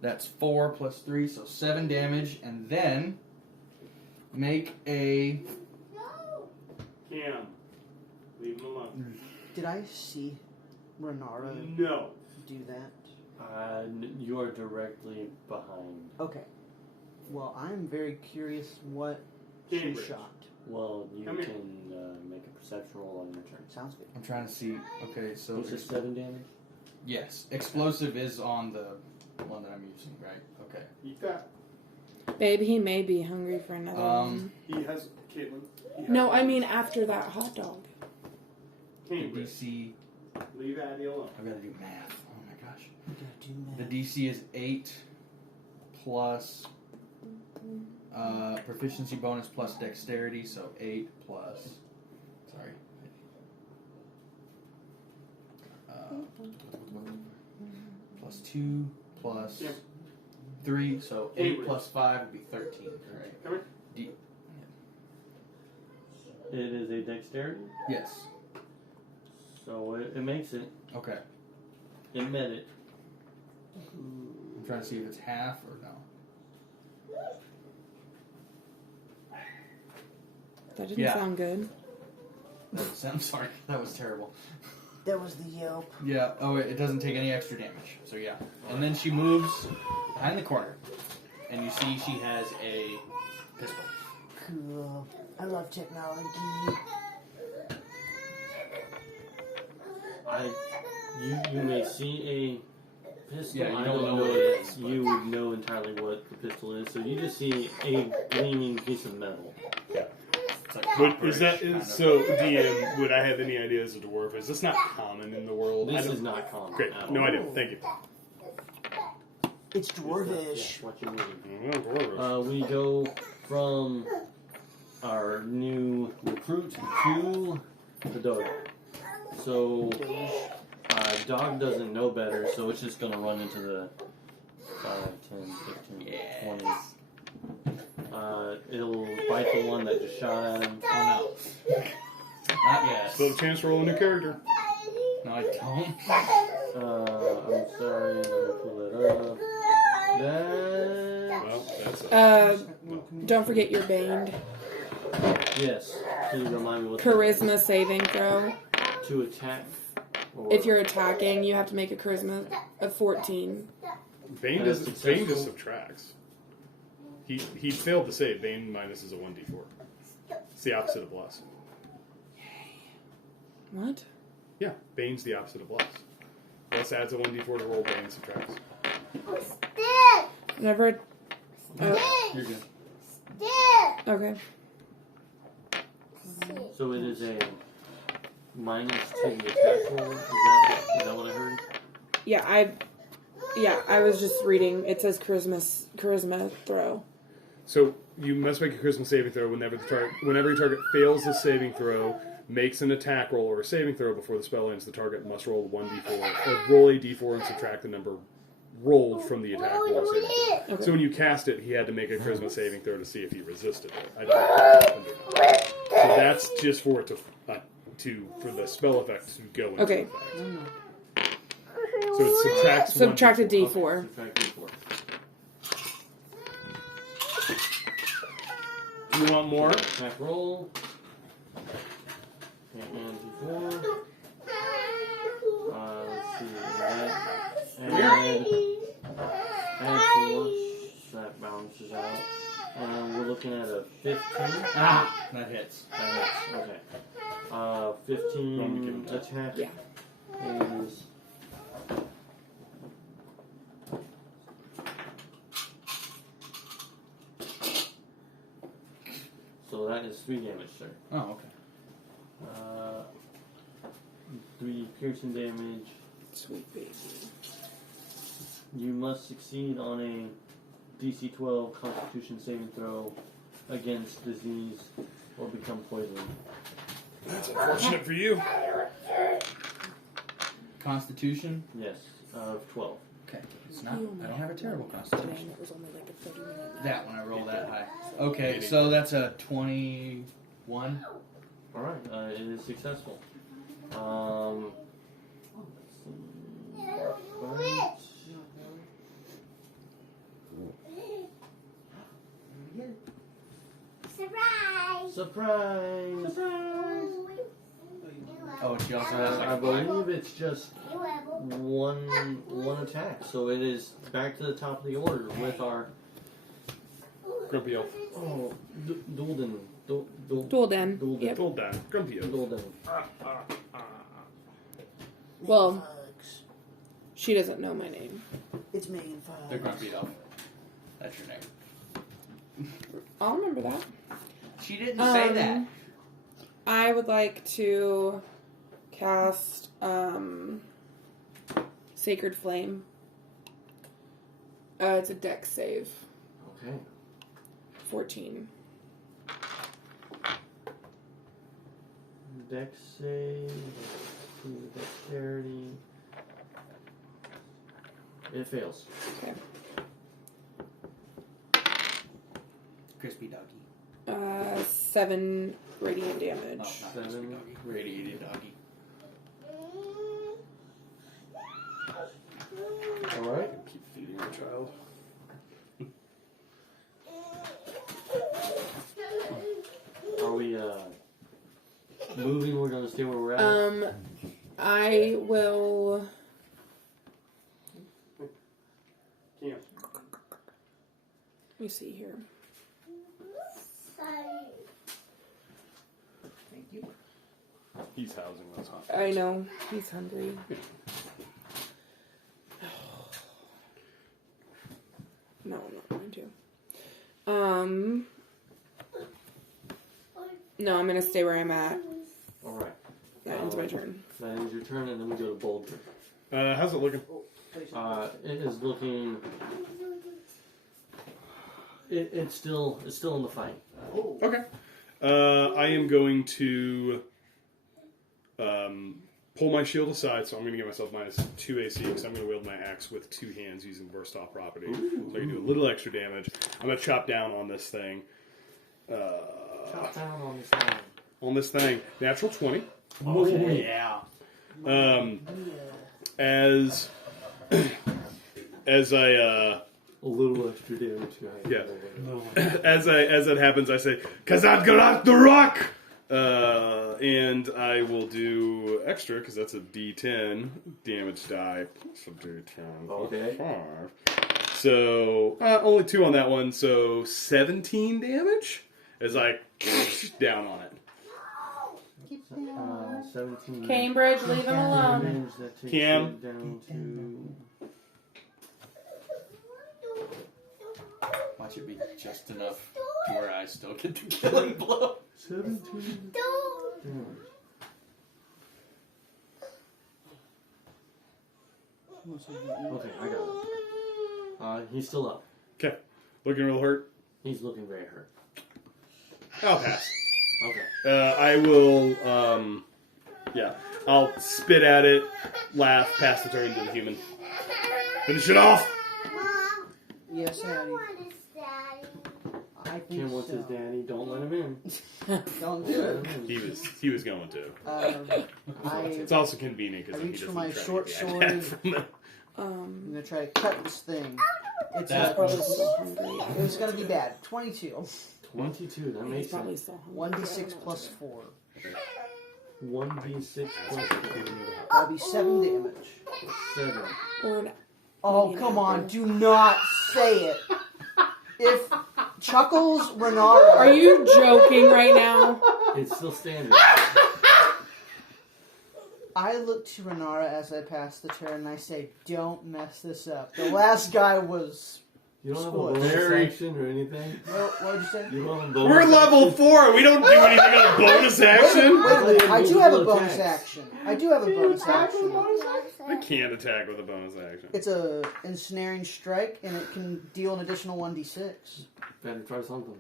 That's 4 plus 3, so 7 damage, and then make a. Cam. Leave him alone. Did I see Renara No. do that? You are directly behind. Okay. Well, I'm very curious what she Cambridge. shot. Well, you Come here. can make a perception roll on your turn. Sounds good. I'm trying to see. Okay, so You said 7 damage? yes, explosive is on the one that I'm using, right? Okay. Eat that. Babe, he may be hungry for another one. He has Caitlin. He has No, I mean after that hot dog. The Cambridge. DC. Leave Addy alone. I've got to do math. Oh my gosh. You gotta do The that. DC is 8 plus proficiency bonus plus dexterity, so 8 plus. Sorry. Plus 2 plus Yeah. 3, so 8 plus 5 would be 13. Right? Come here. D. It is a dexterity, Yes. so it makes it. Okay. It met it. I'm trying to see if it's half or no. That didn't Yeah. sound good. I'm sorry, that was terrible. That was the yelp. Yeah. Oh, it doesn't take any extra damage. So yeah. And then she moves behind the corner, and you see she has a pistol. Cool. I love technology. You may see a pistol. Yeah, you I don't know what if it is, but- You would know entirely what the pistol is. So you just see a gleaming piece of metal. It's like But is that copperish kind of- so? DM, would I have any idea as a dwarf? Is this not common in the world? This I don't- is not common. Great. At No all. idea. Thank you. It's dwarvish. Yeah, what you mean. Oh, dwarves. We go from our new recruit to the dog. So, dog doesn't know better, so it's just going to run into the 5, 10, 15, 20. It'll bite the one that just shot at him. Oh no. Not yet. Still have a chance to roll a new character. No, I don't. I'm sorry, let me pull it up. That. Well, that's Don't forget your baned. Yes. Can you remind me what Charisma saving throw. to attack? Or If you're attacking, you have to make a charisma of 14. Bane That's does successful. Bane just subtracts. He failed to save. Bane minus is a 1d4. It's the opposite of bless. What? Yeah, Bane's the opposite of bless. Bless adds a 1d4 to roll. Bane subtracts. Never. Oh, You're good. okay. So it is a minus to the attack roll. Is that what I heard? Yeah, I was just reading. It says charisma throw. So you must make a charisma saving throw whenever your target fails the saving throw, makes an attack roll or a saving throw before the spell ends. The target must roll 1d4. Roll a d4 and subtract the number rolled from the attack roll or saving throw. Okay. So when you cast it, he had to make a charisma saving throw to see if he resisted it. I don't know if that happened or not. So that's just for it for the spell effect to go into Okay. effect. So it subtracts Subtract a 1d4. d4. Subtract D4. Do you want more? Attack roll. And D4. Let's see. Add 4. So that balances out. And we're looking at a 15. Ah, that hits. That hits. Okay. 15 attack Yeah. is 3 damage, sir. Oh, okay. 3 piercing damage. Sweet baby. You must succeed on a DC 12 Constitution saving throw against disease or become poisoned. That's unfortunate for you. Constitution? Yes, of 12. Okay. It's not. I don't have a terrible Dang, constitution. it was only like a 30-minute. That when I roll that high. Okay, so that's a 21. Alright, it is successful. Let's see. Surprise! Surprise! Oh, she also has like I a 5. believe it's just You have a one attack, so it is back to the top of the order with our Grumpy elf. Dulden. Dualden. Dulden. Yep. Hold down. Grumpy elf. Dulden. Well- Fugs. She doesn't know my name. It's Megan Fox. The grumpy elf. That's your name. I'll remember that. She didn't say that. I would like to cast Sacred Flame. It's a dex save. Okay. 14. Dex save. Dexterity. It fails. Okay. Crispy doggy. 7 radiant damage. Oh, not crispy 7 doggy. Radiated doggy. Alright. Keep feeding your child. Are we moving? We're gonna stay where we're at? I will. Cam. Let me see here. Thank you. He's housing those hot. I know he's hungry. No, I'm not going to. No, I'm gonna stay where I'm at. Alright. That ends my turn. That ends your turn, and then we go to Boulder. How's it looking? It is looking. It's still in the fight. Okay. I am going to pull my shield aside, so I'm going to give myself -2 AC because I'm going to wield my axe with 2 hands using burst off property. So I can do a little extra damage. I'm going to chop down on this thing. Chop down on this thing. On this thing. Natural 20. Okay. Yeah. As I A little extra damage. Yeah. as that happens, I say Kazadgarak the Rock, and I will do extra because that's a D10 damage die plus a D10. Okay. 5. So only 2 on that one, so 17 damage as I down on it. 17. Cambridge, leave him alone. Damage that takes Cam. it down to. Watch it be just enough to where I still get the killing blow. 17. Okay, I got it. He's still up. Okay, looking real hurt. He's looking very hurt. I'll pass. Okay. I will. I'll spit at it, laugh, pass the turn to the human. Finish it off. Yes, Daddy. What is Daddy? I think Kim wants his so. daddy. Don't let him in. Don't Don't do let it. him in. He was going to. It's It's also convenient because I he reach for doesn't my try short to get the iPad sword. from the- I'm gonna try to cut this thing. It's That Probably was- so hungry. it's gonna be bad. 22. 22. That He's makes probably it. so hungry. 1d6 plus 4. 1d6 plus 4. That'll be 7 damage. 7. Or an Oh, come on. Do not say it. If Chuckles Renara. Are you joking right now? It's still standing. I look to Renara as I pass the turn and I say, don't mess this up. The last guy was You don't have a Squad. bonus Very- action or anything? Well, what did you say? You don't have a bonus We're action? level 4. We don't do anything on a bonus action. Wait a minute, I do have a Invisible bonus attacks. action. I do have a bonus action. I can't attack with a bonus action. It's a ensnaring strike, and it can deal an additional 1d6. Better try something.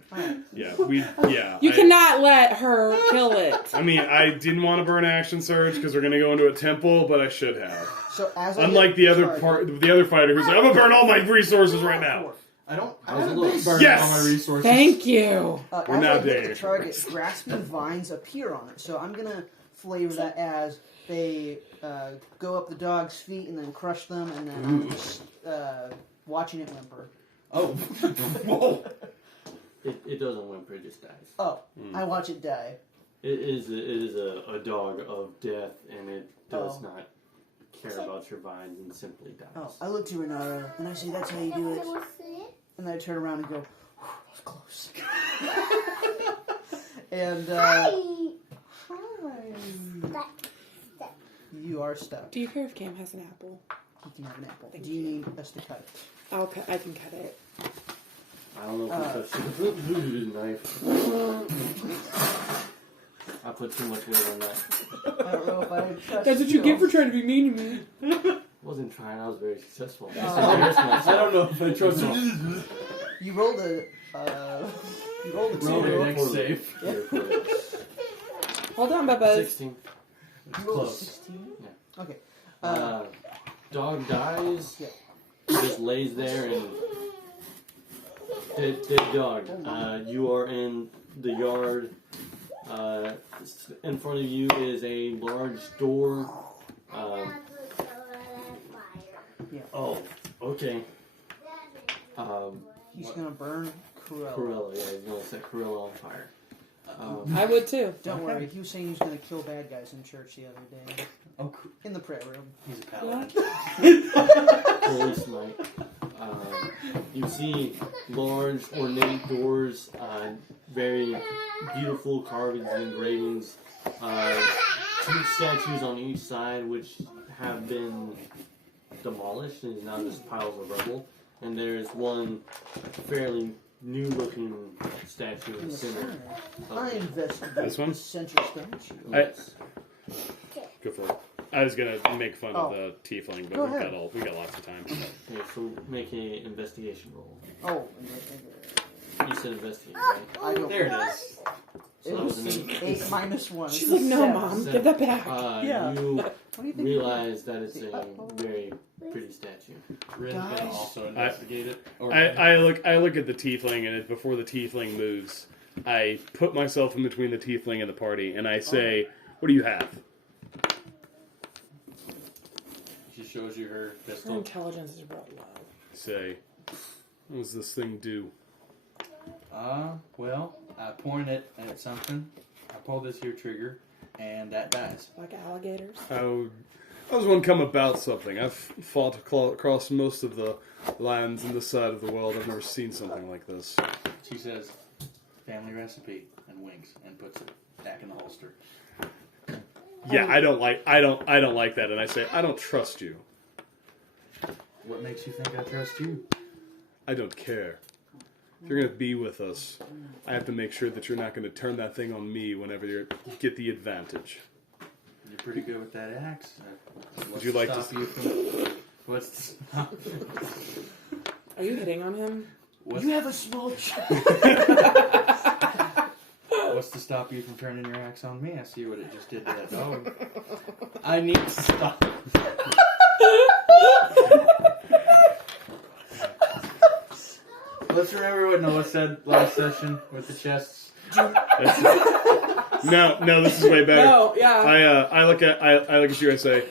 You cannot let her kill it. I mean, I didn't want to burn action surge because we're gonna go into a temple, but I should have. So as I Unlike hit the other target- the other fighter who's like, I'm gonna burn all my resources right now. I don't. I was a little burn Yes! all my resources. Thank you. We're as not I hit the dangerous. target, grasping vines appear on it. So I'm gonna flavor that as they go up the dog's feet and then crush them, and then I'm just watching it whimper. Oh. Whoa. It doesn't whimper, it just dies. Oh, I watch it die. It is a dog of death, and it does Oh. not care about your vines and simply dies. Oh, I look to Renata and I say, "That's how you do it." And then I turn around and go, "That was close." And hi. You are stuck. Do you care if Cam has an apple? Do you have an apple? Do you need us to cut it? I can cut it. I don't know if we touched the knife. I put too much weight on that. I don't know if I trust That's what you get for trying to be mean to me. I wasn't trying, I was very successful. I don't know if I trust you. You rolled a. You rolled a 2. Roll your next save. Hold on, Bubba. 16. You rolled a Close. 16? Yeah. Okay. Dog dies. Yeah. He just lays there and dead dog. You are in the yard. In front of you is a large door. Oh, okay. He's gonna burn Cruella. Cruella, yeah, he's gonna set Cruella on fire. I would too. Don't worry, he was saying he was gonna kill bad guys in church the other day. Oh, In the prayer room. he's a paladin. Holy smite. You see large, ornate doors, very beautiful carvings and engravings, 2 statues on each side which have been demolished and is now just piles of rubble. And there's one fairly new-looking statue in In the the center. center. of I it. investigate This one? the central statue. Yes. Go for it. I was gonna make fun of Oh. the tiefling, but Go we ahead. got lots of time. Okay, so make an investigation roll. Oh, You said investigate, right? I don't. There it is. So It that was was an 8 minus 1. She's It's like, a no, 7. Mom, give that back. Yeah. You What do you think? realize that it's a very pretty statue. Rin's Guys. gonna also investigate it. Or I look at the tiefling, and before the tiefling moves, I put myself in between the tiefling and the party, and I say, "What do you have?" she shows you her Her pistol. intelligence is real low. Say, "What does this thing do?" Well, I point it at something. I pull this here trigger, and that dies. Like alligators. How does one come about something? I've fought across most of the lands in this side of the world. I've never seen something like this. She says, "Family recipe," and winks, and puts it back in the holster. Yeah, I don't like that, and I say, "I don't trust you. What makes you think I trust you? I don't care. If you're gonna be with us, I have to make sure that you're not gonna turn that thing on me whenever you get the advantage." You're pretty good with that axe. What's you like to stop you from? What's to stop? Are you hitting on him? What's, You have a small child. what's to stop you from turning your axe on me? I see what it just did to that dog. I need to stop. Let's remember what Noah said last session with the chests. No, this is way better. No, yeah. I look at you and say,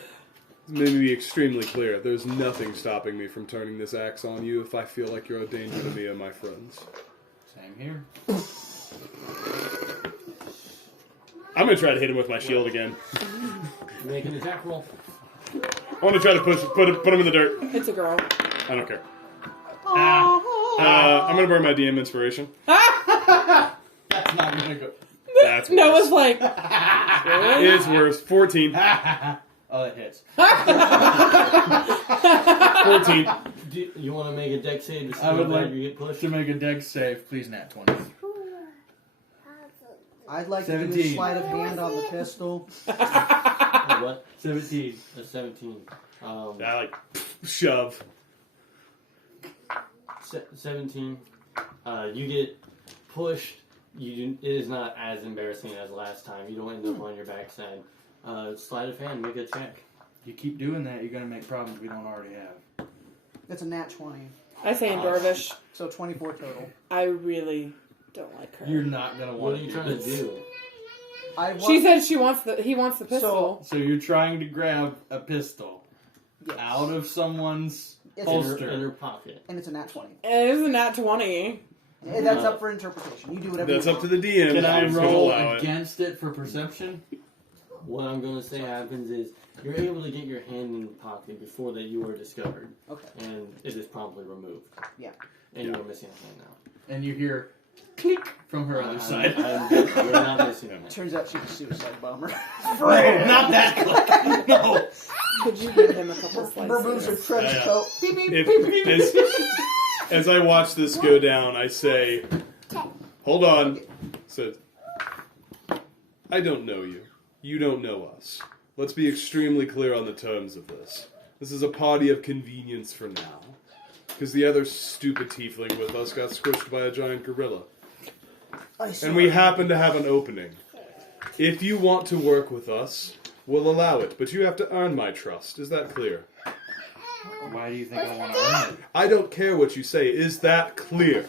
"Let me be extremely clear. There's nothing stopping me from turning this axe on you if I feel like you're a danger to me and my friends." Same here. I'm gonna try to hit him with my shield again. Make an attack roll. I want to try to put him in the dirt. It's a girl. I don't care. I'm gonna burn my DM inspiration. That's not gonna go. That's Noah's worse. like, really? It's worse. 14. Oh, it hits. 14. You want to make a deck save to see I would how like bad you get pushed? to make a dex save. Please, nat 20. I'd like to do a 17. sleight of hand on the pistol. A what? 17. A 17. I like shove. 17. You get pushed. It is not as embarrassing as last time. You don't end up on your backside. Sleight of hand, make a check. You keep doing that, you're gonna make problems we don't already have. That's a nat 20. I say in Dorvish, So 24 total. I really don't like her. You're not gonna What want are you to trying to do? I want, She said he wants the pistol. So you're trying to grab a pistol Yes. out of someone's Yes. holster. In her pocket. And it's a nat 20. And it is a nat 20. And that's up for interpretation. You do whatever That's you up to want. the DM. Can I I'm just gonna roll allow it. against it for perception? What I'm going to say happens is you're able to get your hand in the pocket before that you are discovered, Okay. and it is promptly removed. Yeah. And Yeah. you're missing a hand now. And you hear click from her other side. You're not missing a hand. Turns out she's a suicide bomber. No, not that click. No. Could you give him a couple Removes her slices? trench Yeah. coat. Beep, beep, beep, beep, beep. As I watch this go down, I say, "Hold on." Said, "I don't know you. You don't know us. Let's be extremely clear on the terms of this. This is a party of convenience for now, because the other stupid tiefling with us got squished by a giant gorilla, I saw and we happen to have an opening. If you want to work with us, we'll allow it, but you have to earn my trust. Is that clear?" Why do you think I want to earn it? I don't care what you say. Is that clear?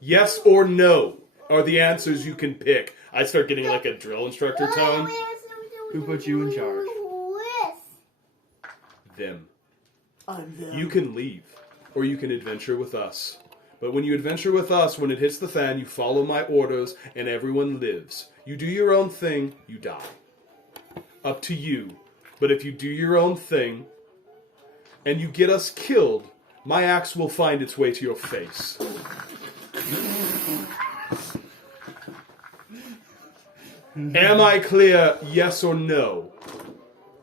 Yes or no are the answers you can pick. I start getting like a drill instructor tone. Who put you in charge? Them. I'm them. You can leave, or you can adventure with us. But when you adventure with us, when it hits the fan, you follow my orders, and everyone lives. You do your own thing, you die. Up to you. But if you do your own thing, and you get us killed, my axe will find its way to your face. Am I clear, yes or no?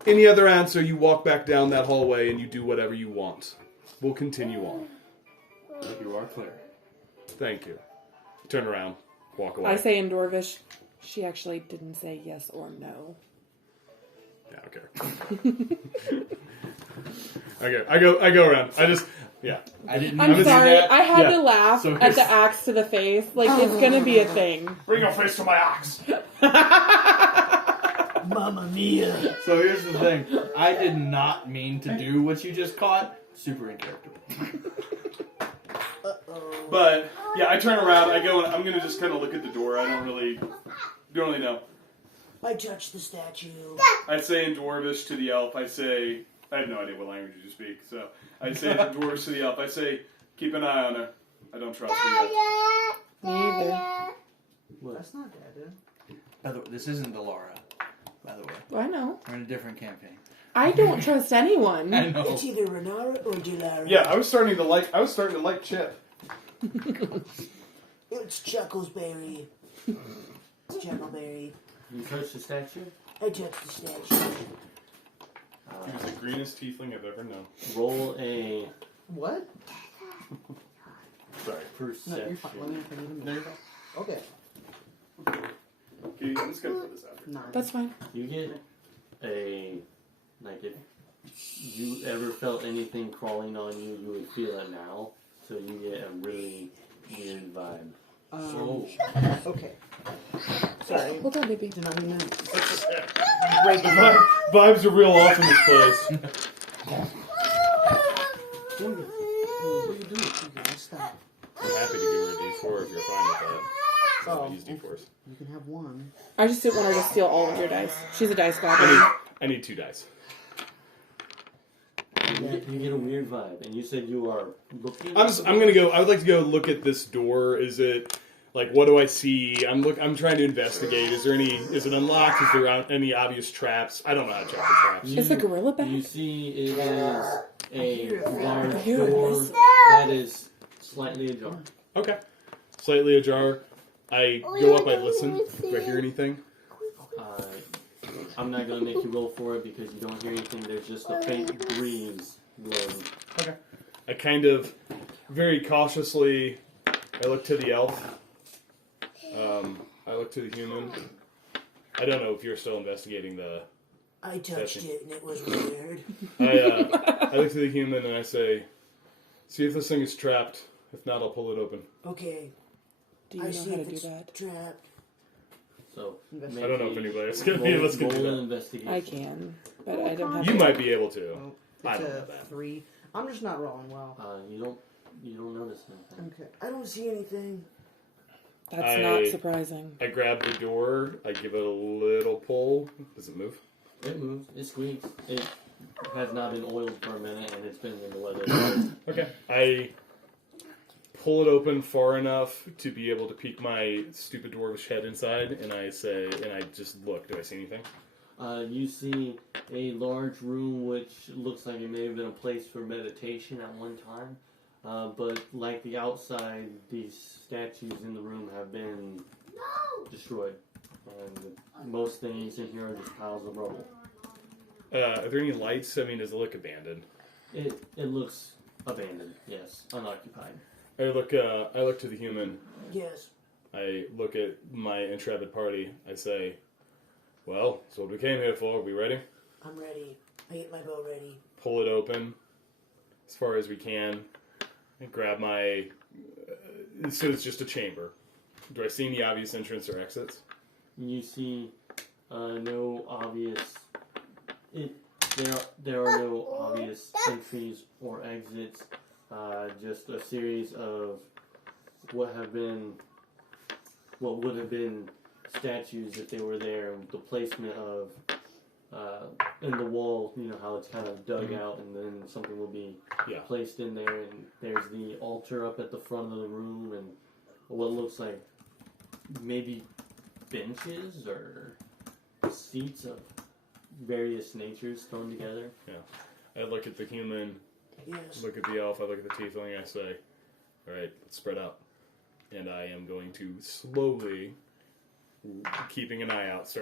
Any other answer, you walk back down that hallway and you do whatever you want. We'll continue on. You are clear. Thank you. Turn around, walk away. I say in Dorvish, she actually didn't say yes or no. Yeah, okay. Okay, I go around. Yeah. I didn't I'm know sorry, that. I had Yeah. to laugh So at here's- the axe to the face. Like, it's gonna be a thing. Bring your face to my axe. Mamma mia. So here's the thing. I did not mean to do what you just caught. Super in character. But yeah, I turn around. I go. I'm gonna just kind of look at the door. I don't really know. I touched the statue. I'd say in Dwarvish to the elf. I say I have no idea what language you speak. So I'd say in Dwarvish to the elf. I say keep an eye on her. I don't trust her yet. Neither. That's not bad, dude. By the way, this isn't Delara. By the way, I know. we're in a different campaign. I don't trust anyone. I know. It's either Renara or Delara. Yeah, I was starting to like Chip. It's Chucklesberry. It's Chuckleberry. You touch the statue? I touched the statue. He was the greenest tiefling I've ever known. Roll a What? Sorry. No, perception. you're fine. Let me put it in No, there. you're fine. Okay. Okay, I'm just gonna put this out here. 9. That's fine. You get if you ever felt anything crawling on you, you would feel it now. So you get a really weird vibe. Okay. Sorry. Hold on, baby. Did not mean that. Vibes are real off in this place. What are you doing? You guys stop. I'm happy to give her a D4 if you're fine with that. I Oh, use D4s. you can have one. I just didn't want her to steal all of your dice. She's a dice goblin. I need 2 dice. You get a weird vibe, and you said you are looking. I'm gonna go. I would like to go look at this door. Is it like what do I see? I'm trying to investigate. Is it unlocked? Is there any obvious traps? I don't know how to check the traps. Is the gorilla back? You see, it is a large hear it. door that is slightly ajar. Okay, slightly ajar. I go up. I listen. Do I hear anything? I'm not gonna make you roll for it because you don't hear anything. There's just a faint breeze blowing. Okay. I kind of, very cautiously, I look to the elf. I look to the human. I don't know if you're still investigating the... I touched it and it was weird. I look to the human and I say, see if this thing is trapped. If not, I'll pull it open. Okay, Do you I know see how to if do it's that? trapped. So Investigate. I don't know if anybody else can, any of us can do roll an that. investigation. I can, but I don't have. You to. might be able to. Oh, I it's don't a know that. 3. I'm just not rolling well. You don't notice anything. Okay. I don't see anything. That's not surprising. I grab the door. I give it a little pull. Does it move? It moves. It squeaks. It has not been oiled for a minute, and it's been in the weather. Okay. I pull it open far enough to be able to peek my stupid dwarvish head inside, and I say, and I just look. Do I see anything? You see a large room which looks like it may have been a place for meditation at one time. But like the outside, these statues in the room have been destroyed. And most things in here are just piles of rubble. Are there any lights? I mean, does it look abandoned? It looks abandoned, yes, unoccupied. I look to the human. Yes. I look at my intrepid party. I say, well, that's what we came here for. Are we ready? I'm ready. I get my bow ready. Pull it open as far as we can. And grab my... so it's just a chamber. Do I see any obvious entrance or exits? You see no obvious... There are no obvious entries or exits. Just a series of what would have been statues if they were there. The placement of in the wall, you know how it's kind of dug out, and then something will be placed in there. And there's the altar up at the front of the room, and what looks like maybe benches or seats of various natures thrown together. Yeah. I look at the human, Yes. look at the elf, I look at the tiefling, I say, alright, let's spread out. And I am going to slowly, keeping an eye out,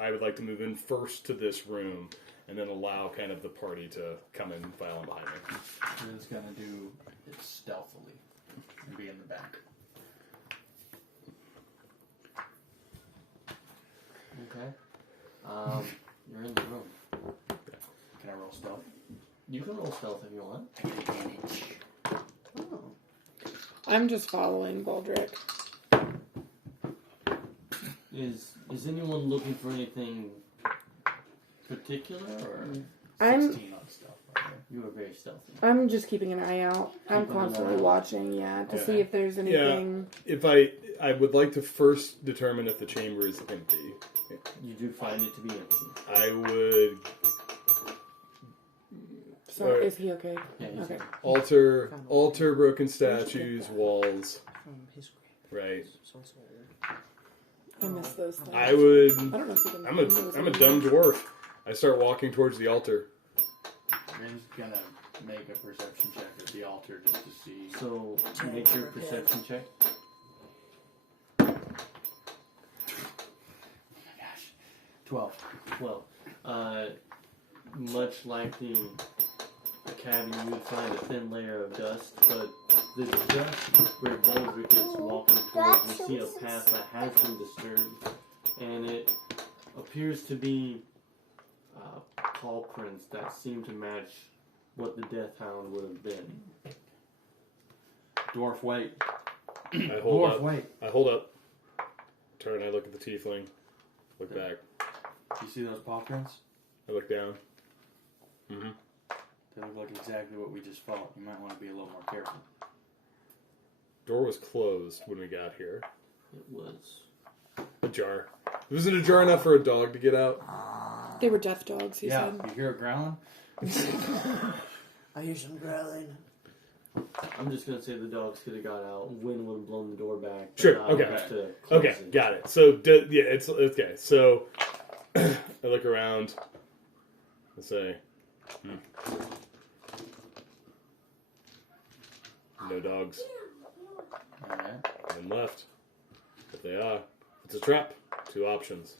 I would like to move in first to this room, and then allow kind of the party to come in and file in behind me. It's gonna do it stealthily and be in the back. Okay. You're in the room. Can I roll stealth? You can roll stealth if you want. I get advantage. Oh. I'm just following Baldric. Is anyone looking for anything particular, or 16 on stealth. Right? you are very stealthy? I'm just keeping an eye out. I'm Keeping an constantly eye out. watching, to Okay. see if there's anything. If I would like to first determine if the chamber is empty. You do find it to be empty. I would So Alright. is he okay? Yeah, he's Okay. altar, broken statues, walls, From his grave. right. So it's old. I miss those things. I would. I don't know if you can. I'm a dumb dwarf. I start walking towards the altar. Rin's gonna make a perception check at the altar just to see. So make your perception check. Oh my gosh. 12. Well, much like the academy, you would find a thin layer of dust, but the dust where Baldric is walking towards, you see a path that has been disturbed, and it appears to be paw prints that seem to match what the Death Hound would have been. Dwarf, wait. I hold Dwarf, up. wait. I hold up. Turn. I look at the tiefling. Look back. You see those paw prints? I look down. Mm-hmm. They look like exactly what we just fought. You might want to be a little more careful. Door was closed when we got here. It was. Ajar. Wasn't ajar enough for a dog to get out? They were death dogs. You Yeah, said. you hear it growling? I hear some growling. I'm just gonna say the dogs could have got out. Wind would have blown the door back. but Sure, not okay. enough to close Okay, it. got it. So yeah, it's okay. So I look around. I say, no dogs. Alright. And left. If they are, it's a trap. 2 options.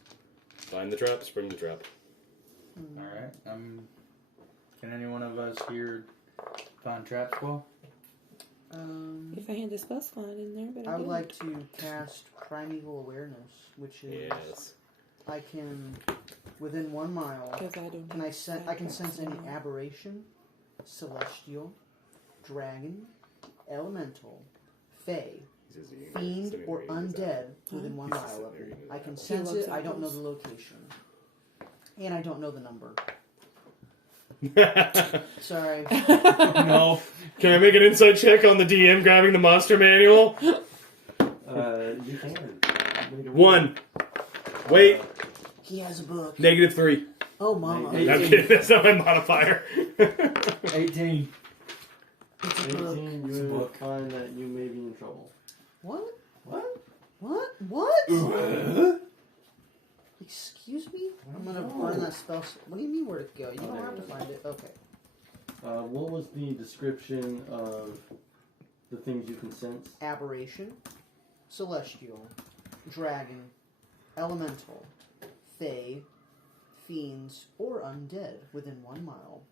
Find the trap, spring the trap. Alright. Can any one of us hear Find trap squall. If I had the spell slot in there, but I would don't. like to cast Primeval Awareness, which is Yes. I can, within 1 mile, 'Cause I don't. can have I can sense any anymore. aberration, celestial, dragon, elemental, fey, fiend, or undead within 1 mile of me. I can sense loves it. I don't know apples. the location, and I don't know the number. Sorry. No. Can I make an inside check on the DM grabbing the monster manual? You can. 1. Wait. He has a book. -3. Oh, mama. Hey, I'm kidding. That's not my modifier. 18. It's a book. 18, you will find that you may be in trouble. What? What? What? What? Excuse me? I'm gonna burn that spell. What do you mean where to go? You don't have to find it. Okay. What was the description of the things you can sense? Aberration, celestial, dragon, elemental, fey, fiends, or undead within 1 mile.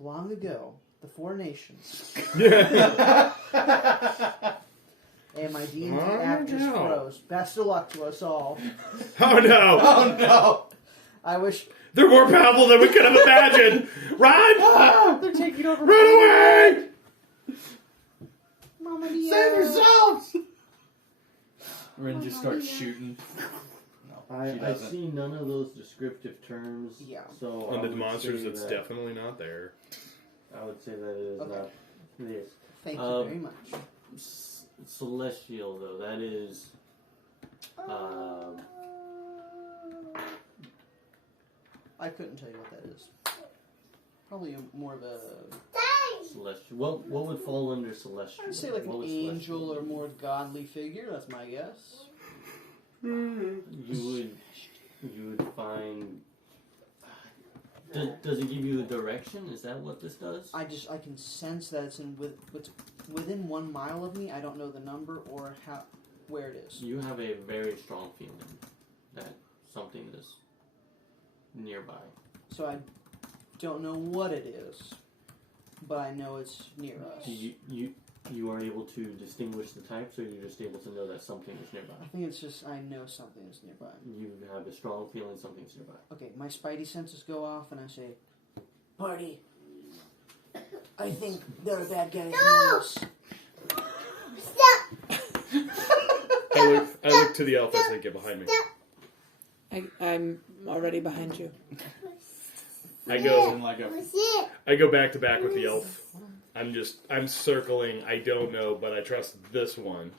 Long ago, the 4 nations and my D&D app just froze. Best of luck to us all. Oh no! Oh no! I wish They're more powerful than we could have imagined! Run! they're taking over. Run away! Mama Mia. Save yourselves! Ren just starts shooting. No, she I doesn't. see none of those descriptive terms. Yeah. So On I the would monsters, say it's that- definitely not there. I would say that it is Okay. not. Yes. Thank you very much. Celestial, though, that is. I couldn't tell you what that is. Probably more of a, Celestial. What would fall under celestial? I'd say like What an would angel celestial or more godly figure. That's my guess. be? You would find. Does it give you a direction? Is that what this does? I can sense that it's it's within 1 mile of me. I don't know the number or where it is. You have a very strong feeling that something is nearby. So I don't know what it is, but I know it's near us. Do you are able to distinguish the types, or you're just able to know that something is nearby? I think it's just I know something is nearby. You have a strong feeling something's nearby. Okay, my spidey senses go off and I say, Party. I think there are bad guys near us. I look to the elf as they get behind me. I'm already behind you. I go Like a I go back to back with the elf. I'm circling, I don't know, but I trust this one.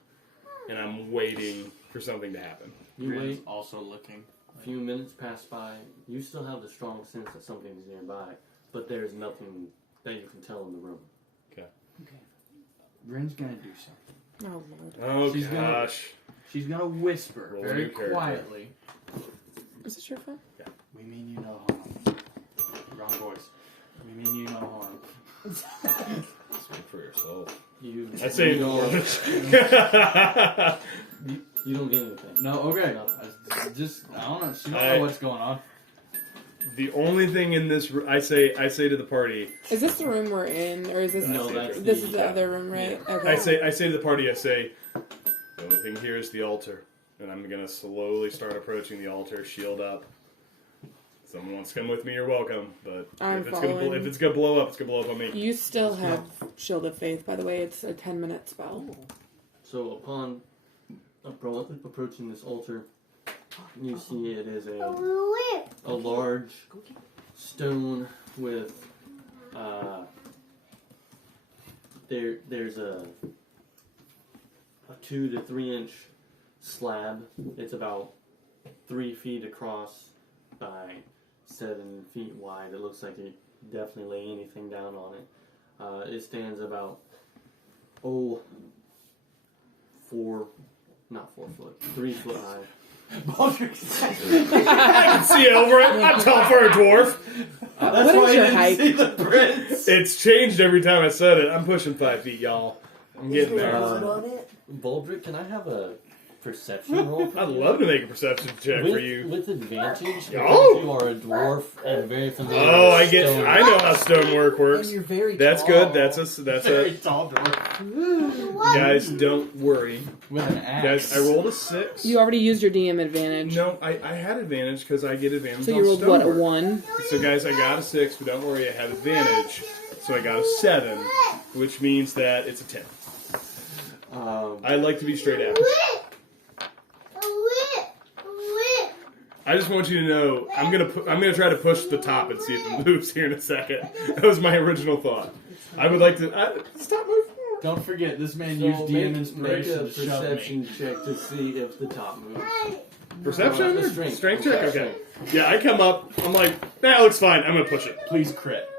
And I'm waiting for something to happen. You Ren's wait. also looking. A few minutes pass by. You still have the strong sense that something is nearby, but there is nothing that you can tell in the room. Ren's gonna do something. Oh Lord. Oh She's gonna- gosh. She's gonna whisper Roll very your character. quietly. Is this your phone? We mean you no harm. Wrong voice. We mean you no harm. Speak for yourself. You. I say you no. don't, you don't get anything. No, okay. No. I just I don't know. She don't I- know what's going on. The only thing in this I say to the party, Is this the room we're in, or is this? No, that's This the- is the other room, right? Okay. I say to the party, the only thing here is the altar. And I'm gonna slowly start approaching the altar, shield up. If someone wants to come with me, you're welcome. But I'm if it's following. if it's gonna blow up, it's gonna blow up on me. You still have Shield of Faith, by the way. It's a 10-minute spell. So upon approaching this altar, you see it is a large stone with there's a 2 to 3 inch slab. It's about 3 feet across by 7 feet wide. It looks like it definitely lay anything down on it. It stands about 3 foot high. I can see over it. I'm tall for a dwarf. What is your height? It's changed every time I said it. I'm pushing 5 feet, y'all. I'm getting Is there there. blood on it? Baldric, can I have a perception roll. for I'd you. love to make a perception check with, for you. with advantage. Because Oh! you are a dwarf and very familiar. Oh, I with get. stone. I know how stonework And works. you're very That's tall. good. That's a. tall dwarf Guys, don't worry. with an axe. Guys, I rolled a 6. You already used your DM advantage. No, I had advantage because I get advantage So on you rolled what, a stonework. 1? So guys, I got a 6, but don't worry, I have advantage. So I got a 7, which means that it's a 10. I like to be straight out. I just want you to know I'm gonna try to push the top and see if it moves here in a second. That was my original thought. I would like to stop moving. Don't forget, this man So used DM make inspiration a to shove me. perception check to see if the top moves. Perception? No, Or strength. strength check? Okay. Yeah, I come up. I'm like, that looks fine. I'm gonna push it. Please crit.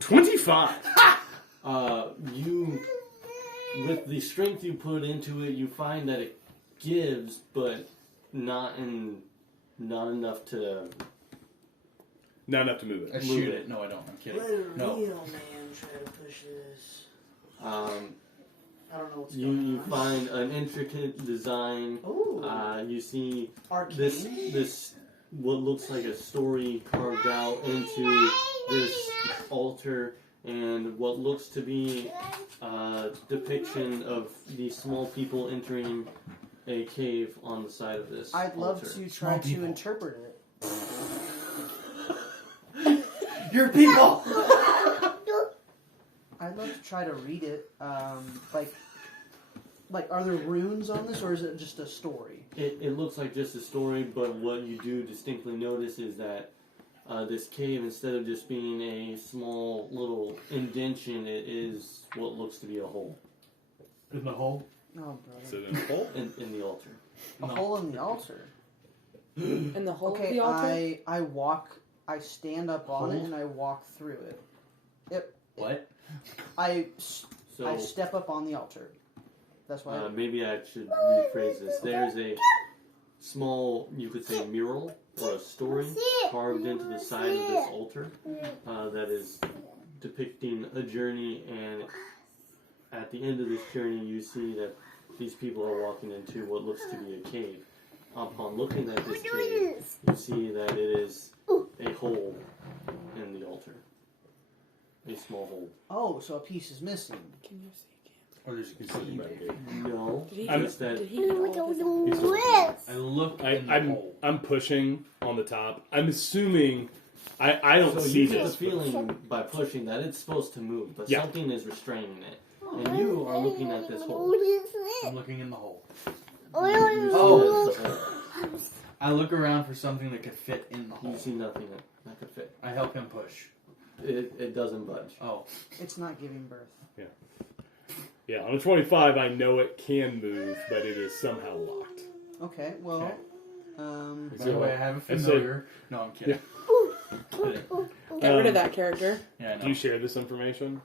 25. You, with the strength you put into it, you find that it gives, but not enough to. Not enough to move it. I shoot it. No, I don't. I'm kidding. Let a No. real man try to push this. I don't know what's You going on. find an intricate design. Ooh, You see arcane. this what looks like a story carved out into this altar, and what looks to be a depiction of these small people entering a cave on the side of this I'd love altar. to try Small to people. interpret it. Your people! I'd love to try to read it. Like, are there runes on this, or is it just a story? It looks like just a story, but what you do distinctly notice is that this cave, instead of just being a small little indention, it is what looks to be a hole In the hole? Oh, Is brother. it in a hole? in the altar. A hole in the altar. In the hole of Okay, the altar? I stand up on it Hole? and I walk through it. Yep. What? I So step up on the altar. That's why. maybe I should rephrase this. There's a small, you could say, mural or a story carved into the side of this altar that is depicting a journey, and at the end of this journey you see that these people are walking into what looks to be a cave. Upon looking at this cave, you see that it is a hole in the altar. A small hole. Oh, so a piece is missing. Can you see? Or there's a He's sitting back there. No, Did he, I'm- just that did he get all of his- I look in the I'm hole. I'm pushing on the top. I'm assuming I don't so see you get the this. feeling by pushing that it's supposed to move, but Yeah. something is restraining it. And you are looking at this hole. I'm looking in the hole. You Oh. see that it's a hole. I look around for something that could fit in the hole. You see nothing that could fit. I help him push. It doesn't budge. Oh. It's not giving birth. Yeah, on a 25, I know it can move, but it is somehow locked. Okay, well, Okay. By the way, I have a I say- familiar. No, I'm kidding. Kidding. Get rid of that character. Yeah, I Do know. you share this information?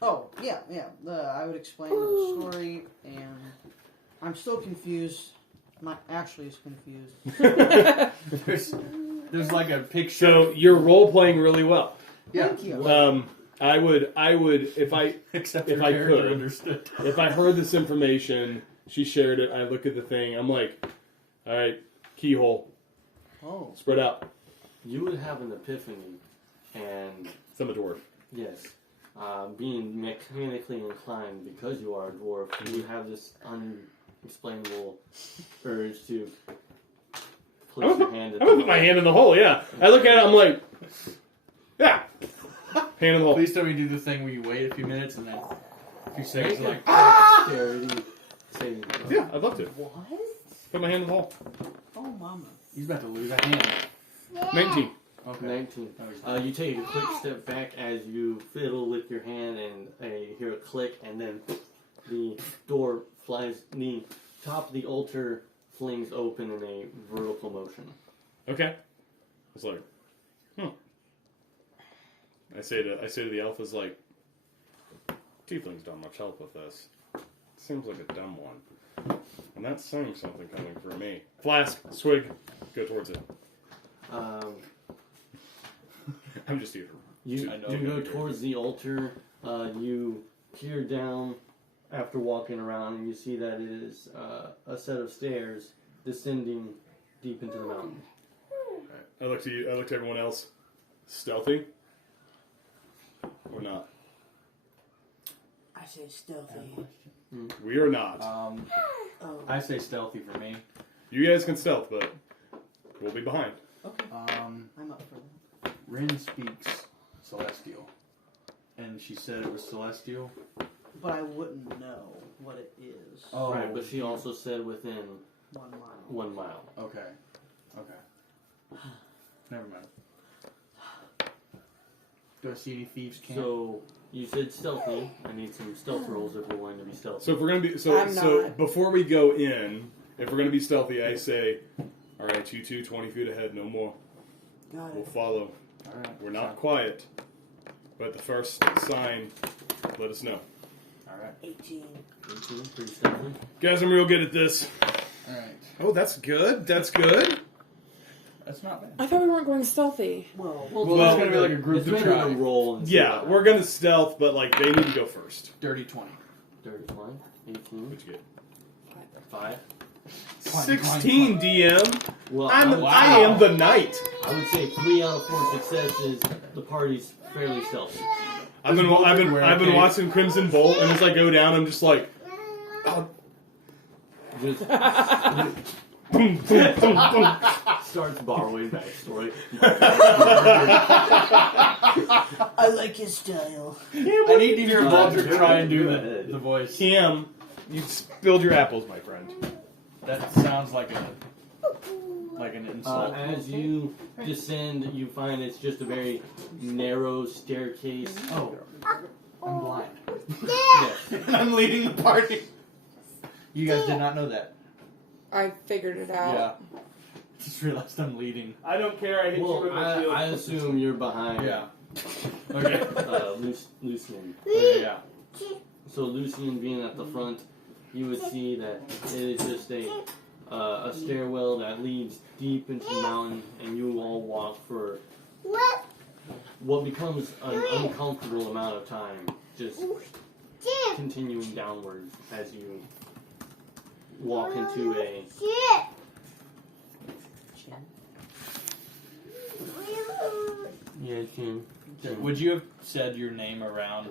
oh yeah. I would explain the story, and I'm still confused. Not actually as confused. There's like a picture. So you're role playing really well. Yeah. Thank you. I would if Except if your I character could. understood. if I heard this information, she shared it. I look at the thing. I'm like, all right, keyhole, Oh, spread out. You would have an epiphany, and I'm a dwarf. yes, being mechanically inclined because you are a dwarf, you have this unexplainable urge to place your hand in I'm gonna the put my hole. hand in the hole. Yeah, I look at it. I'm like, yeah, hand in the hole. Please tell me do the thing where you wait a few minutes and then a few seconds like, Dexterity saving throw. Yeah, I'd love to what? put my hand in the hole. Oh, mama. he's about to lose a hand. 19. Okay. 19. Oh, he's not. You take a quick step back as you fiddle with your hand, and hear a click, and then the door flies. The top of the altar flings open in a vertical motion. Okay. It's like, I say to the elf is like, tieflings don't much help with this. Seems like a dumb one. And that's saying something coming for me. Flask, swig, go towards it. I'm just here. You I know. go towards the altar. You peer down after walking around, and you see that it is a set of stairs descending deep into the mountain. I look to you. I look to everyone else. Stealthy or not? I say stealthy. We are not. Oh. I say stealthy for me. You guys can stealth, but we'll be behind. I'm up for that. Rin speaks Celestial, and she said it was Celestial. But I wouldn't know what it is. Oh, Right, but she also said within 1 mile. 1 mile. Okay. Never mind. Do I see any thieves' camp? So you said stealthy. I need some stealth rolls if we're going to be stealthy. So if we're gonna be I'm so not. before we go in, if we're gonna be stealthy, I say, all right, you two, 20 feet ahead, no more. Got We'll it. follow. All right. We're not quiet, but the first sign, let us know. All right. 18. 18, pretty stealthy. Guys, I'm real good at this. All right. Oh, that's good. That's good. That's not bad. I thought we weren't going stealthy. Well, Well, that's gonna be like a group It's to mainly try. a roll. And see Yeah, what we're gonna stealth, but like they need to go first. Dirty 20. happens. 30, 20, 18, What'd you get? 5. 16 DM. Well, I Wow. am the knight. I would say 3 out of 4 successes. The party's fairly stealthy. I've been watching Crimson Bolt, and as I go down, I'm just like, oh, Just boom, boom, boom, boom. starts borrowing backstory. I like his style. I need to hear Baldric Go try and do ahead. the voice. Cam, you spilled your apples, my friend. That sounds like an insult. As you descend, you find it's just a very narrow staircase. Oh, I'm blind. Yes. And I'm leading the party. You guys did not know that. I figured it out. Yeah. Just realized I'm leading. I don't care. I hit you Well, with a shield. I assume you're behind Yeah. Okay. Lucian. Okay, yeah. So Lucian being at the front, you would see that it is just a stairwell that leads deep into the mountain, and you all walk for what becomes an uncomfortable amount of time, just continuing downward as you walk into a Chin. Would you have said your name around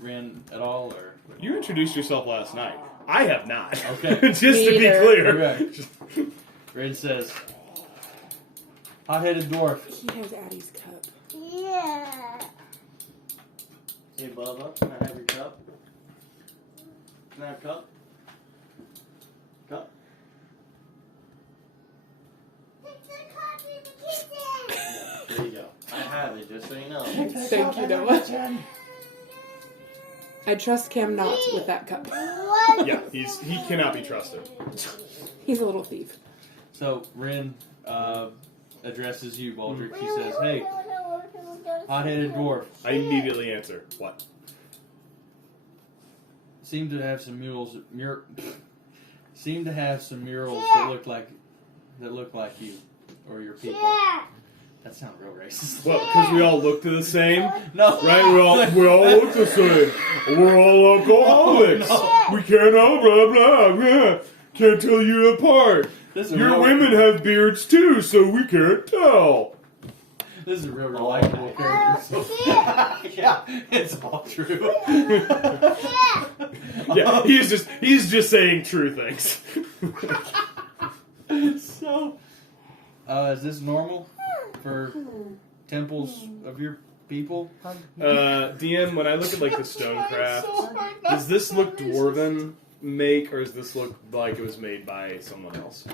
Rin at all, or? You introduced yourself last night. I have not. Okay. Just to be Neither. clear. Okay. Rin says, "Hot-headed dwarf." He has Addie's cup. Yeah. Hey Bubba, can I have your cup? Can I have a cup? Cup? Yeah, there you go. I have it, just so you know. Thank you, Noah. I trust Cam not with that cup. Yeah, he cannot be trusted. He's a little thief. So Rin addresses you, Baldric. She says, "Hey, hot-headed dwarf. I immediately answer, what? Seem to have some murals that look like you or your people." That sounds real racist. Well, because we all look the same, No, right? We all look the same. We're all alcoholics. Oh, We can't all blah blah blah. Can't tell you apart. This is a Your real, women have beards too, so we can't tell. This is a real likable character. So. Yeah, it's all true. Yeah, he's just saying true things. So, is this normal for temples of your people? DM, when I look at like the stonecraft, does this look dwarven make, or does this look like it was made by someone else?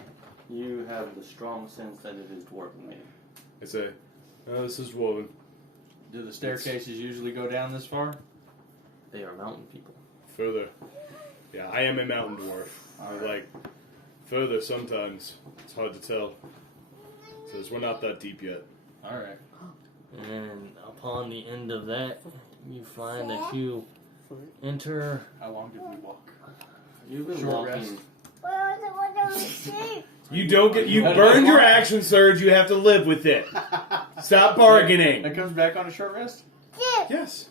You have the strong sense that it is dwarven made. I say, oh, this is dwarven. Do the staircases usually go down this far? They are mountain people. Further. Yeah, I am a mountain dwarf. I like further sometimes. It's hard to tell. Says we're not that deep yet. All right. And upon the end of that, you find that you enter. How long did we walk? You've been Short walking. rest. You don't get. You burned your action surge. You have to live with it. Stop bargaining. That comes back on a short rest? Yes.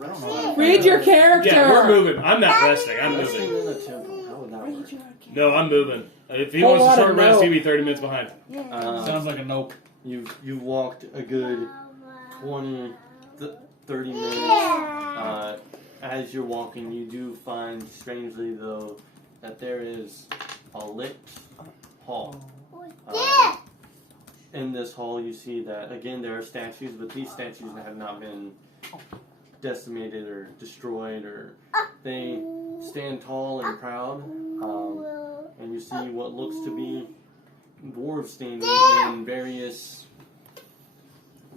I don't know how to Read your character. Yeah, we're moving. I'm not resting. I'm Resting moving. in a temple. How would that work? No, I'm moving. If he Whole wants to lot start of rest, nope. he'd be 30 minutes behind. Sounds like a nope. You walked a good 20, 30 minutes. As you're walking, you do find, strangely though, that there is a lit hall. In this hall, you see that, again, there are statues, but these statues have not been decimated or destroyed, or they stand tall and proud. And you see what looks to be dwarves standing in various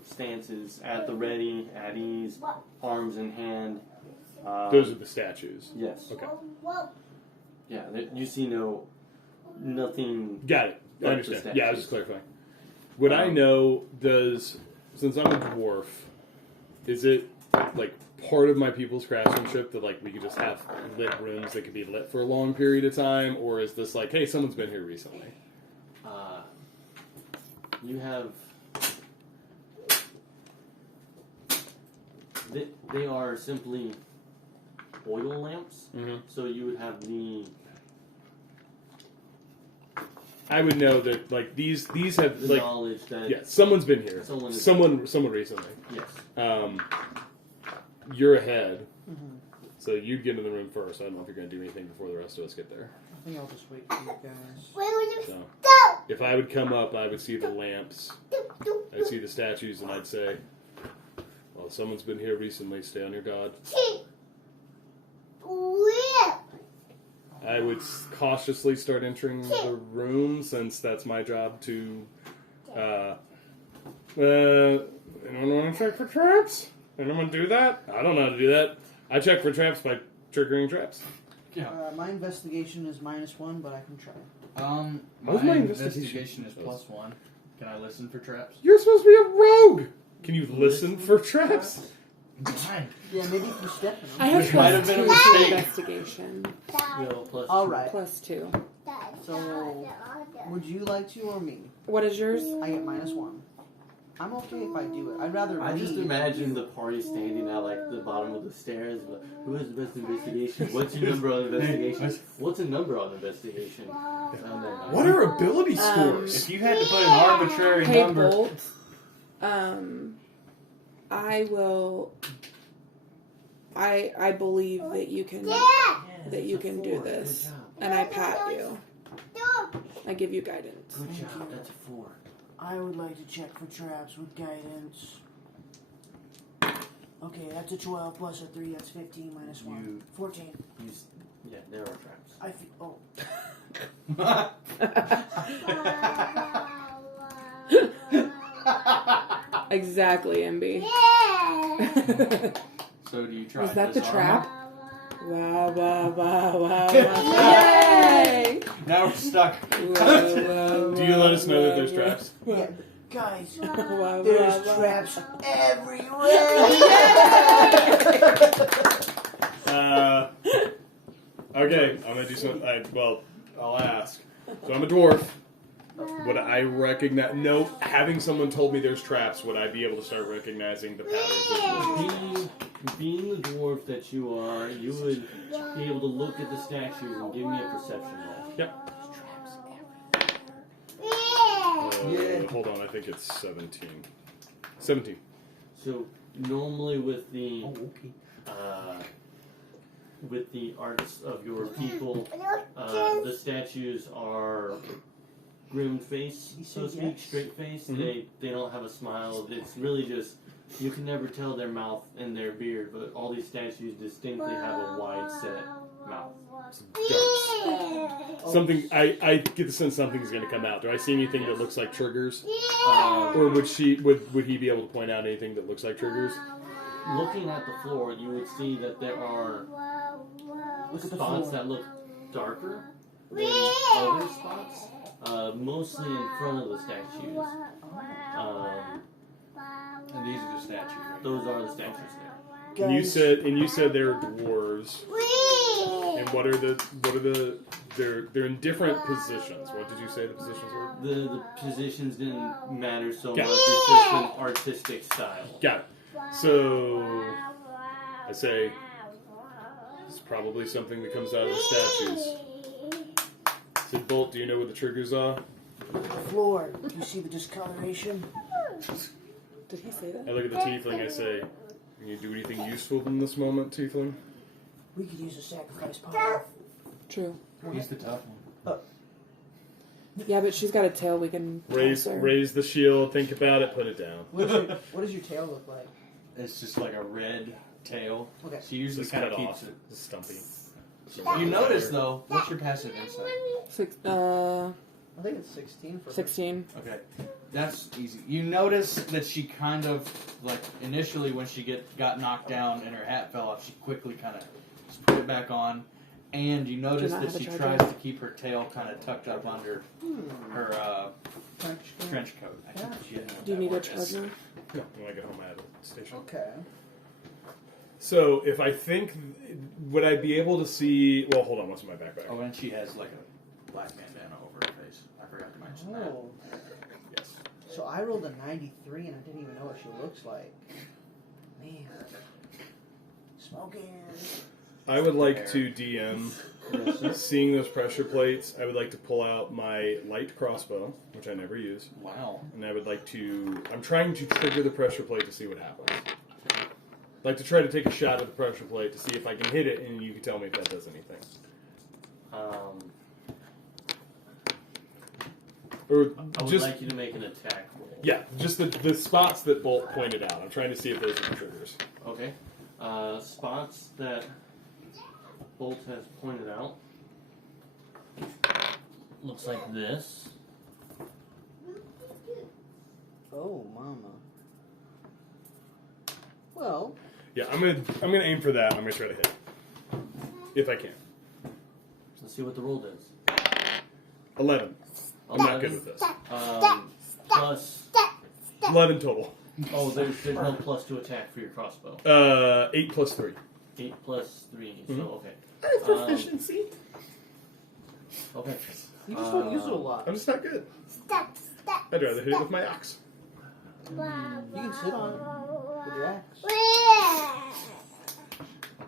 stances, at the ready, at ease, arms in hand. Those are the statues. Yes. Okay. Yeah, you see nothing. Got it. I Like understand. the Yeah, I was just clarifying. Would I know, since I'm a dwarf, is it like part of my people's craftsmanship that like we could just have lit rooms that could be lit for a long period of time, or is this like, hey, someone's been here recently? You have. They are simply oil lamps, so you would have the. I would know that like these have The like knowledge that someone's been here. Someone Recently. yes. You're ahead, Mm-hmm. so you get into the room first. I don't know if you're going to do anything before the rest of us get there. I think I'll just wait for you guys. So, if I would come up, I would see the lamps, I'd see the statues, and I'd say, well, someone's been here recently, stay on your guard. I would cautiously start entering the room, since that's my job to, anyone want to check for traps? Anyone do that? I don't know how to do that. I check for traps by triggering traps. My investigation is -1, but I can try. What's My my investigation is +1. Can I listen for traps? You're supposed to be a rogue! Can you listen for traps? Fine. Yeah, maybe if you step in them. I have Which might have +2 been a mistake. investigation. Plus All two. right. +2. So, would you like to or me? What is yours? I get -1. I'm okay if I do it. I'd rather I just read. imagine the party standing at like the bottom of the stairs. But who has the best investigation? What's your number on investigation? What's a number on investigation? What are ability scores? If you had to put an arbitrary Hey, number, Bolt. I will. I believe that you can do this, and I pat you. I give you guidance. Good job. That's a 4. I would like to check for traps with guidance. Okay, that's a 12 plus a 3, that's 15 minus 1. 14. Yeah, there are traps. I feel. Oh. Exactly, MB. so do you try? Was that the this trap? armor? Wow, wow, wow, wow. Yay! Now we're stuck. Do you let us know that there's traps? Yeah. Guys, Wow, there's wow, wow. traps everywhere. Okay, I'm gonna do something. I'll ask. So I'm a dwarf. Would I recognize? No, having someone told me there's traps, would I be able to start recognizing the patterns of dwarves? Being the dwarf that you are, you would be able to look at the statues and give me a perception roll. Yep. Hold on, I think it's 17. 17. So normally with the arts of your people, the statues are grim face, so to speak, straight face. Mhm. They don't have a smile. It's really just, you can never tell their mouth and their beard, but all these statues distinctly have a wide set mouth. Something I get the sense something's going to come out. Do I see anything that looks like triggers, or would he be able to point out anything that looks like triggers? Looking at the floor, you would see that there are spots that look darker than other spots, mostly in front of the statues. And these are the statues. Right? Those are the statues there. And you said they're dwarves. And what are the they're in different positions. What did you say the positions were? The positions didn't matter so Got much. it. It's just an artistic style. Got it. So I say, it's probably something that comes out of the statues. I said, Bolt, do you know where the triggers are? The floor. Do you see the discoloration? Did he say that? I look at the tiefling, I say, can you do anything useful in this moment, tiefling? We could use a sacrifice pile. True. He's the tough one. Yeah, but she's got a tail we can Raise toss her. raise the shield, think about it, put it down. What does your tail look like? It's just like a red tail. Okay. She usually Just kind cut of off. keeps it. It's stumpy. You notice though, what's your passive insight? I think it's 16 for 16. Okay, that's easy. You notice that she kind of, like, initially when she got knocked down and her hat fell off, she quickly kind of just put it back on. And you notice not that have a she charger? tries to keep her tail kind of tucked up under her trench coat. I think she didn't know what Do you that need a word is. charger? No, when I get home at the station. Okay. So if I think, would I be able to see? Well, hold on. What's in my backpack? Oh, and she has like a black bandana over her face. I forgot to mention that. Oh. Yes. So I rolled a 93 and I didn't even know what she looks like. Man. Smoking. I would like to DM. Seeing those pressure plates, I would like to pull out my light crossbow, which I never use, Wow. and I would like to. I'm trying to trigger the pressure plate to see what happens. I'd like to try to take a shot at the pressure plate to see if I can hit it, and you can tell me if that does anything. Or I would just like you to make an attack roll. yeah, just the spots that Bolt pointed out. I'm trying to see if those are the triggers. Okay. Spots that Bolt has pointed out. Looks like this. Oh, mama. Well, Yeah, I'm gonna aim for that. I'm gonna try to hit it if I can. Let's see what the roll does. 11. I'm not good with this. Plus. 11 total. Oh, there's no plus to attack for your crossbow. 8 plus 3. 8 plus 3. Mhm. So okay. Proficiency. Okay. you just don't use it a lot. I'm just not good. I'd rather hit it with my axe. You can sit on it with your axe.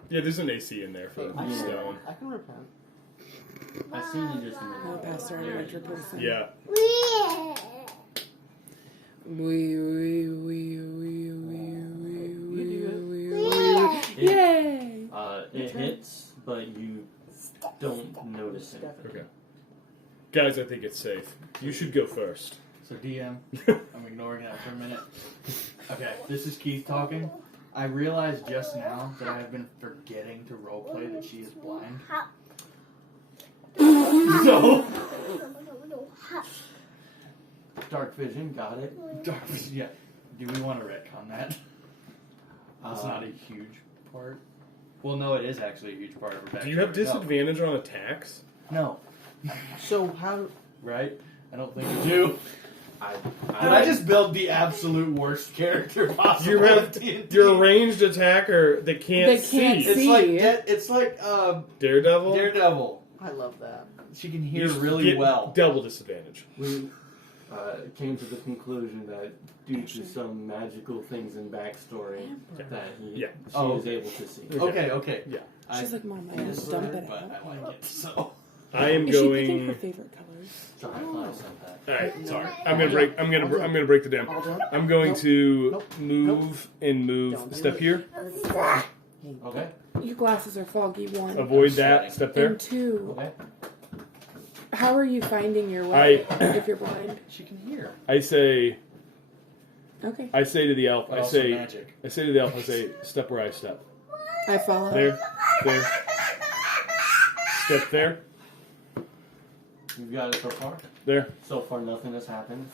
Yeah, there's an AC in there for I can, stone. I can repent. I seen you just a minute. I'll pass her an extra person. Yeah. Yay! It hits, but you don't notice anything. Okay. Guys, I think it's safe. You should go first. So DM, I'm ignoring that for a minute. Okay, this is Keith talking. I realized just now that I have been forgetting to roleplay that she is blind. So. Dark vision, got it. Dark vision, yeah. Do we want to retcon that? That's Uh, not a huge part. Well, no, it is actually a huge part of her backstory. Do you have disadvantage on attacks? No. So how? Right? I don't think you do. Did I I just build the absolute worst character possible? You have with TNT? your ranged attacker that can't They can't see. It's see. like it's like Daredevil. Daredevil. I love that. She can You hear just really get well. Double disadvantage. We came to the conclusion that due to some magical things in backstory, that Yeah. she Oh, is okay. able to see. Okay. Yeah. She's like, Mom, I I just dump it but out. I like it. So I am Is she picking her going. favorite colors? So I thought I said that. All right. No. Sorry. I'm gonna break the dam. I'll do it. I'm going Nope. to Nope. move and move. Don't do Step it. here. Okay. Your glasses are foggy, one. Avoid I'm that. sweating. Step there. And two, Okay. how are you finding your way if you're blind? she can hear. I say Okay. to the elf. But I also say magic. to the elf. I say step where I step. I follow. There. Step there. You've got it so far? There. So far, nothing has happened.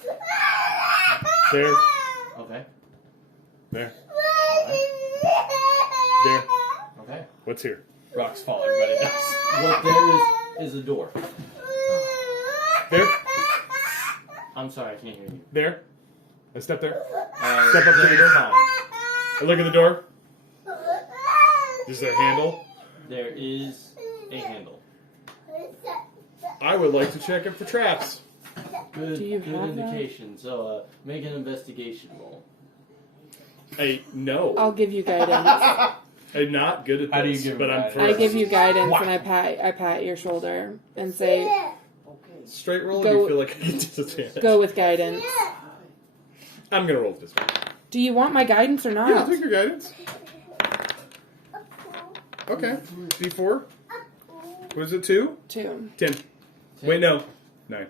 There. Okay. There. Alright. There. Okay. What's here? Rocks fall. Everybody does. What there is a door. There. I'm sorry, I can't hear you. There. I step there. Step up to the door. Fine. I look at the door. Is there a handle? There is a handle. I would like to check it for traps. Good, Do you good have that? indication. So, make an investigation roll. No. I'll give you guidance. I'm not good at this, How do you give but I'm guidance? first. I give you guidance Wow. and I pat your shoulder and say, Okay. Straight roll, Go- or do you feel like I get disadvantage? go with guidance. I'm gonna roll this one. Do you want my guidance or Yeah, I'll not? take your guidance. Okay. D4. What is it, 2? 2. 10. Wait, no. 9.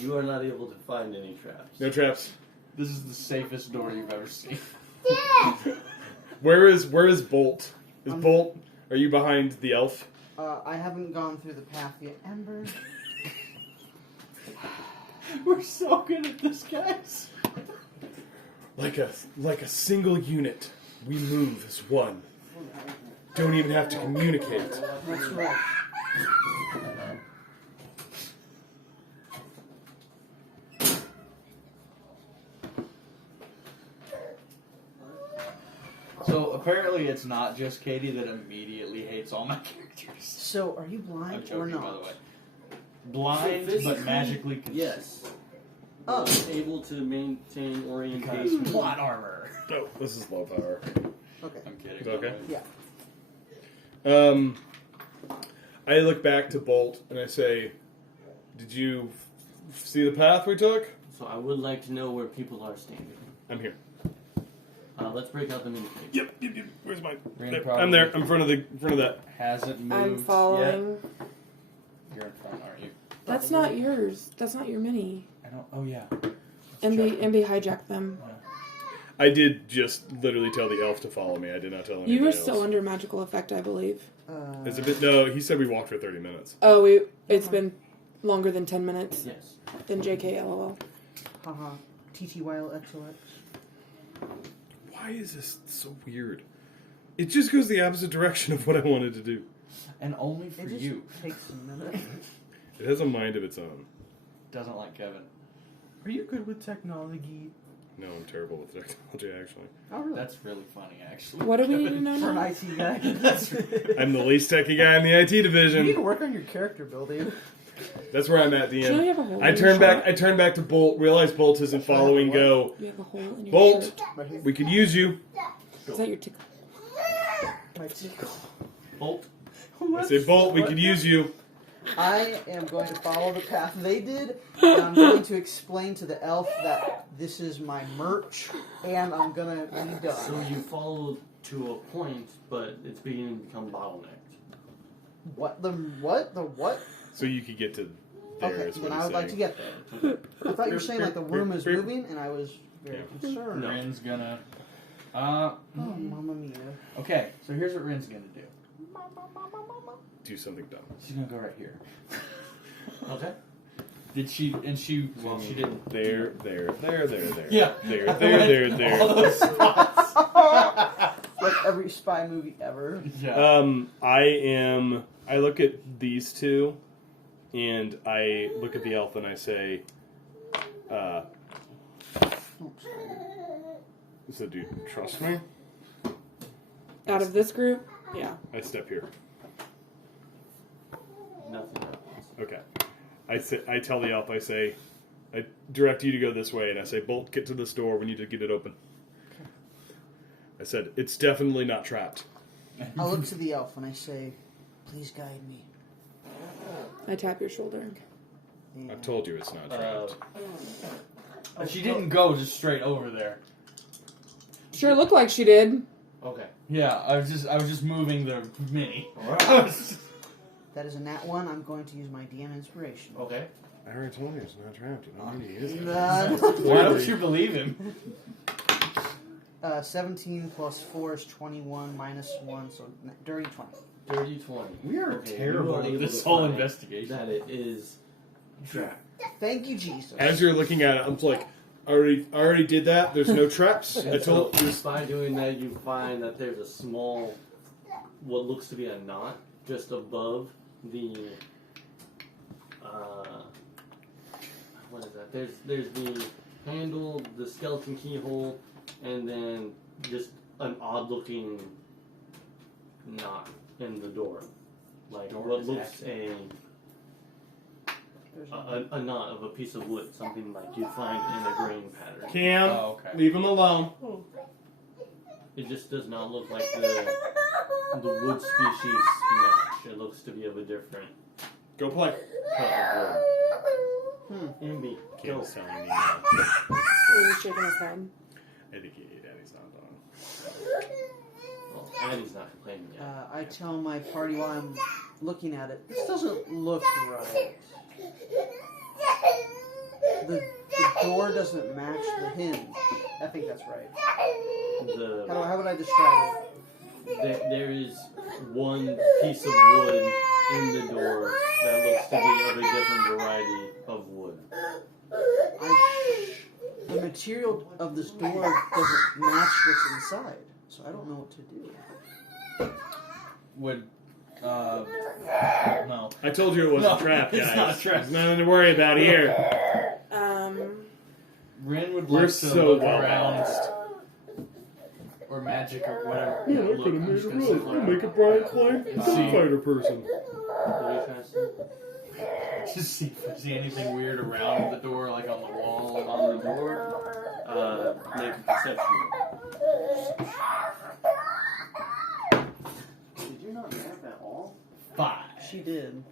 You are not able to find any traps. No traps. This is the safest door you've ever seen. Where is Bolt? Is Bolt? Are you behind the elf? I haven't gone through the path yet. Ember. We're so good at this, guys. Like a single unit, we move as one. Don't even have to communicate. That's right. So apparently it's not just Katie that immediately hates all my characters. So, are you I'm blind joking, or by the not? way. Blind, So but physically, magically consistent. Yes. Oh. Able to maintain Because orientation. plot armor. Oh, this is low power. Okay. I'm kidding. Is that okay? Yeah. I look back to Bolt and I say, "Did you see the path we took?" So I would like to know where people are standing. I'm here. Let's break out the mini cage. Yep. Where's mine? Rin There. probably I'm there. I'm in front of that. Hasn't moved I'm following. yet. You're in front, aren't you? That's not yours. That's not your mini. I don't. Oh yeah. MB hijacked them. I did just literally tell the elf to follow me. I did not tell anybody You were else. still under magical effect, I believe. It's a bit. No, he said we walked for 30 minutes. Oh, it's been longer than 10 minutes. Yes. Then JK LOL. Haha. TTYLXOX. Why is this so weird? It just goes the opposite direction of what I wanted to do. And only for It just you. takes a minute. It has a mind of its own. Doesn't like Kevin. Are you good with technology? No, I'm terrible with technology, actually. Oh, really? That's really funny, actually. What do we need to Kevin. know For an now? IT guy. That's I'm the least techie guy in the IT You need to division. work on your character building. That's where I'm at, Do you know you DM. have a hole I in your turn back. shirt? I turn back to Bolt. Realize Bolt isn't following. Go, You have a hole in your Bolt. shirt. Right here. We could use you. Is that your tickle? My tickle. Bolt. I say, Bolt. We could use you. I am going to follow the path they did, and I'm going to explain to the elf that this is my merch, and I'm gonna be done. So you followed to a point, but it's beginning to become bottlenecked. What the what? The what? So you could get to there. Okay, Is what then I he's would like to saying. get there. I thought you were saying like the room is moving, and I was very concerned. No. Rin's gonna. Oh, Mamma Mia. Okay, so here's what Rin's gonna do. Do something dumb. She's gonna go right here. Okay. Did she? And she. Well, she didn't. There. Yeah. There. All those spots. Like every spy movie ever. Yeah. I look at these two, and I look at the elf, and I say, so do you trust me? Out of this group? Yeah. I step here. Nothing happens. Okay. I tell the elf, I direct you to go this way, and I say, Bolt, get to this door. We need to get it open. I said, it's definitely not trapped. I look to the elf and I say, "Please guide me." I tap your shoulder. And I've told you it's not trapped. She didn't go just straight over there. Sure looked like she did. Okay. Yeah, I was just moving the mini. that is a nat 1. I'm going to use my DM inspiration. Okay. I already told you it's not trapped. You don't need to use it. Why don't you believe him? 17 plus 4 is 21 minus 1, so dirty 20. Dirty 20. We are Okay, terrible you are at able this to whole find investigation. That it is trapped. Thank you, Jesus. As you're looking at it, I'm like, I already did that. There's no traps. I And so told you. by doing that, you find that there's a small, what looks to be a knot just above the. What is that? There's the handle, the skeleton keyhole, and then just an odd-looking knot in the door, like Door what is looks active. a knot of a piece of wood, something like you'd find in a grain pattern. Cam, Oh, okay. leave him alone. It just does not look like the wood species match. It looks to be of a different Go play. cut of wood. Ambi, Cam go. is telling me now. He's shaking his head. I think Daddy's not done. Well, Addie's not complaining yet. I tell my party while I'm looking at it, this doesn't look right. The door doesn't match the hinge. I think that's right. How would I describe it? There is one piece of wood in the door that looks to be of a different variety of wood. The material of this door doesn't match what's inside, so I don't know what to do. Would no. I told you it wasn't No, trapped, guys. it's not trapped. There's nothing to worry about here. Ren would We're like to so look well around, or magic or whatever. Yeah, Look, I could have I'm made just a gonna roll. sit I'll down. make a Brian Klein See. fighter person. What are you trying to say? Just see if I see anything weird around the door, like on the wall. On the door, make a perception. Did you not map at all? 5. She did.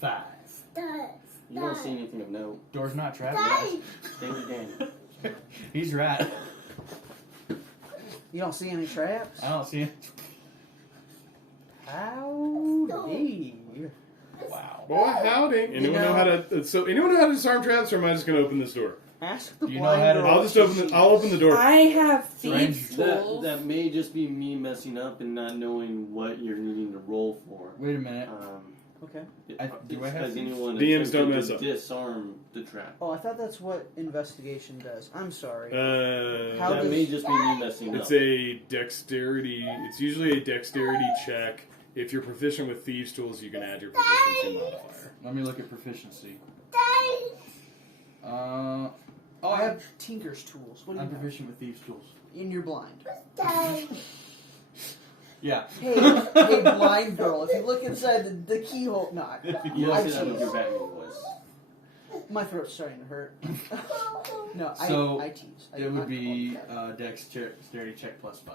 5. You don't see anything of note. Door's not trapped. Think again. He's right. You don't see any traps? I don't see it. Howdy. Wow. Boy, howdy. Anyone know how to? So anyone know how to disarm traps, or am I just going to open this door? Ask the Do you know blind how to- girl. I'll just open. I'll open the door. I have thieves Strange. tools. That may just be me messing up and not knowing what you're needing to roll for. Wait a minute. Okay. Do I have Has thieves? anyone DMs don't attempted mess to up. disarm the trap? Oh, I thought that's what investigation does. I'm sorry. How That does- may just be me messing up. It's a dexterity. It's usually a dexterity check. If you're proficient with thieves' tools, you can add your proficiency modifier. Let me look at proficiency. I have Tinker's tools. What do you I'm have? proficient with thieves' tools. And you're blind. Yeah. Hey, hey, blind girl. If you look inside the keyhole, not. You I don't say that with tease. your Batman voice. My throat's starting to hurt. No, So, I tease. I do It not would be call it dexterity check plus 5.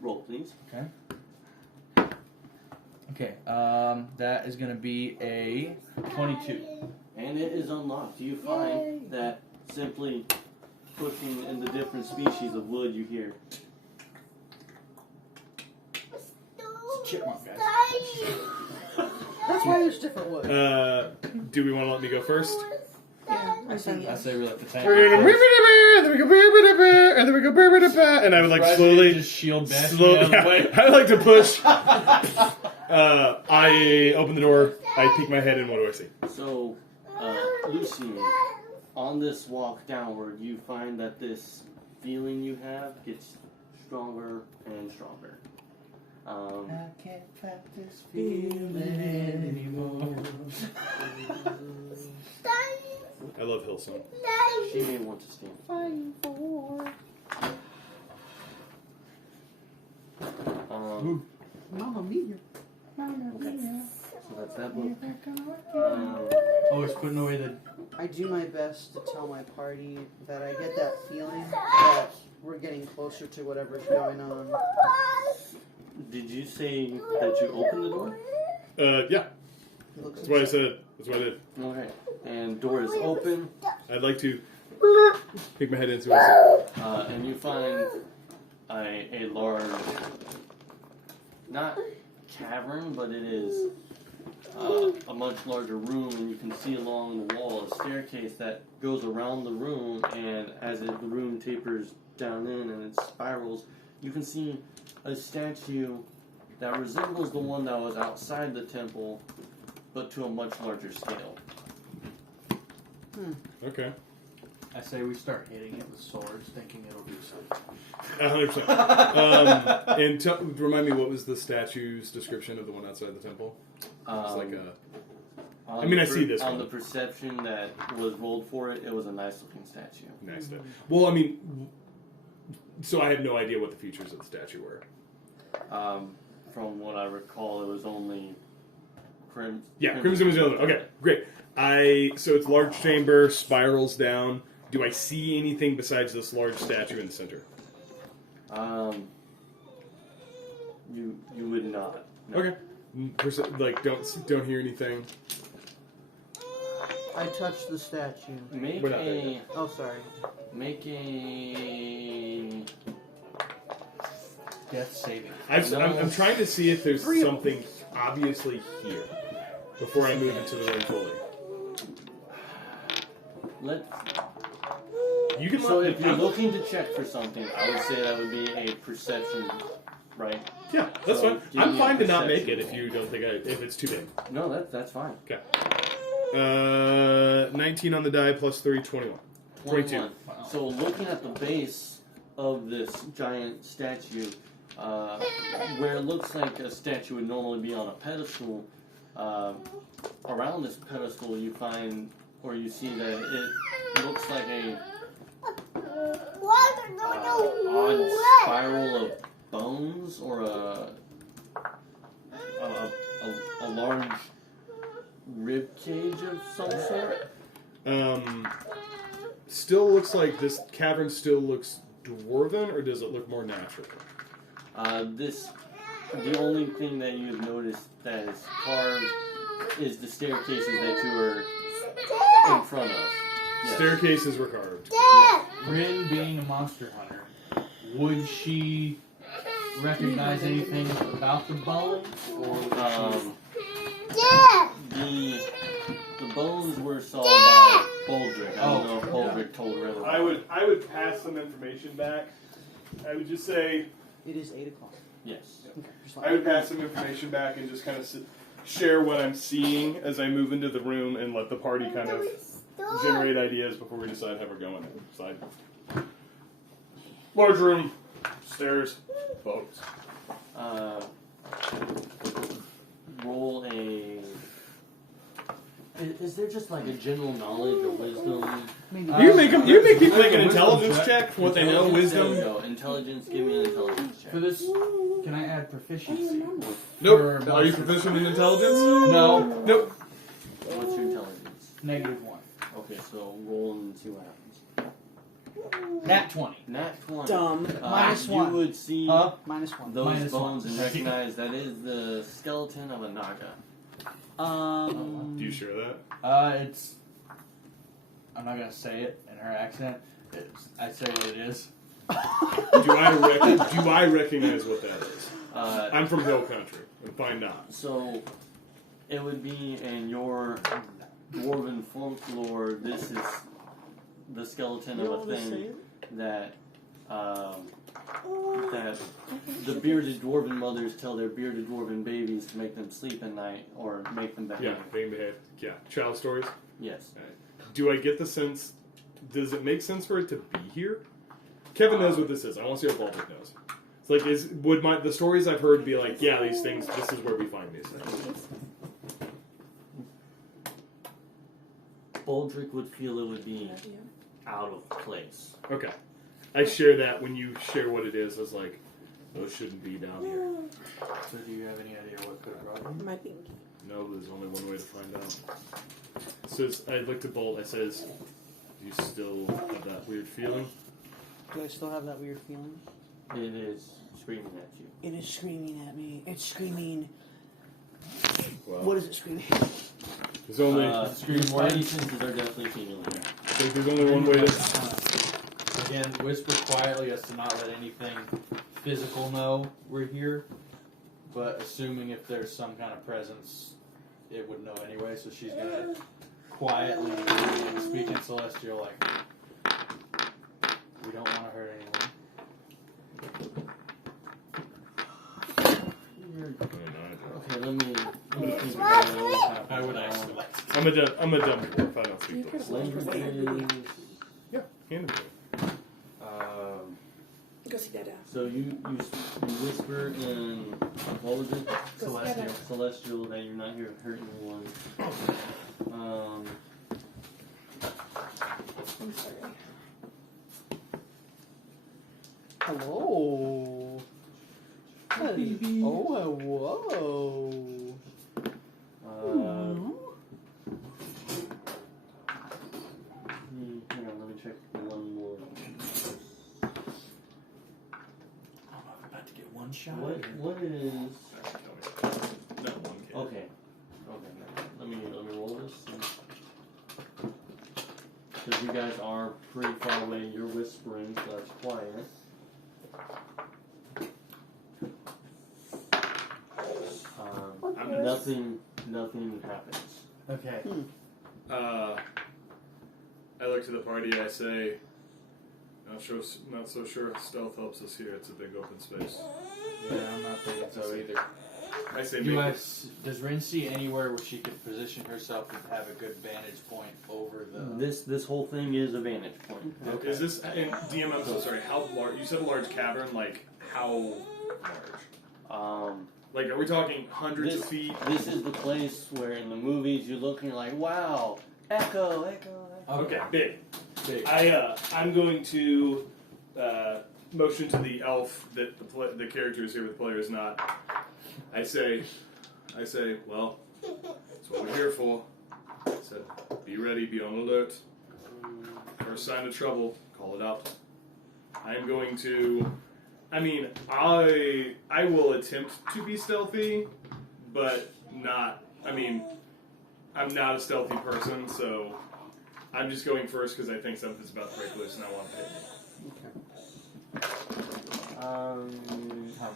Roll, please. Okay. That is going to be a 22. And it is unlocked. You find that simply pushing in the different species of wood you hear. It's a chipmunk, guys. That's why there's different wood. Do we want to let me go first? I think I say we let the tank. And then we go, and I would like slowly. just shield bash Slow, out of the way. I like to push. I open the door. I peek my head in. What do I see? So, Lucian, on this walk downward, you find that this feeling you have gets stronger and stronger. I can't fight this feeling anymore. I love Hillsong. She may want to stand. Mamma mia. Okay. So that's that book. Oh, it's putting away the. I do my best to tell my party that I get that feeling that we're getting closer to whatever's going on. Did you say that you opened the door? Yeah. He looks That's what I inside. said. That's what I did. Okay. And door is open, I'd like to peek my head in. See what I see. and you find a large, not cavern, but it is a much larger room, and you can see along the wall a staircase that goes around the room, and as the room tapers down in and it spirals, you can see a statue that resembles the one that was outside the temple, but to a much larger scale. Okay. I say we start hitting it with swords, thinking it'll do something. 100%. And remind me, what was the statue's description of the one outside the temple? It's like a. On I mean, the I see this on one. the perception that was rolled for it. It was a nice looking statue. Nice statue. Well, I mean, so I had no idea what the features of the statue were. From what I recall, it was only Yeah, Crimson was the other one. Okay, great. So it's large chamber, spirals down. Do I see anything besides this large statue in the center? You would not. No. Okay. Like, don't hear anything. I touched the statue. Make We're not there a Oh, sorry. make a Death saving. I'm trying to see if there's something obviously here before I move into the room fully. You can So let if you're looking to check for something, I would say that would be a perception, right? Yeah, that's So fine. give I'm me a fine to not make it perception if you don't think if it's too big. No, that's fine. Okay. 19 on the die plus 3, 21. 22. 21. So looking at the base of this giant statue, where it looks like a statue would normally be on a pedestal, around this pedestal you find, or you see that it looks like a odd spiral of bones, or a large rib cage of some sort. Still looks like this cavern still looks dwarven, or does it look more natural? The only thing that you've noticed that is carved is the staircases that you are in front of. Yes. Staircases were carved. Rin being a monster hunter, would she recognize anything about the bones, or would The bones were solved by Boldrick. I don't know if Boldrick told her otherwise. I would pass some information back. I would just say It is 8 o'clock. Yes. Okay, just I would pass some information back and just kind of share what I'm seeing as I move into the room and let the party kind of generate ideas before we decide how we're going inside. Large room, stairs, boats. Roll a. Is there just like a general knowledge or wisdom? You make people make an intelligence check for what they know, There wisdom. we go. Intelligence. Give me an intelligence check. for this? Can I add proficiency? Nope. Are you proficient in intelligence? No. Nope. What's your intelligence? -1. Okay, so roll and see what happens. Nat 20. Nat 20. Dumb. Minus you 1. would see -1. those Minus bones 1. and recognize that is the skeleton of a Naga. Do you share that? It's. I'm not gonna say it in her accent. I say what it is. Do I recognize what that is? I'm from Hill Country, and find not. So, it would be in your dwarven folklore, this is the skeleton of a thing that that the bearded dwarven mothers tell their bearded dwarven babies to make them sleep at night or make them behave. Yeah, being behaved. Yeah, child stories. Yes. Do I get the sense? Does it make sense for it to be here? Kevin knows what this is. I want to see what Baldric knows. It's like, would the stories I've heard be like, yeah, these things. This is where we find these things. Baldric would feel it would be out of place. Okay, I share that when you share what it is. I was like, those shouldn't be down here. So do you have any idea what could have brought them? My pinky. No, there's only one way to find out. It says, I looked at Bolt. I says, do you still have that weird feeling? Do I still have that weird feeling? It is screaming at you. It is screaming at me. It's screaming. Well, What is it screaming? there's only Your spidey senses are definitely feeling it. there's only one way to. Again, whisper quietly as to not let anything physical know we're here. But assuming if there's some kind of presence, it would know anyway. So she's gonna quietly speak in Celestial, like, we don't want to hurt anyone. Okay, let me think about it. I would actually like to. I'm a dumb dwarf. I don't speak those. Languages. Yeah, hand it to me. Go see Dada. So you whisper in, what was it? Celestial. Celestial, that you're not here to hurt anyone. I'm sorry. Hello. Baby. Oh, whoa. Hang on, let me check. shot. What is? No one can. Okay. Let me roll this. Because you guys are pretty far away. You're whispering, so that's quiet. Nothing happens. Okay. I look to the party. I say, not so sure stealth helps us here. It's a big open space. Yeah, I'm not thinking so either. I say, You make it. guys, does Rin see anywhere where she could position herself and have a good vantage point over the? This whole thing is a vantage point. Okay. Is this and DM? I'm so sorry. How large? You said a large cavern. Like how large? Like, are we talking hundreds of feet? This is the place where in the movies you look and you're like, wow, echo. Okay, big. Big. I'm going to motion to the elf that the character is here, but the player is not. I say, well, that's what we're here for. I said, be ready, be on alert. First sign of trouble, call it out. I am going to. I mean, I will attempt to be stealthy, but not. I mean, I'm not a stealthy person, so I'm just going first because I think something's about to break loose and I want to hit me.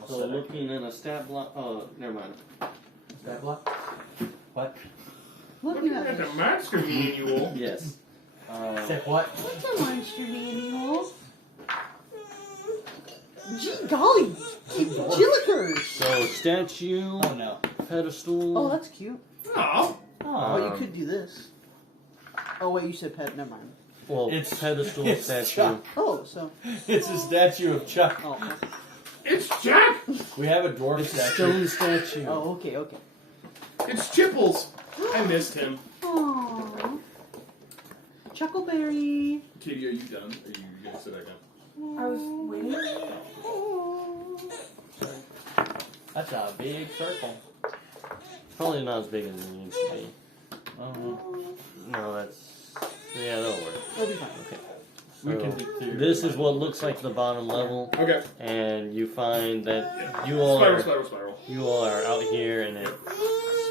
So looking in a stat block. Oh, never mind. Stat block? What? Looking at the master manual. Yes. Say what? What's a monster manual? Gee golly, Jillikers! So statue, Oh no. pedestal. Oh, that's cute. Oh, Oh, you could do this. Oh wait, you said pet. Never mind. Well, It's- pedestal it's statue. Chuck. Oh, so It's a statue of Chuck. oh, it's Jack. We have a dwarf It's a statue. stone statue. oh, okay. It's Chipples. I missed him. Aww. Chuckleberry. Katie, are you done? Are you gonna sit back down? I was waiting. That's a big circle. Probably not as big as it needs to be. No, that's. Yeah, that'll work. It'll be fine. Okay. We So, can dig through. this is what looks like the bottom level, Okay. and you find that you all Spiral. you all are out here, and it.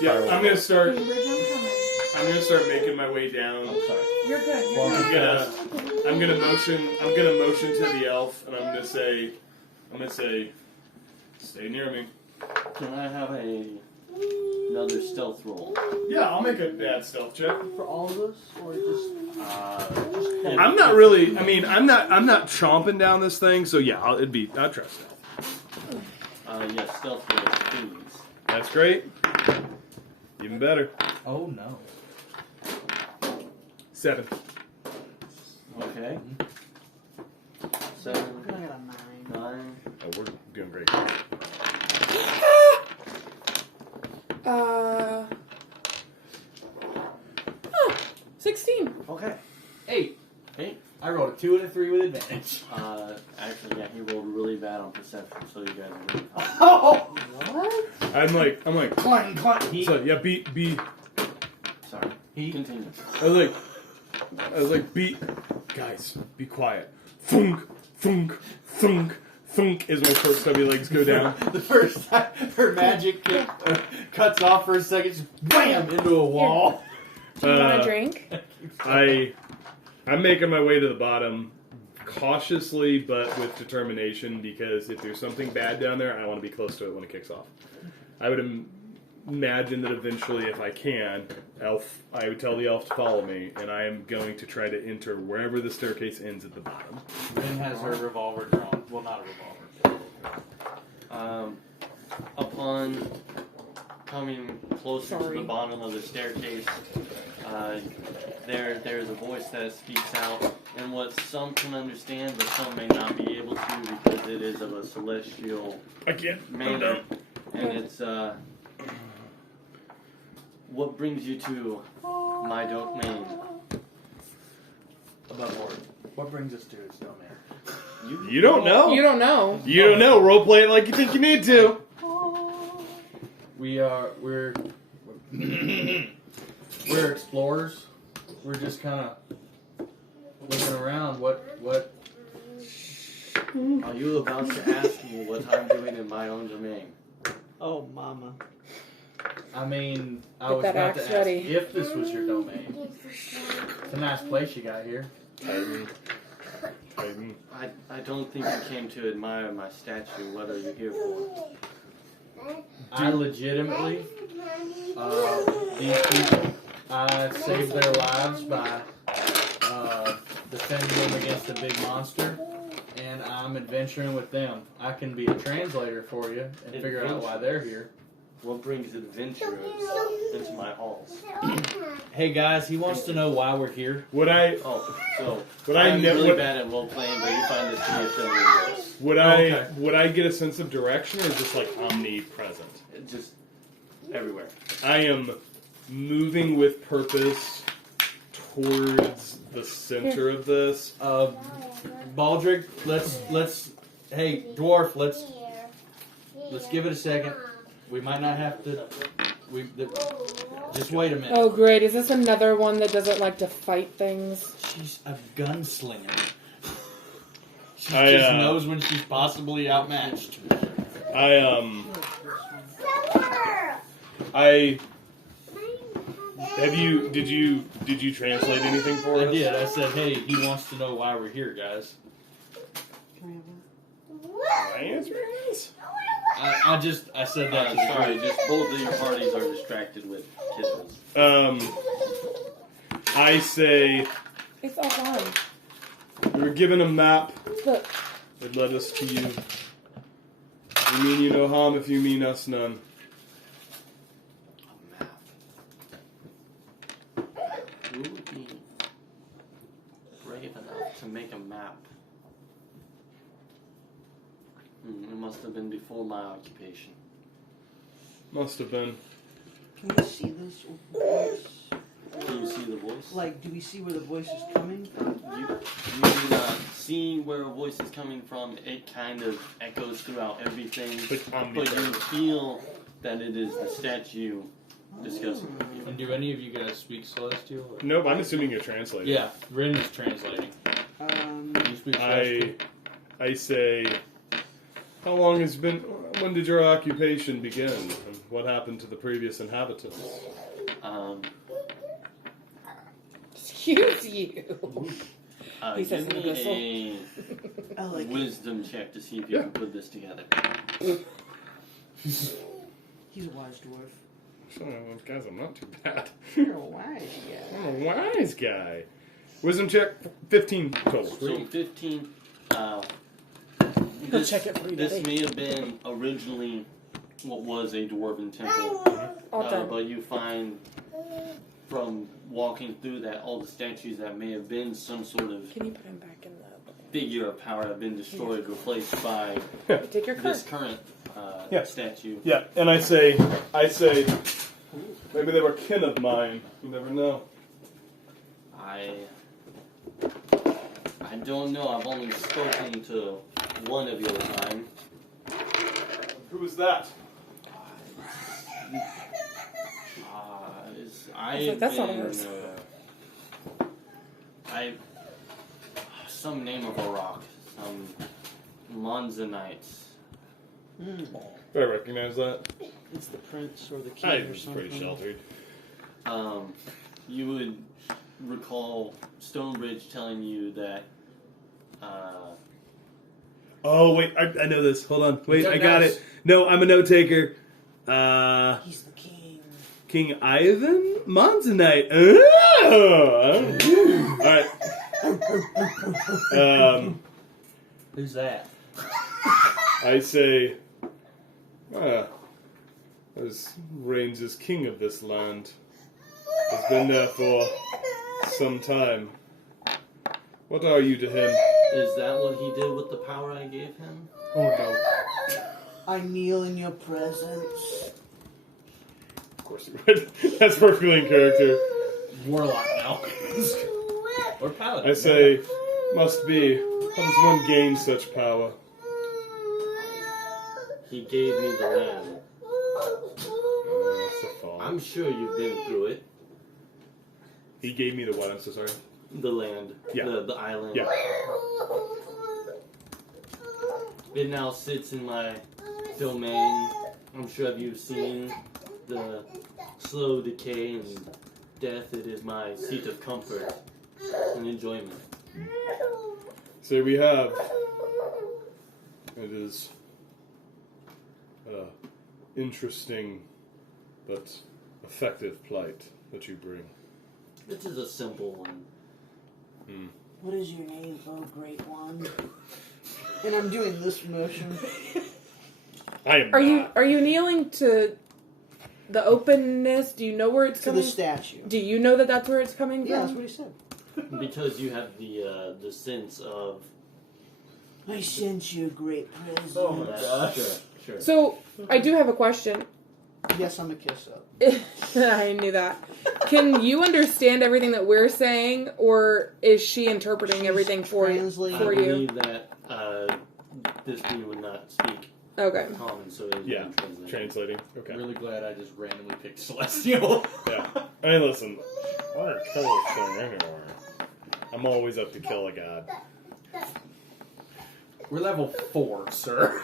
Yeah, Spiral. I'm gonna start. Cambridge, I'm coming. I'm gonna start making my way down. Oh, sorry. You're good. You're Well, good. I'm gonna motion to the elf, and I'm gonna say, stay near me. Can I have another stealth roll? Yeah, I'll make a bad stealth check. For all of us, or just I'm not really. I mean, I'm not chomping down this thing. So yeah, I'll try stealth. Yes, stealth roll, please. That's great. Even better. Oh no. 7. Okay. I 7, got a 9. 9. Oh, we're doing great. Oh, 16. Okay. 8. 8. I rolled a 2 and a 3 with advantage. Actually, yeah, he rolled really bad on perception, so you guys are really Oh! What? I'm like. Clang, clang. He, So yeah, be. sorry. he, Continue. I was like, guys, be quiet. Thunk, thunk, thunk, thunk as my short stubby legs go down. the first time her magic cuts off for a second, just wham into a wall. Do you want a drink? I'm making my way to the bottom, cautiously but with determination, because if there's something bad down there, I want to be close to it when it kicks off. I would imagine that eventually, if I can, I would tell the elf to follow me, and I am going to try to enter wherever the staircase ends at the bottom. Rin has her revolver drawn. Well, not a revolver. Upon coming closer to the bottom of the staircase, there's a voice that speaks out in what some can understand, but some may not be able to because it is of a celestial I can't. manner, and it's what brings you to my domain? Above board. What brings us to its domain? You don't know. You don't know. You don't know. Role play it like you think you need to. We're explorers. We're just kind of looking around. What Are you about to ask me what I'm doing in my own domain? Oh, mama. I mean, I Get was that about to axe ask ready. if this was your domain. It's a nice place you got here. Titan. Titan. I don't think you came to admire my statue. What are you here for? I legitimately, these people, I saved their lives by defending them against a big monster, and I'm adventuring with them. I can be a translator for you and figure out why they're here. What brings adventurers into my halls? Hey guys, he wants to know why we're here. Would I? Oh, so Would I I'm know? really Would, bad at role playing, but you find this to be offending. would I? Okay. Would I get a sense of direction, or just like omnipresent? Just everywhere. I am moving with purpose towards the center of this. Baldric, let's. Hey, dwarf, let's give it a second. We might not have to. Just wait a minute. Oh, great. Is this another one that doesn't like to fight things? She's a gunslinger. She I, just knows when she's possibly outmatched. I have you. Did you translate anything for us? I did. I said, hey, he wants to know why we're here, guys. Can I have Can I answer this? I said that. Sorry, just both of your parties are distracted with kittens. I say It's all gone. we were given a map Look. that led us to you. We mean you no harm if you mean us none. A map. Who would be brave enough to make a map? It must have been before my occupation. Must have been. Can we see this voice? Can you see the voice? Like, do we see where the voice is coming from? You do not see where a voice is coming from. It kind of echoes throughout everything. Like But omnipresent. you feel that it is the statue discussing with you. And do any of you guys speak Celestial? Or? Nope, I'm assuming you're translating. Yeah, Rin is translating. You speak Celestial? I say, how long has been? When did your occupation begin? And what happened to the previous inhabitants? Excuse you. He says Give in the whistle. me I a like it. wisdom check to see if you can put this together. He's a wise dwarf. So, guys, I'm not too bad. You're a wise guy. I'm a wise guy. Wisdom check, 15 total. So 15. He'll check it for you, This buddy. may have been originally what was a dwarven temple, All done. but you find from walking through that all the statues that may have been some sort of Can you put him back in the... figure of power have been destroyed, replaced by Take your card. this current Yeah. statue. Yeah, and I say, maybe they were kin of mine. You never know. I don't know. I've only spoken to one of your kind. Who was that? That's not hers. Some name of a rock, some Monzonites. Mm. Do I recognize that? It's the prince or the king I or was something. pretty sheltered. You would recall Stonebridge telling you that. Oh, wait, I know this. Hold on. Wait, Took I got notes. it. No, I'm a note taker. He's the king. King Ivan Monzonite. Oh! Alright. Who's that? I say, as reigns as king of this land, has been there for some time. What are you to him? Is that what he did with the power I gave him? Oh no. I kneel in your presence. Of course you would. That's perfectly in character. Warlock now. Or paladin. I say, must be. How does one gain such power? He gave me the land. That's the fall. I'm sure you've been through it. He gave me the what? I'm so sorry. The land. Yeah. The island. Yeah. It now sits in my domain. I'm sure you've seen the slow decay and death. It is my seat of comfort and enjoyment. So we have. It is interesting but effective plight that you bring. This is a simple one. What is your name, oh great one? And I'm doing this motion. I am. Are you kneeling to the openness? Do you know where it's To the coming? statue. Do you know that that's where it's coming Yeah, that's from? what he said. Because you have the sense of. I sent you a great present. Oh my gosh. Sure. So I do have a question. Yes, I'm a kiss up. I knew that. Can you understand everything that we're saying, or is she interpreting everything for you? Translating. I For you. believe that this bee would not speak Okay. common, so it is Yeah, translated. translating. Okay. I'm really glad I just randomly picked Celestial. Yeah. I mean, listen. I don't kill this thing anymore. I'm always up to kill a god. We're level 4, sir.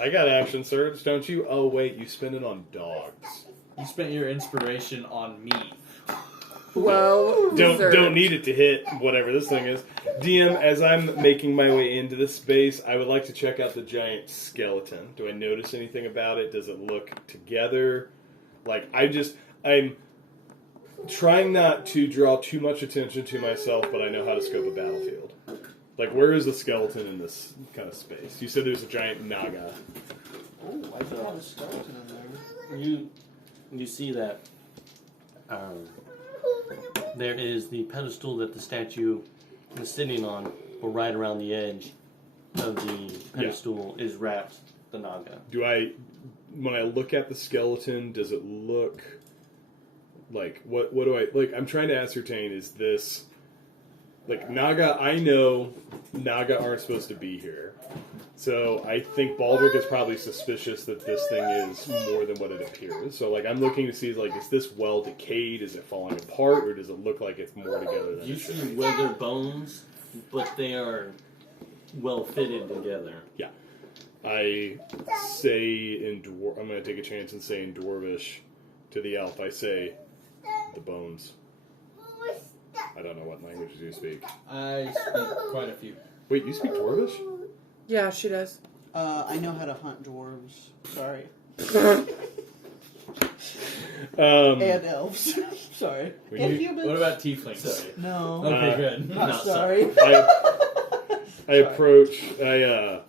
I got action surge, don't you? Oh wait, you spend it on dogs. You spent your inspiration on me. Well, Don't need it to hit whatever this thing is. DM, as I'm making my way into this space, I would like to check out the giant skeleton. Do I notice anything about it? Does it look together? Like I'm trying not to draw too much attention to myself, but I know how to scope a battlefield. Like, where is the skeleton in this kind of space? You said there's a giant naga. Oh, I do have a skeleton in there. You see that there is the pedestal that the statue is sitting on, but right around the edge of the pedestal is wrapped the naga. When I look at the skeleton, does it look like, what do I, like, I'm trying to ascertain, is this, like, naga, I know naga aren't supposed to be here. So I think Baldric is probably suspicious that this thing is more than what it appears. So, like, I'm looking to see, like, is this well decayed? Is it falling apart? Or does it look like it's more together than You it see should? weathered bones, but they are well fitted together. Yeah. I say in I'm going to take a chance and say in Dwarvish to the elf, I say, the bones. I don't know what languages you speak. I speak quite a few. Wait, you speak Dwarvish? Yeah, she does. I know how to hunt dwarves. Sorry. And elves. Sorry. When And you- humans. What about tieflings? Sorry. No. Okay, good. Not No, sorry. I approach. I'm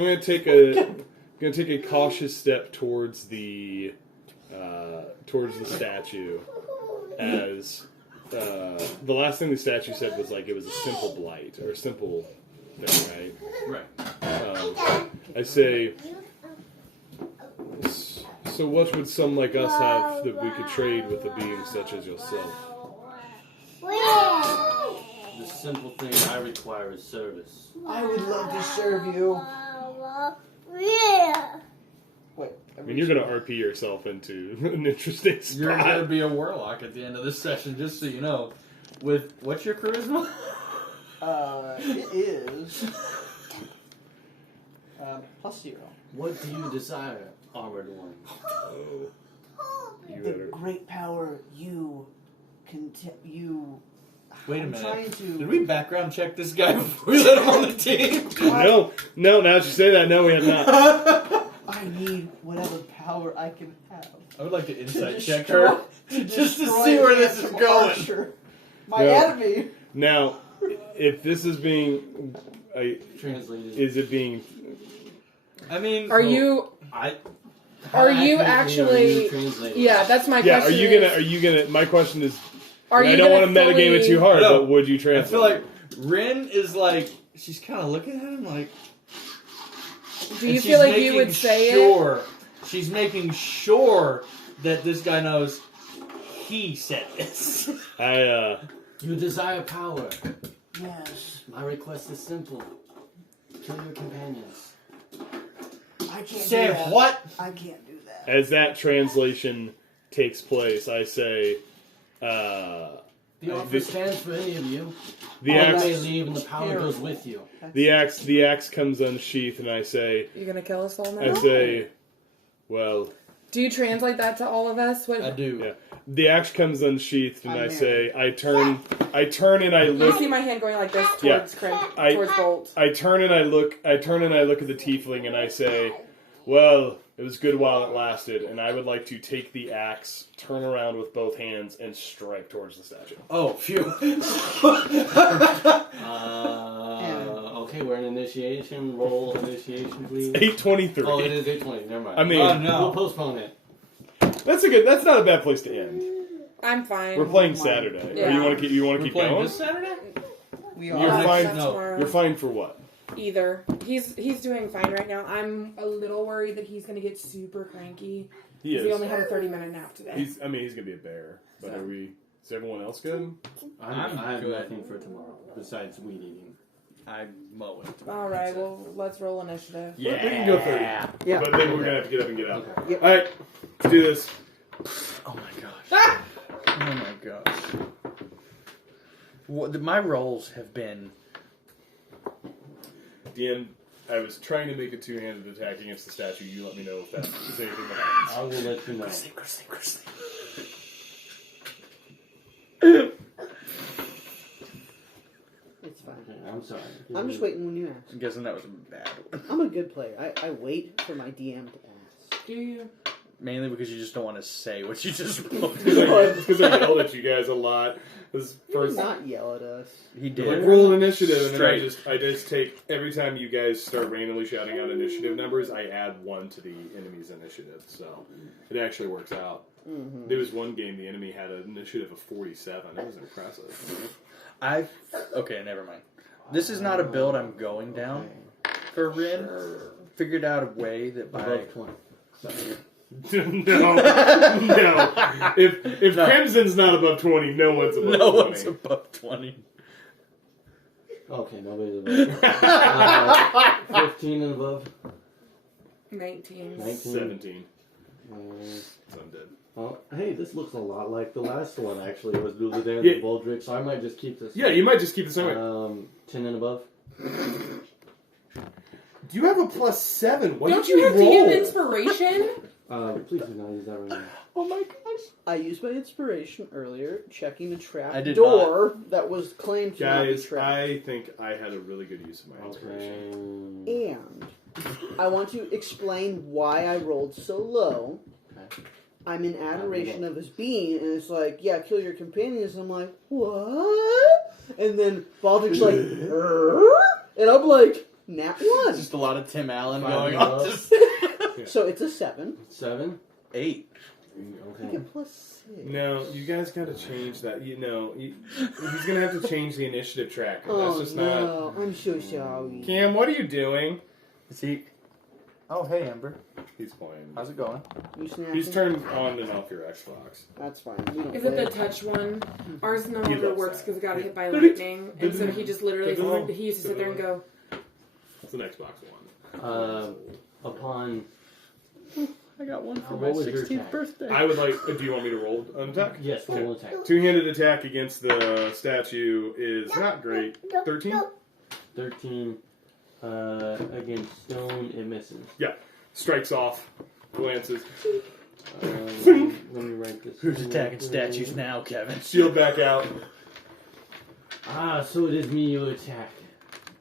gonna take a cautious step towards the statue, as the last thing the statue said was, like, it was a simple blight or a simple thing, right? Right. I say, so what would some like us have that we could trade with a being such as yourself? The simple thing I require is service. I would love to serve you. Wait. I mean, you're gonna RP yourself into an interesting spot. You're going to be a warlock at the end of this session, just so you know. With, what's your charisma? It is +0. What do you desire, armored one? Oh, you The better. great power you you. Wait a I'm minute. trying to. Did we background check this guy before we let him on the team? No. Now that you say that, no, we have not. I need whatever power I can have. I would like to To insight check destroy- her. to Just to destroy see where the this is Anthem going. Archer, my No. enemy. Now, if this is being, Translated. is it being? I mean, Are you? Are you actually? Yeah, that's my Yeah. question. Are you gonna? My question is. Are and you I don't gonna want to metagame it fully- too hard, No. but would you I translate? feel like Rin is like, she's kind of looking at him like. Do you and feel she's like you would making say it? sure, She's making sure that this guy knows he said this. You desire power. Yes, My request is simple. Kill your companions. I can't Say do that. what? I can't do that. As that translation takes place, I say, The offer stands for any of you. The You axe, may leave and the power goes with you. the axe comes unsheathed, and I say, You gonna kill us all now? well, Do you translate that to all of us? What? I do. yeah. The axe comes unsheathed, and I'm I say, I turn and I You look. see my hand going like this Yeah. towards Crimp, I- towards Bolt. I turn and I look at the tiefling, and I say, well, it was good while it lasted, and I would like to take the axe, turn around with both hands, and strike towards the statue. Oh, phew. Okay, we're in initiation. Roll initiation, please. 8:23. Oh, it is 8:20. Never mind. I mean, Oh, no. We'll postpone it. that's not a bad place to end. I'm fine. We're playing Saturday. Or Yeah. you want to keep playing going? this Saturday? We You're are. fine. That's tomorrow. You're fine for what? Either. He's doing fine right now. I'm a little worried that he's gonna get super cranky. He is. We only had a 30-minute nap today. He's gonna be a bear. But So. is everyone else good? I have good. nothing for tomorrow besides weed eating. I mow it. All right. Well, let's roll initiative. We can go 30. Yeah. But then we're gonna have to get up and get out. Okay. Yep. All right, let's do this. Oh my gosh. Oh my gosh. My rolls have been. DM, I was trying to make a two-handed attack against the statue. You let me know if that's anything that happens. I will let you know. It's fine. Okay, I'm sorry. I'm just waiting when you ask. I'm guessing that was a bad one. I'm a good player. I wait for my DM to ask. Do you? Mainly because you just don't want to say what you just wrote. Because I yelled at you guys a lot. This Did first, not yell at us. He like, did. roll initiative, and then Straight. I just take every time you guys start randomly shouting out initiative numbers, I add 1 to the enemy's initiative. So it actually works out. Mm-hmm. There was one game the enemy had an initiative of 47. It was impressive. Okay, never mind. This is not a build I'm going down for Rin. Figured out a way that by Above 20. Sorry. no. If No. Crimson's not above 20, no one's above 20. no one's above 20. Okay, nobody's above. 15 and above. 19. 19. 17. Uh, So I'm dead. well, hey, this looks a lot like the last one, actually. It was Luladan Yeah. and Baldric, so I might just keep this. Yeah, you might just keep the same way. 10 and above. You have a +7. What Don't did you have roll? to give inspiration? Please do not use that right now. Oh my gosh. I used my inspiration earlier, checking a trap I did door that was claimed to not be Guys, trapped. I think I had a really good use of my inspiration. Okay. And I want to explain why I rolled so low. Okay. I'm in adoration of his being, and it's like, yeah, kill your companions. I'm like, what? And then Baldric's like, and I'm like, nat 1. Just a lot of Tim Allen 5 going and on. above. Just So it's a 7. 7. 8. I Okay. get +6. No, you guys got to change that. He's going to have to change the initiative tracker. That's Oh just no, I'm so sorry. not. Cam, what are you doing? Is he? Oh, hey, Amber. He's playing. How's it going? You snapping? He's turned on and off your Xbox. That's fine. We don't Is it play the touch one? Ours no He longer loves works that. because it got hit by Did lightning, it? and so he just literally Did it? he used to sit there and go, It's an Xbox One. Upon. I got one for What my was your 16th attack? birthday. I would like. Do you want me to roll an attack? Yes, roll attack. Two-handed attack against the statue is not great. 13? 13. Against stone, it misses. Yeah. Strikes off. Glances. Let me write this. Who's attacking statues now, Kevin? Shield back out. So it is me you attack.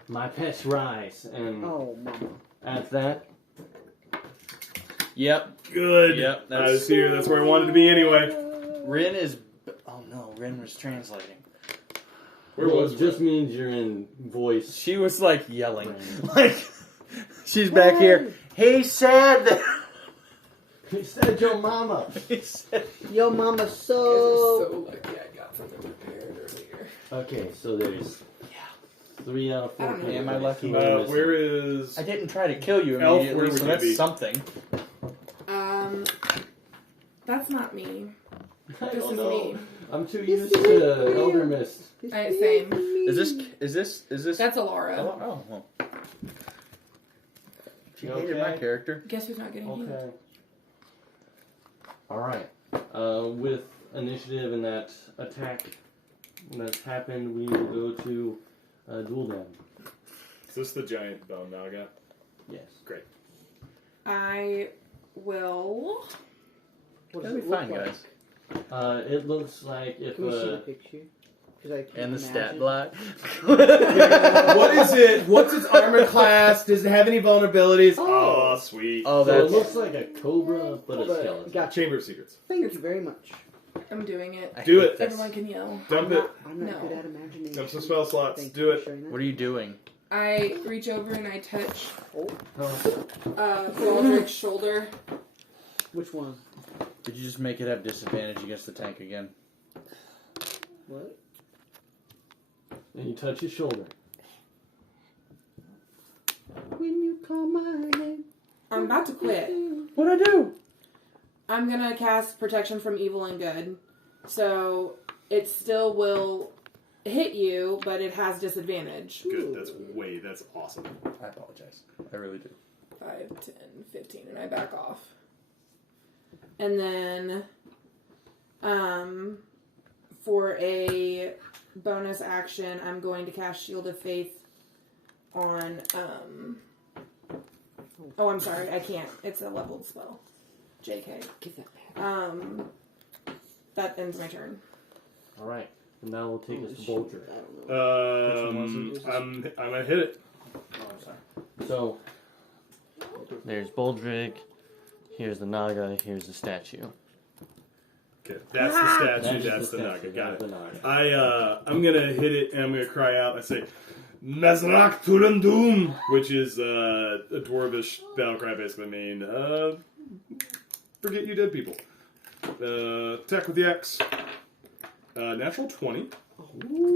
My pets rise, and Oh, mama. at that, Yep. Good. Yep, I that's- was here. That's where I wanted to be anyway. Rin is. Oh no, Rin was translating. Where well, was it just means you're in voice. She was like yelling. Like, she's back here. He said that. He said your mama. He said. Yo, mama, so. so lucky I got something prepared earlier. Okay, so there's 3 out of 4. I don't know. Am I lucky? Where is... I didn't try to kill you Elf, immediately, where would so you that's be? something. That's not me. I This don't is know. me. I'm too used to Elder Mist. Same. Is this? That's Alara. Oh, well. She You hated okay? my character. Guess who's not getting healed? Okay. Alright. With initiative and that attack that's happened, we will go to dual dam. Is this the giant bone naga? Yes. I will. What does That'll it be look fine, like? guys. It looks like if Can we see the picture? 'Cause I can't And the stat imagine. block. What is it? What's its armor class? Does it have any vulnerabilities? Oh, sweet. Oh, so it that's. looks like a cobra, but a skeleton. Gotcha. Chamber of Secrets. Thank you very much. I'm doing it. I Do hate it. this. Everyone can yell. Dump I'm it. not, I'm not No. good at imagination. Dump some spell slots. Thank Do you for it. sharing that. What are you doing? I reach over and I touch Oh, Baldrick's shoulder. which one? Did you just make it have disadvantage against the tank again? What? And you touch his shoulder. When you call my name. I'm about to quit. What'd I do? I'm gonna cast Protection from Evil and Good. So it still will hit you, but it has disadvantage. Good. That's awesome. I apologize. I really do. 5, 10, 15, and I back off. And then, for a bonus action, I'm going to cast Shield of Faith on, oh, I'm sorry, I can't. It's a leveled spell. JK. Give that back. That ends my turn. Alright. And now we'll take us to I Bolger. don't know. I'm gonna hit it. Oh, I'm sorry. So, there's Boldrig. Here's the Naga. Here's the statue. Okay, that's the statue. That is That's the statue, naga. that Got is it. the Naga. I'm gonna hit it and I'm gonna cry out. I say, Mesrak Turandum, which is a dwarvish battle cry, basically mean forget you dead people. Attack with the axe. Natural 20.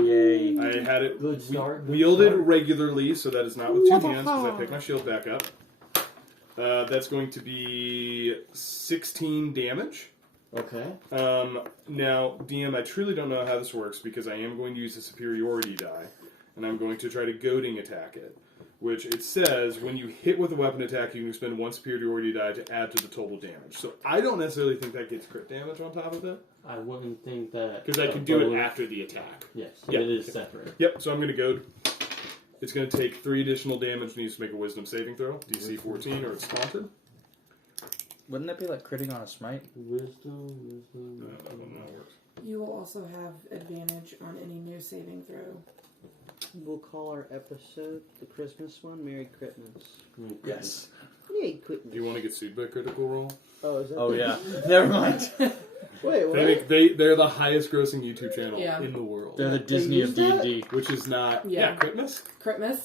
Yay. I had it Good start. Good wielded start. regularly, so that is not with two hands because I picked my shield back up. That's going to be 16 damage. Okay. Now, DM, I truly don't know how this works because I am going to use a superiority die, and I'm going to try to goading attack it, which it says when you hit with a weapon attack, you can spend one superiority die to add to the total damage. So I don't necessarily think that gets crit damage on top of it I wouldn't think that. because I can do it after the attack. Yes, Yeah. it is separate. Yep. So I'm going to goad. It's going to take 3 additional damage and needs to make a Wisdom saving throw, DC 14, or it's taunted. Wouldn't that be like critting on a smite? Wisdom. No, that one not works. You will also have advantage on any new saving throw. We'll call our episode the Christmas one Merry Christmas. Yes. Merry Christmas. Do you want to get sued by Critical Role? Oh, is that Oh the- yeah. Never mind. Wait, what? They're the highest grossing YouTube channel Yeah. in the world. They're the Disney of use that? D&D. Which is not... Yeah. Yeah, Critmas? Critmas?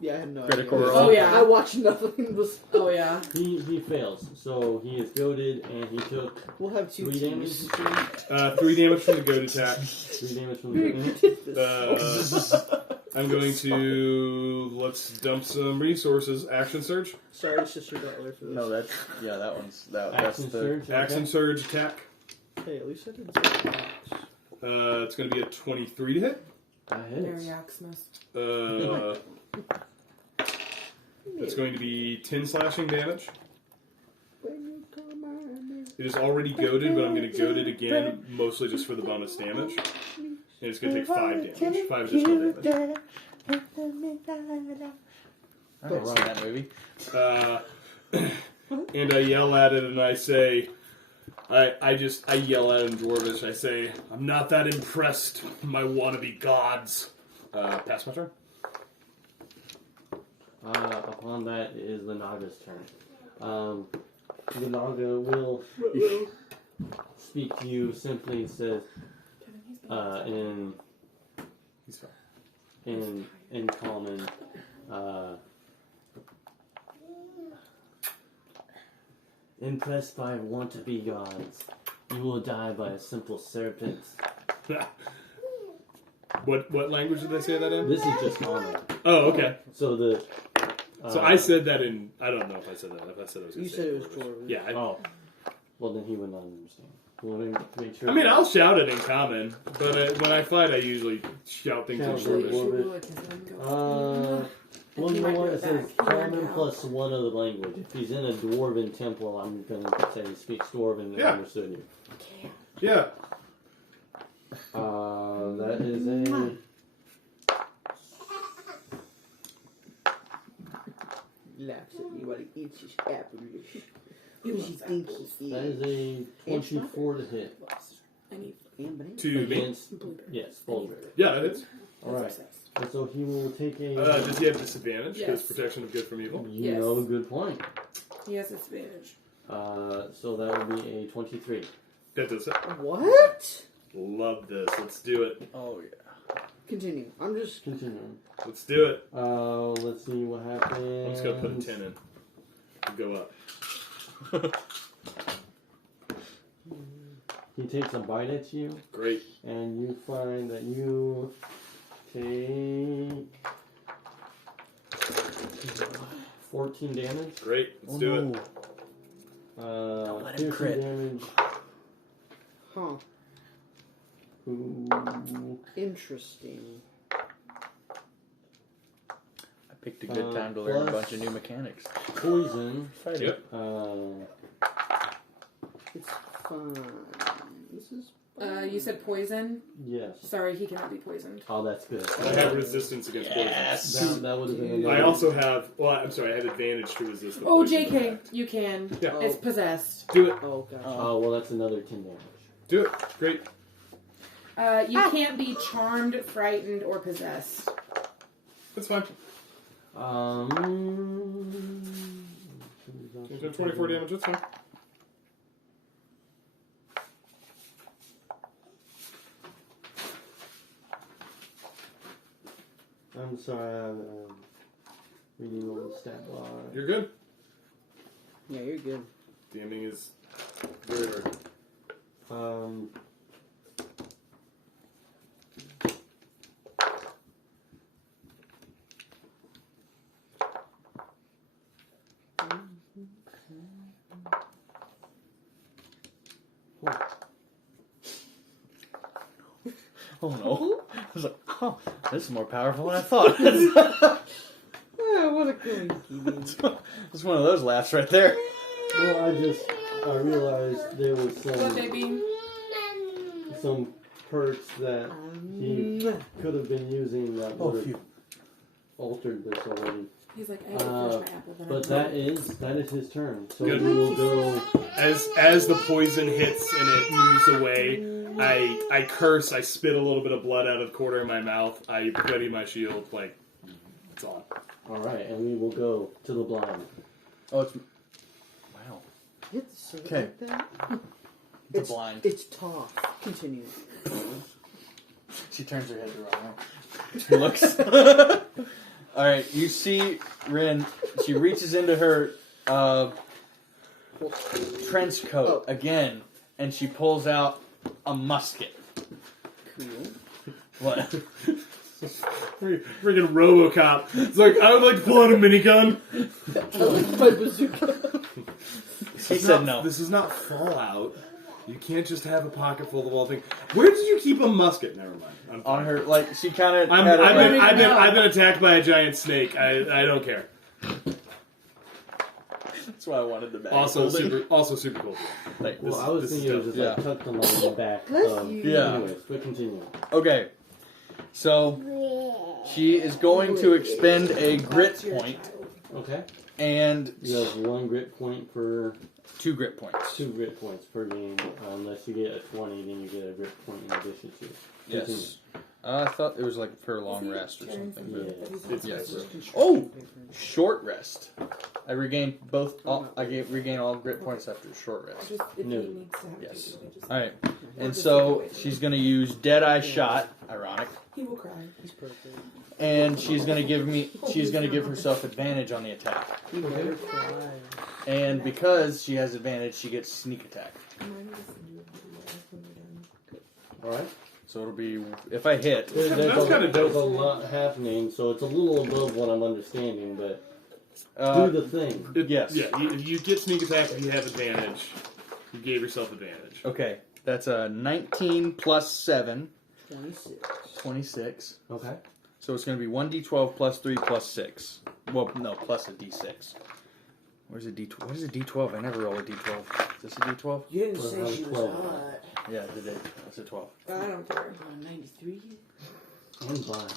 Yeah, I have no Critical idea. Role. Oh, yeah. I watched nothing. But Oh, yeah. He fails, so he is goaded, and he took we'll have 2 3 damage. teams. 3 damage from the goat attack. 3 damage from Merry the Christmas. I'm going to... Let's dump some resources. Action Surge. Sorry, Sister Butler, for this. No, that's that's Action the surge. Okay. Action Surge attack. Hey, at least I didn't say box. It's going to be a 23 to hit. That hits. Merry Xmas. It's going to be 10 slashing damage. When you call my name. It is already goaded, but I'm going to goad it again, mostly just for the bonus damage. And it's going to take 5 damage. 5 additional damage. I've never seen that movie. And I yell at it and I say, I yell at it in Dwarvish. I say, I'm not that impressed, my wannabe gods. Pass my turn. Upon that is the Naga's turn. The Naga will speak to you simply and says, He's fine. in common, impressed by want-to-be gods, you will die by a simple serpent. What language did they say that in? This is just common. Oh, okay. So the. So I said that in. I don't know if I said that. If I said I was going You to said say it was Dwarvish. Dwarvish. Yeah. Oh. Well, then he would not understand. You want to make sure. I mean, I'll shout it in common, but when I fight, I usually shout things in Shout Dwarvish. Well, you know what? It says common plus one other language. If he's in a dwarven temple, I'm going to say he speaks dwarven and Yeah. understood you. Yeah. That that is a Laughs at me while he eats his apple. Who does he think he that is? is a 24 to hit. I need And banana. To me. Against blueberry. yes, blueberry. Yeah, that is. All right. And so he will take a. Does he have disadvantage? Because Yes. protection of good from evil. You Yes. know, good point. He has disadvantage. So that would be a 23. That does it. What? Love this. Let's do it. Oh yeah. Continue. I'm just. Continuing. Let's do it. Let's see what happens. I'm just gonna put a 10 in. Go up. He takes a bite at you, Great. and you find that you take 14 damage. Great. Let's do it. let him 15 crit. damage. Huh. Ooh. Interesting. I picked a good time to learn a bunch of new mechanics. Poison. Fighting. Yep. It's fun. This is. You said poison. Yes. Sorry, he cannot be poisoned. Oh, that's good. I have resistance against poison. That would have been. I also have. Well, I'm sorry. I have advantage to resist. The Oh, poison JK, attack. you can. Yeah. It's possessed. Do it. Oh gosh. Oh, well, that's another 10 damage. Do it. Great. You can't be charmed, frightened, or possessed. That's fine. You do 24 damage. That's fine. I'm sorry, I'm reading on the stat bar. You're good. Yeah, you're good. DMing is very hard. Oh no! I was like, oh, this is more powerful than I thought. Oh, what a coinky. It's one of those laughs right there. Well, I realized there was What, baby? some perks that he could have been using that would have altered this already. He's like, I ate my apple. But that is his turn. So Good. we will go. As the poison hits and it moves away, I curse. I spit a little bit of blood out of the corner of my mouth. I ready my shield. Like it's on. All right, and we will go to the blind. Oh, it's wow. Hit the sword Okay. like that. It's blind. It's tough. Continue. She turns her head the wrong way. She looks. All right, you see Rin. She reaches into her trench coat again, and she pulls out a musket. Cool. What? Freaking RoboCop. It's like I would like to pull out a minigun. I like my bazooka. He said no. This is not Fallout. You can't just have a pocket full of all things. Where did you keep a musket? Never mind. I'm On fine. her, like she kind of. I've been attacked by a giant snake. I don't care. That's why I wanted the bag. Also super cool. Like, Well, I was thinking it was just like tucked along the back. Yeah. Anyways, but continue. Okay, so she is going to expend a grit point, Okay. and You have 1 grit point for 2 grit points. 2 grit points per game. Unless you get a 20, then you get a grit point in addition to. Yes. I thought it was like for a long rest or something. But Yeah. Yes. Oh, short rest. I regained both. Regain all grit points after a short rest. Just if No. he needs to have Yes. to, just, All right, and so she's going to use Deadeye Shot. Ironic. he will cry. He's perfect. And she's going to give herself advantage on the attack. He never cry. And because she has advantage, she gets sneak attack. Alright. So it'll be if I hit. There's kinda dope. There's a lot happening, so it's a little above what I'm understanding, but do the thing. Yes. Yeah. You get sneak attack if you have advantage. You gave yourself advantage. Okay, that's a 19 plus 7, 26. 26. Okay. So it's going to be 1d12 plus 3 plus 6. Well, no, plus a d6. Where's a d12? What is a d12? I never roll a d12. Is this a d12? You didn't Well, say she was 12. hot. Yeah, it did. That's a 12. I don't care. 93. I'm blind.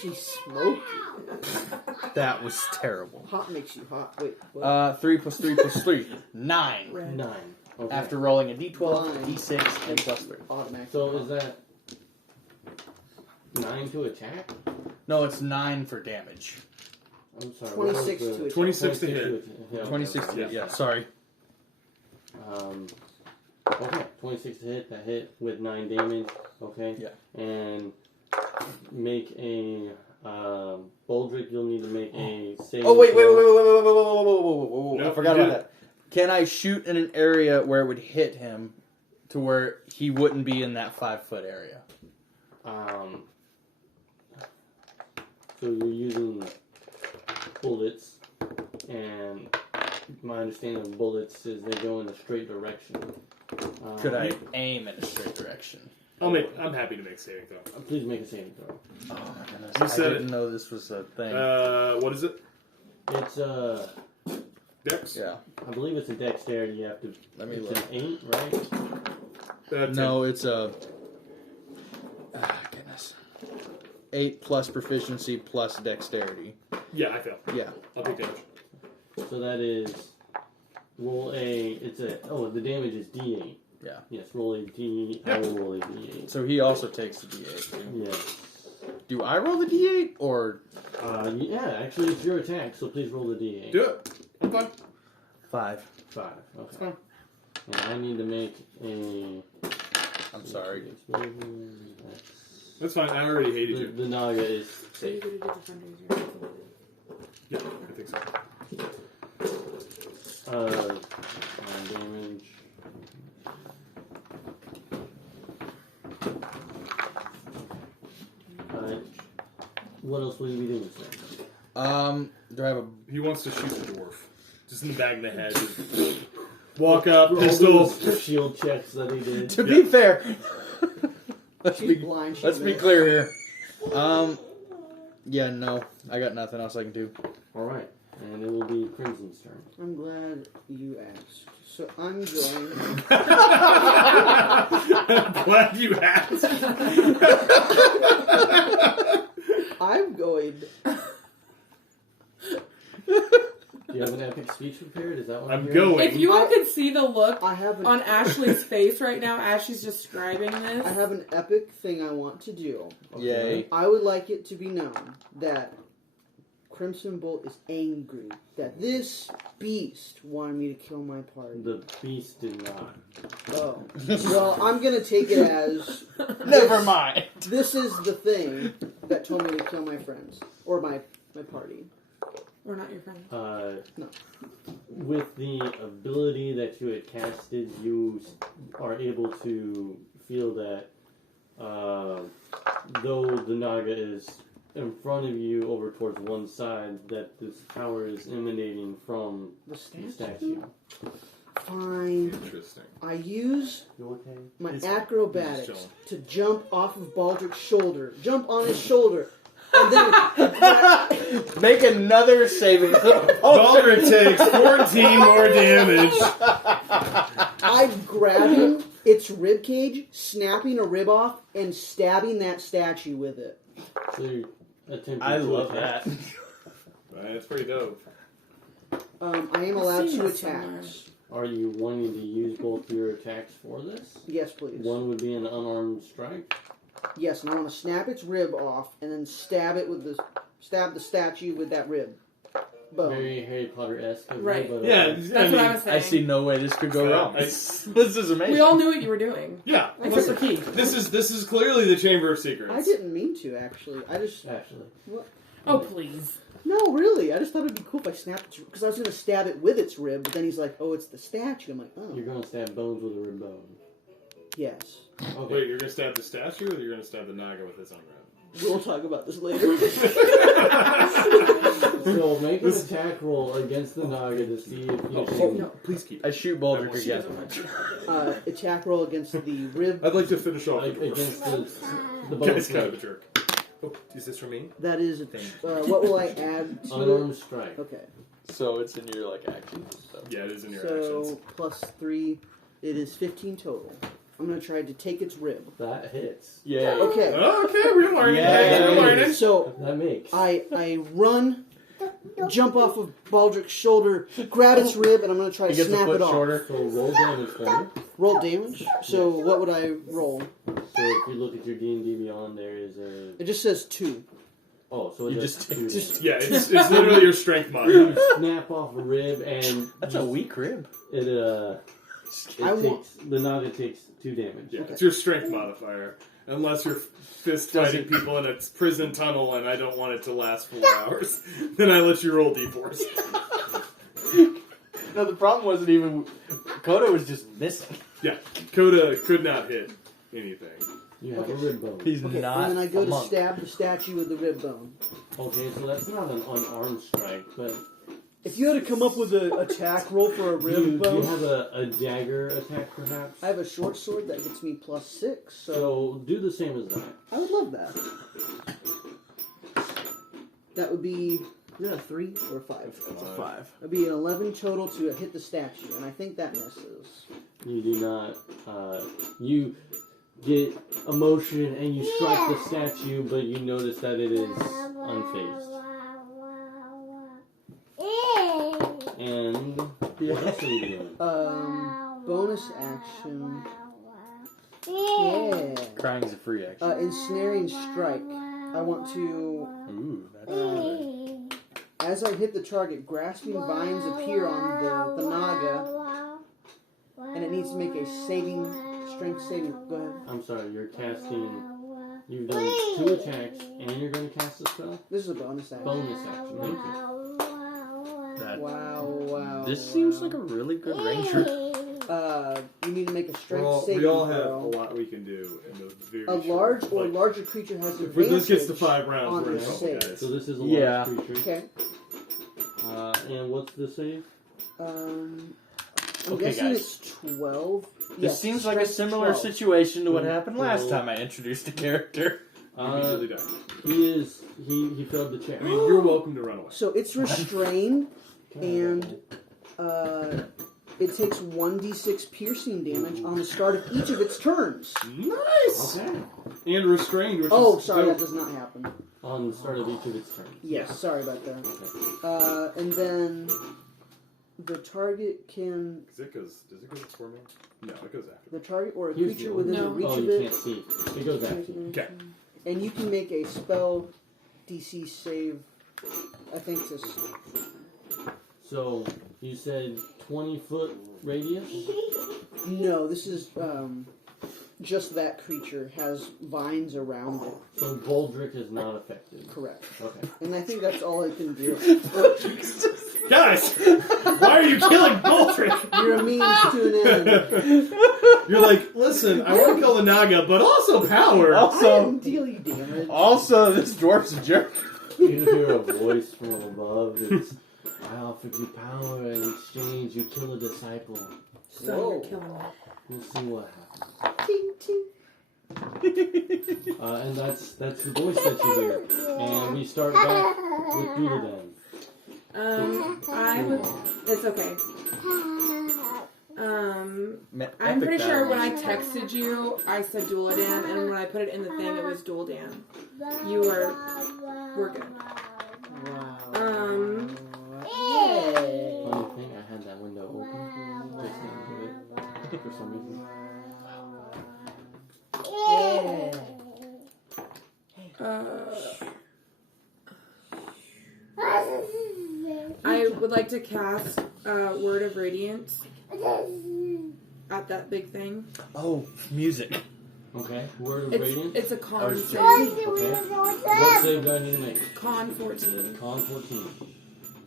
She's smoky. That was terrible. Hot makes you hot. Wait, what? 3 plus 3 plus 3. 9. Red. 9. Okay. After rolling a d12, Nine. d6, and plus 3. Automatic. So is that 9 to attack? No, it's 9 for damage. I'm sorry. 26 what was to the- attack. 26 to hit. Yeah, 26 to hit, yeah, sorry. Okay, 26 to hit. That hit with 9 damage. Okay. Yeah. And make a Boldrick. You'll need to make a save. Oh, wait. No, I forgot you about that. Can I shoot in an area where it would hit him to where he wouldn't be in that 5-foot area? So you're using bullets, and my understanding of bullets is they go in a straight direction. Could I aim in a straight direction? I'm happy to make saving throw. Please make a saving throw. Oh my goodness. You I said didn't know this was a thing. What is it? It's Dex? Yeah. I believe it's a dexterity. You have to. Let me it's look. an 8, right? No, it's a... goodness. 8 plus proficiency plus dexterity. Yeah, I fail. Yeah. I'll take damage. So that is roll a. The damage is D8. Yeah. Yes, roll a D. I will roll a D8. So he also takes the d8 too. Yes. Do I roll the d8 or... Yeah, actually it's your attack, so please roll the D8. Do it. I'm fine. 5. 5. Okay. It's fine. And I need to make a. I'm sorry. That's fine. I already hated you. The Naga is So you're safe. gonna do the fundraiser. Yeah, I think so. 9 damage. What else will you be doing, sir? Do I have a... He wants to shoot the dwarf. Just in the back of the head. Just walk up, pistol. All those shield checks that he did. To be fair... let's She's be, blind. She's let's be mad. clear here. Yeah, no. I got nothing else I can do. Alright, and it will be Crimson's turn. I'm glad you asked. So I'm going. Glad you asked. I'm going. Do you have an epic speech prepared? Is that what I'm hearing? going. If you all could see the look I have an. on Ashley's face right now as she's describing this. I have an epic thing I want to do. Yay. I would like it to be known that Crimson Bolt is angry that this beast wanted me to kill my party. The beast did not. Oh. Well, I'm gonna take it as Never mind. this is the thing that told me to kill my friends. Or my party. We're not your friends. No. With the ability that you had casted, you are able to feel that though the Naga is in front of you over towards one side, that this power is emanating from The the statue? statue. Fine. Interesting. I use You okay? my He's acrobatics chilling. to jump off of Baldric's shoulder. Jump on his shoulder. And then Make another saving throw. Baldric takes 14 more damage. I grab him, its rib cage, snapping a rib off, and stabbing that statue with it. So you're attempting I to love attack. that. That's pretty dope. I am allowed I've seen 2 this somewhere. attacks. Are you wanting to use both your attacks for this? Yes, please. One would be an unarmed strike. Yes, and I want to snap its rib off and then stab the statue with that rib. Boom. Very Harry Potter-esque. of you, Right. but, Yeah, That's what I was saying. I see no way this could go wrong. I- This is amazing. We all knew what you were doing. Yeah. Except for Keith. This is clearly the Chamber of Secrets. I didn't mean to, actually. I just... Actually. Oh, please. No, really. I just thought it'd be cool if I snapped its... Because I was going to stab it with its rib, but then he's like, oh, it's the statue. I'm like, oh. You're going to stab bones with a rib bone. Yes. Okay. Wait, you're gonna stab the statue, or you're gonna stab the Naga with his own rib? We'll talk about this later. So make an attack roll against the Naga to see if you can... No, please keep. I shoot Baldric She again. doesn't want you. Attack roll against the rib. I'd like to finish off the dwarf. against the bone Guy's kind of a plate. jerk. Oh, is this for me? That is... what will I add to Unarmed it? strike. Okay. So it's in your, like, action. So. Yeah, it is in your So, actions. plus 3. It is 15 total. I'm going to try to take its rib. That hits. Yeah. Okay. Okay, we're learning. Yeah, we're yeah, learning. So That makes. I run, jump off of Baldric's shoulder, grab its rib, and I'm going to try He to gets a snap foot it off. shorter. So roll damage for me. Roll damage. So what would I roll? So if you look at your D&D Beyond, there is a... It just says 2. Oh, so it You does just- two just- damage. Yeah, it's literally your strength mod. You snap off a rib and That's a weak rib. it I wa- takes the Naga takes 2 damage. Yeah, it's your strength modifier. Unless you're fist fighting people in a prison tunnel and I don't want it to last 4 hours, then I let you roll d4s. No, the problem wasn't even. Koda was just missing. Yeah, Coda could not hit anything. You have Okay. a rib bone. He's Okay, not. and then I go a to monk. stab the statue with the rib bone. Okay, so that's not an unarmed strike, but If you had to come up with an attack roll for a do rib you bone, have a dagger attack perhaps? I have a short sword that gets me +6, so So do the same as that. I would love that. That would be, is that a 3 or a 5? It's a 5. That'd be an 11 total to hit the statue, and I think that misses. You do not. You get emotion and you strike the statue, but you notice that it is unfazed. And what else are you doing? Bonus action. Yeah. Crying's a free action. Ensnaring strike. I want to, Ooh, that's good. as I hit the target, grasping vines appear on the Naga, and it needs to make a strength saving. Go ahead. I'm sorry, you're casting. You've done 2 attacks and you're going to cast a spell? This is a bonus action. Bonus action. Thank you. That, Wow. this seems like a really good ranger. You need to make a strength Well, saving we all have a throw. lot we can do in the very A large short, or like, larger creature has if advantage. this gets to 5 rounds, on we're in the trouble, save. guys. So this is a Yeah. large creature. Okay. And what's the save? I'm Okay, guessing guys. it's 12. This Yes, seems like a strength similar 12. situation to what Mm, happened last well- time I introduced a character. Immediately die. He failed the check. I mean, you're welcome to run away. So it's restrained, and it takes 1d6 piercing damage on the start of each of its turns. Nice! Okay. And restrained, which Oh, is sorry, dope. that does not happen. On the start of each of its turns. Yes, sorry about that. Okay. And then the target can, Does it go before me? No, it goes after. the target or a Here's creature the- within No. the reach Oh, of you it. can't see. It goes after you. Okay. And you can make a spell DC save, I think, to So, you said 20-foot radius? No, this is just that creature has vines around it. So Boldrick is not affected. Correct. Okay. And I think that's all I can do. Guys! Why are you killing Boltrick? You're a means to an end. You're like, listen, I want to kill the Naga, but also power. I Also, didn't deal you damage. also, this dwarf's a jerk. You hear a voice from above. It's, I offered you power in exchange. You kill a disciple. So you're Whoa. killing me. We'll see what happens. Ting, ting. And that's the voice that you hear. And we start back with Doodledan. I would. It's okay. I'm Epic pretty sure battle. when I texted you, I said Dualadan, and when I put it in the thing, it was Dualdan. We're good. Wow. Yay. Funny thing, I had that window open just into it for some reason. I would like to cast Word of Radiance at that big thing. Oh, music. Okay, Word of Radiance. It's a con was save. Okay. What save do I need to make? Con 14. Con 14.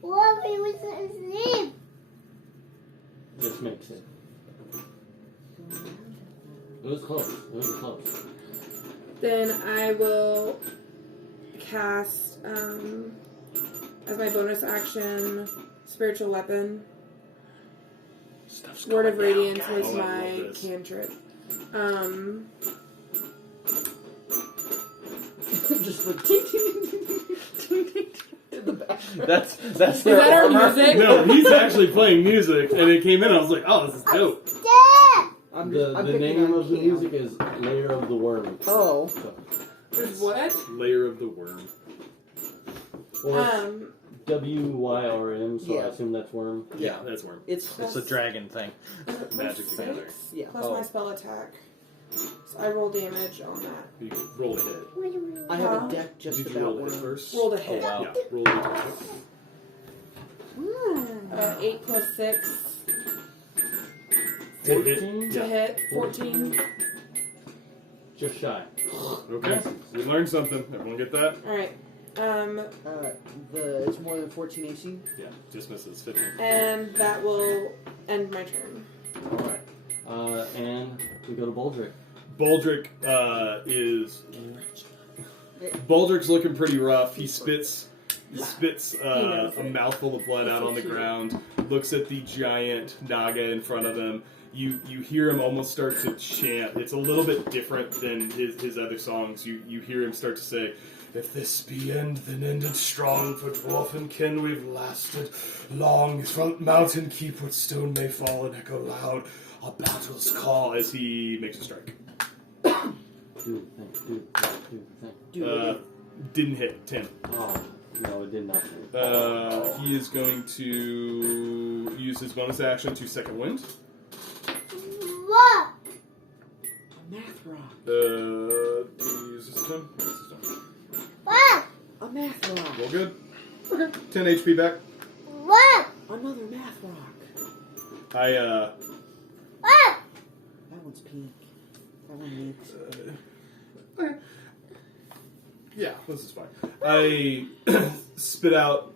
What we was asleep? Just makes it. It was close. It was close. Then I will cast, as my bonus action, Spiritual Weapon. Stuff's Word of going down, Radiance guys. was Oh, I my love this. cantrip. Just the ting, ting, ting, ting, ting, in the back. That's Is their that our armor. music? No, he's actually playing music, and it came in, I was like, oh, this is dope. Dad! I'm the picking name on of the Cam. music is Layer of the Worm. Oh. There's what? Layer of the Worm. Well, it's WYRM, so I Yeah. assume that's worm. Yeah, that's Worm. It's It's a dragon thing. Is it Magic plus together. 6? Yeah. Plus Oh. my spell attack. So I roll damage on that. You roll a hit. I have Huh? a deck just Did you about roll a hit worms. first? Rolled a Oh hit. wow. Yeah, roll a hit. 8 plus 6 To hit. to Yeah. hit. 14. Just shy. Okay. We learned something. Everyone get that? Alright. It's more than 14 AC. Yeah. Just misses. 15. And that will end my turn. Alright. And we go to Baldric. Baldric Baldric's looking pretty rough. He spits a mouthful of blood out on the ground, looks at the giant Naga in front of him. You hear him almost start to chant. It's a little bit different than his other songs. You hear him start to say, "If this be end, then ended strong. For dwarf and kin we've lasted long. Front mountain keep what stone may fall and echo loud. A battle's call," as he makes a strike. Do the thing. Didn't hit. 10. Oh, no, it did not. He is going to use his bonus action to second wind. What? A math rock. Is this him? This is him. What? A math rock. Roll good. Okay. 10 HP back. What? Another math rock. What? That one's pink. That one needs. Okay. Yeah, this is fine. I spit out,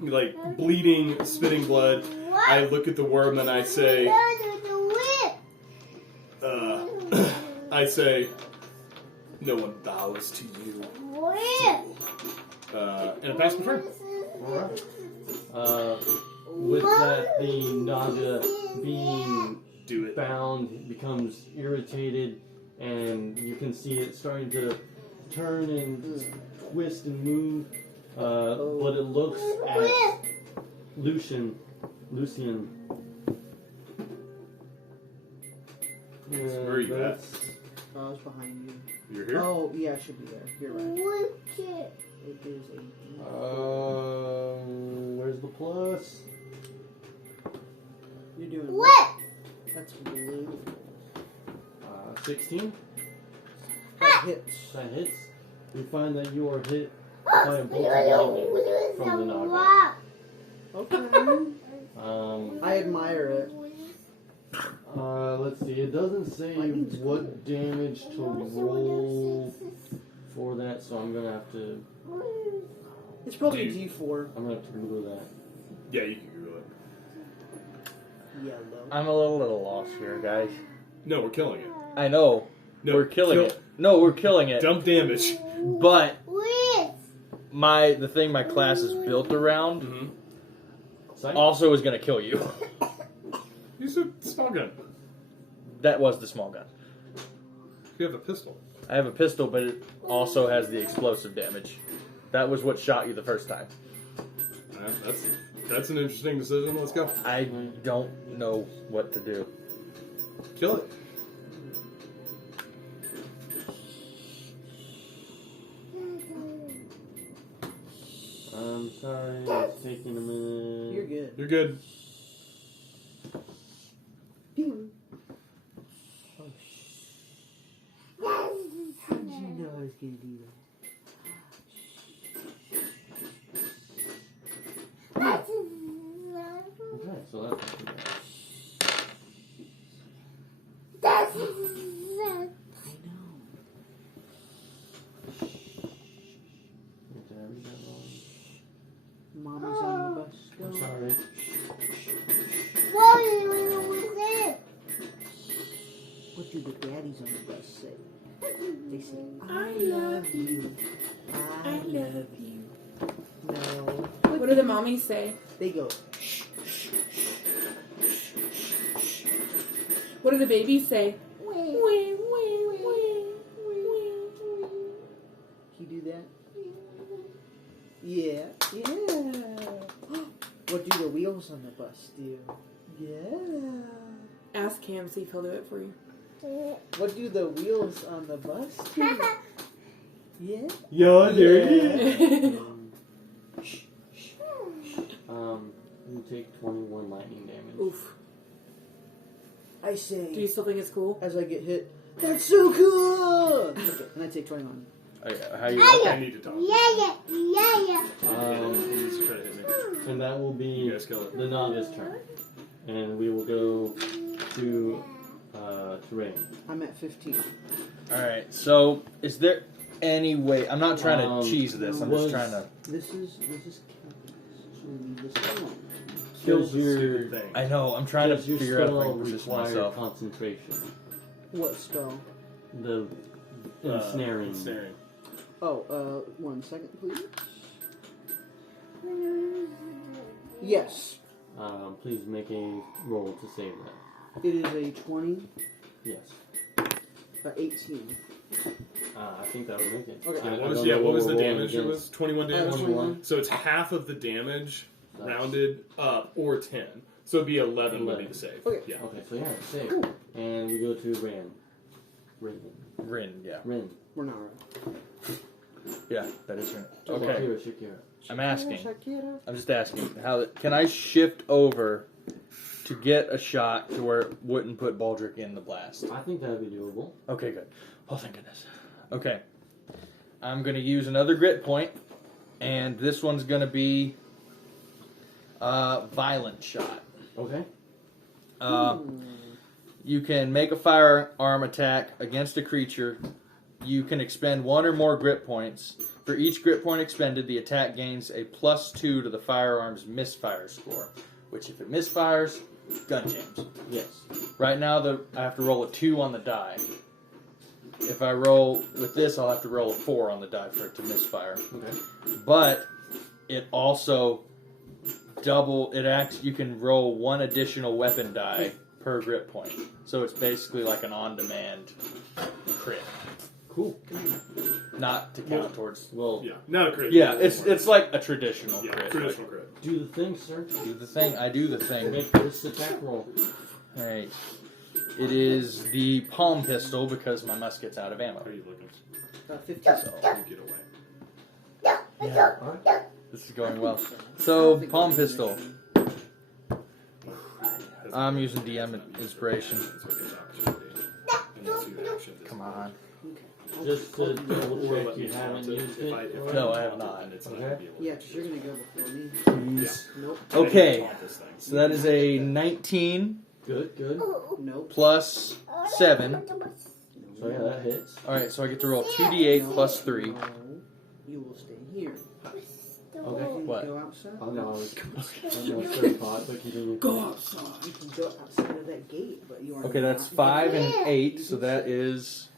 like, bleeding, spitting blood. I look at the worm and I say, "No one bows to you." And I pass my turn. Alright. With that, the Naga being Do it. bound becomes irritated, and you can see it starting to turn and twist and move. But it looks at Lucian. Where are you at? I was behind you. You're here? Oh, yeah, I should be there. You're right. It is 18. Where's the plus? You're doing What? That's blue. 16. That hits. That hits. You find that you are hit by a bolt of lightning from the Naga. Okay. I admire it. Let's see. It doesn't say what damage to roll for that, so I'm gonna have to. It's probably a D4. I'm gonna have to Google that. Yeah, you can Google it. Yellow. I'm a little lost here, guys. No, we're killing it. I know. No, we're killing kill- it. No, we're killing it. Dump damage. But the thing my class is built around also is gonna kill you. Use a small gun. That was the small gun. You have a pistol. I have a pistol, but it also has the explosive damage. That was what shot you the first time. That's an interesting decision. Let's go. I don't know what to do. Kill it. I'm sorry, it's taking a minute. You're good. You're good. Pew. How did you know I was gonna do that? Okay, so that's. Mommy's on the bus. I'm sorry. What do the daddies on the bus say? They say, I love you. I love you. No. What do the mommies say? They go, What do the babies say? you do that? Yeah. Yeah. What do the wheels on the bus do? Yeah. ask Cam, see if he'll do it for you. What do the wheels on the bus do? Yeah. Yeah, there it is. You take 21 lightning damage. Oof. I Do say, you still think it's cool? As I get hit. That's so cool! Okay, and I take 21. Oh, yeah. How you? I need to talk. Yeah. He's trying to hit me. And that will be You guys kill it. the Naga's turn. And we will go to Rain. I'm at 15. Alright, so is there any way. I'm not trying to cheese this, I'm just was- trying to. This is Captain's. So we leave this alone. Kills your, Stupid thing. I know, I'm trying to does your figure out if I spell can position require myself. concentration? What spell? The ensnaring. Ensnaring. Oh, 1 second, please. Yes. Please make a roll to save that. It is a 20, Yes. 18. I think that would make it. Okay. I What was, don't know what was we're the rolling damage? It against. was 21 damage. 21. So it's half of the damage That's- rounded up, or 10. So it'd be 11 would be the save. Okay. Yeah. Okay, so yeah, save. And we go to Ran. Rin, yeah. Rin. We're not right. Yeah, that is right. Okay. Okay, Shakira. I'm asking. Shakira. I'm just asking. How can I shift over to get a shot to where it wouldn't put Baldric in the blast? I think that'd be doable. Okay, good. Oh, thank goodness. Okay. I'm going to use another grit point, and this one's going to be violent shot. Okay. You can make a firearm attack against a creature. You can expend 1 or more grit points. For each grit point expended, the attack gains a +2 to the firearm's misfire score, which if it misfires, gun jams. Yes. Right now, I have to roll a 2 on the die. If I roll with this, I'll have to roll a 4 on the die for it to misfire. Okay. But it also you can roll 1 additional weapon die per grit point. So it's basically like an on-demand crit. Cool. Not to count towards. Well, Yeah. Not a crit. Yeah, it's like a traditional Yeah, crit. traditional crit. do the thing, sir. Do the thing. I do the thing. Make this attack roll. Alright. It is the palm pistol because my musket's out of ammo. How are you looking? 50. So you get away. Yeah. This is going well. So, palm pistol. I'm using DM inspiration. That's what gives opportunity. Unless you actually Come on. Just to double Or check let me you haven't flaunt it. used If it. I No, I flaunt have it, not. then it's Okay. not gonna be able to Yeah, because you're going to go before me. Please. Nope. Okay. Flaunt this thing. So that is a 19 Good, good. Nope. plus 7. So yeah, that hits. Alright, so I get to roll 2d8 plus 3. No. You will stay here. Okay. You can What? go outside. I'm not third pot, but continue. go outside. You can go outside of that gate, but you are Okay, not. that's 5 and 8, so that is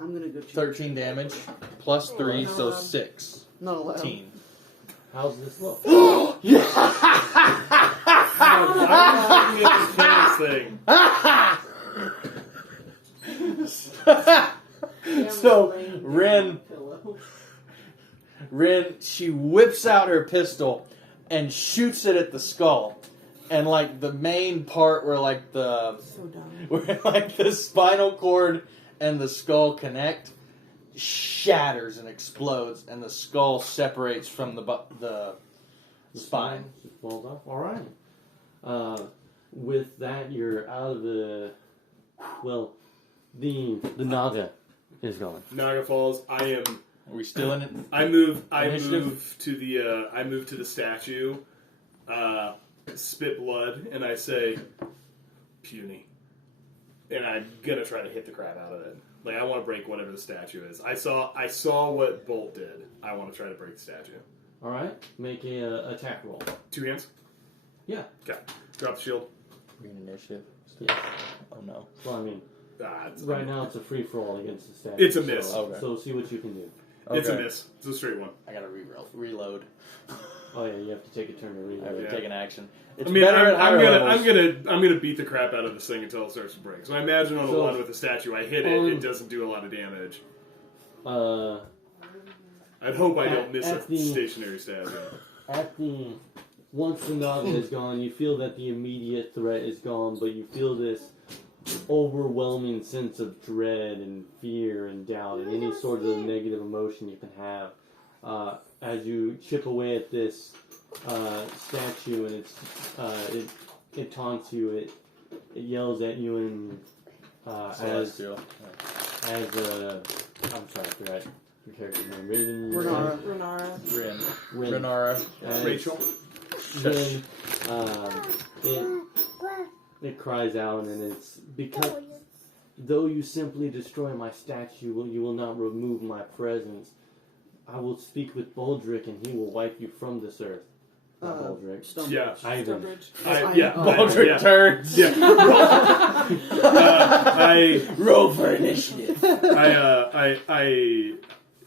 I'm going to go check. 13 damage plus 3, so 16. Not allowed. How's this look? I'm this thing. So, Rin, she whips out her pistol and shoots it at the skull. And like the main part where like the So dumb. where like the spinal cord and the skull connect shatters and explodes, and the skull separates from the spine. Falls off. All right. With that, you're out of the. Well, the Naga is gone. Naga Falls. I am. Are we still in it? I move Initiative? to the. I move to the statue. Spit blood, and I say, "Puny," and I'm gonna try to hit the crap out of it. Like I want to break whatever the statue is. I saw what Bolt did. I want to try to break the statue. All right. Make a attack roll. 2 hands. Yeah. Okay. Drop the shield. Green initiative. Yeah. Oh no. Well, I mean, It's right now it's a free for all against the statue. It's a miss. So, Okay. so see what you can do. It's a Okay. miss. It's a straight one. I gotta reload. Oh yeah, you have to take a turn to read. I have to Yeah. take an action. It's I mean, better at higher I'm levels. gonna beat the crap out of this thing until it starts to break. So I imagine on the So- one with the statue, I hit it. It doesn't do a lot of damage. Uh, I'd hope I don't At- miss at a the- stationary statue. at the once the novice is gone, you feel that the immediate threat is gone, but you feel this overwhelming sense of dread and fear and doubt and any sort of negative emotion you can have as you chip away at this statue, and it taunts you, it yells at you, and I'm sorry, I forgot your character's name. Renara. Renara. Rachel. Then it cries out, and it's because though you simply destroy my statue, you will not remove my presence. I will speak with Baldric, and he will wipe you from this earth. Baldric. Stonebridge. Yeah. Ivan. Baldric turns. Yeah. Roll for initiative.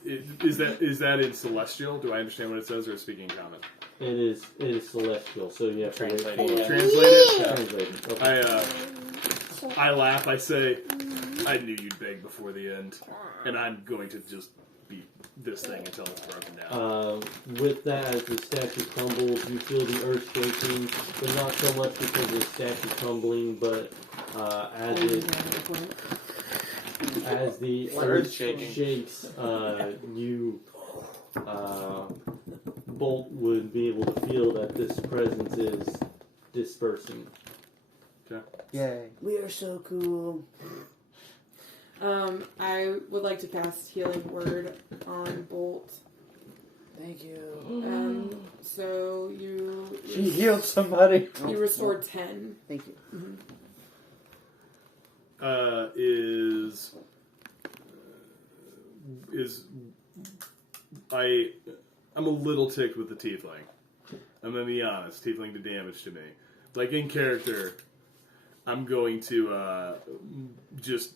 Is that in Celestial? Do I understand what it says, or speaking in common? It is celestial, so you have to Translate wait for it. it. Translate it. Yeah. Translate it. Okay. I laugh. I say, I knew you'd beg before the end, and I'm going to just beat this thing until it's broken down. With that, as the statue crumbles, you feel the earth shaking, but not so much because of the statue crumbling, but as the earth shakes, Bolt would be able to feel that this presence is dispersing. Yay. We are so cool. I would like to cast Healing Word on Bolt. Thank you. So you She healed somebody. you restore 10. Thank you. I'm a little ticked with the tiefling. I'm gonna be honest. Tiefling did damage to me. Like in character, I'm going to just.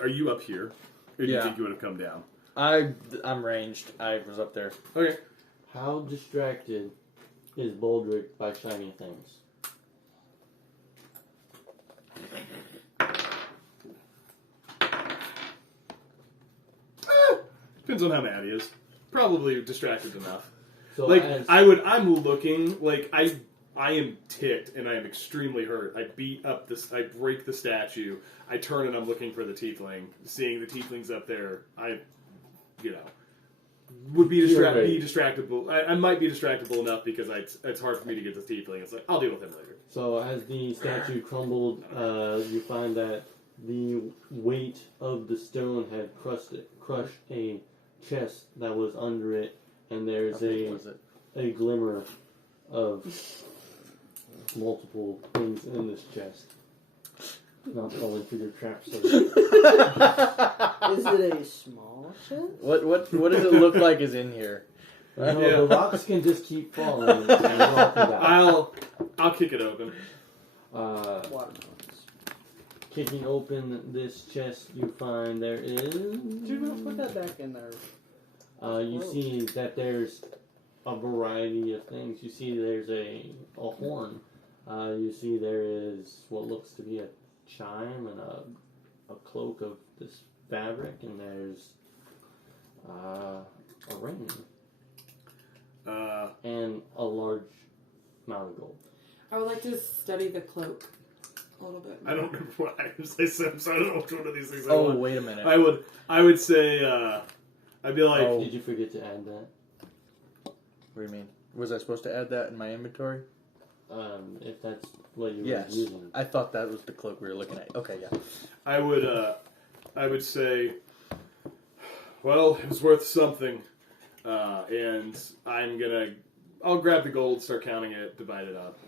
Are you up here? Or do you Yeah. think you would have come down? I'm ranged. I was up there. Okay. How distracted is Baldric by shiny things? Depends on how mad he is. Probably distracted enough. So Like as, I'm looking like I am ticked and I am extremely hurt. I beat up this. I break the statue. I turn and I'm looking for the tiefling. Seeing the tieflings up there, would be distractible. I might be distractible enough because it's hard for me to get this tiefling. It's like I'll deal with him later. So as the statue crumbled, you find that the weight of the stone had crushed a chest that was under it, and there's a glimmer of multiple things in this chest. Not falling through your traps. Is it a small chest? What does it look like is in here? No, Yeah. the rocks can just keep falling. And you all can die. I'll kick it open. Watermelons. Kicking open this chest, you find there is. Do not put that back in there. You see that there's a variety of things. You see there's a horn. You see there is what looks to be a chime and a cloak of this fabric, and there's a ring and a large amount of gold. I would like to study the cloak a little bit. I don't remember what items I said, so I don't know which one of these things I Oh, want. wait a minute. I would say I'd be like, Did you forget to add that? What do you mean? Was I supposed to add that in my inventory? If that's what you were Yes. using. I thought that was the cloak we were looking at. Okay, yeah. I would say, well, it was worth something, and I'll grab the gold, start counting it, divide it up.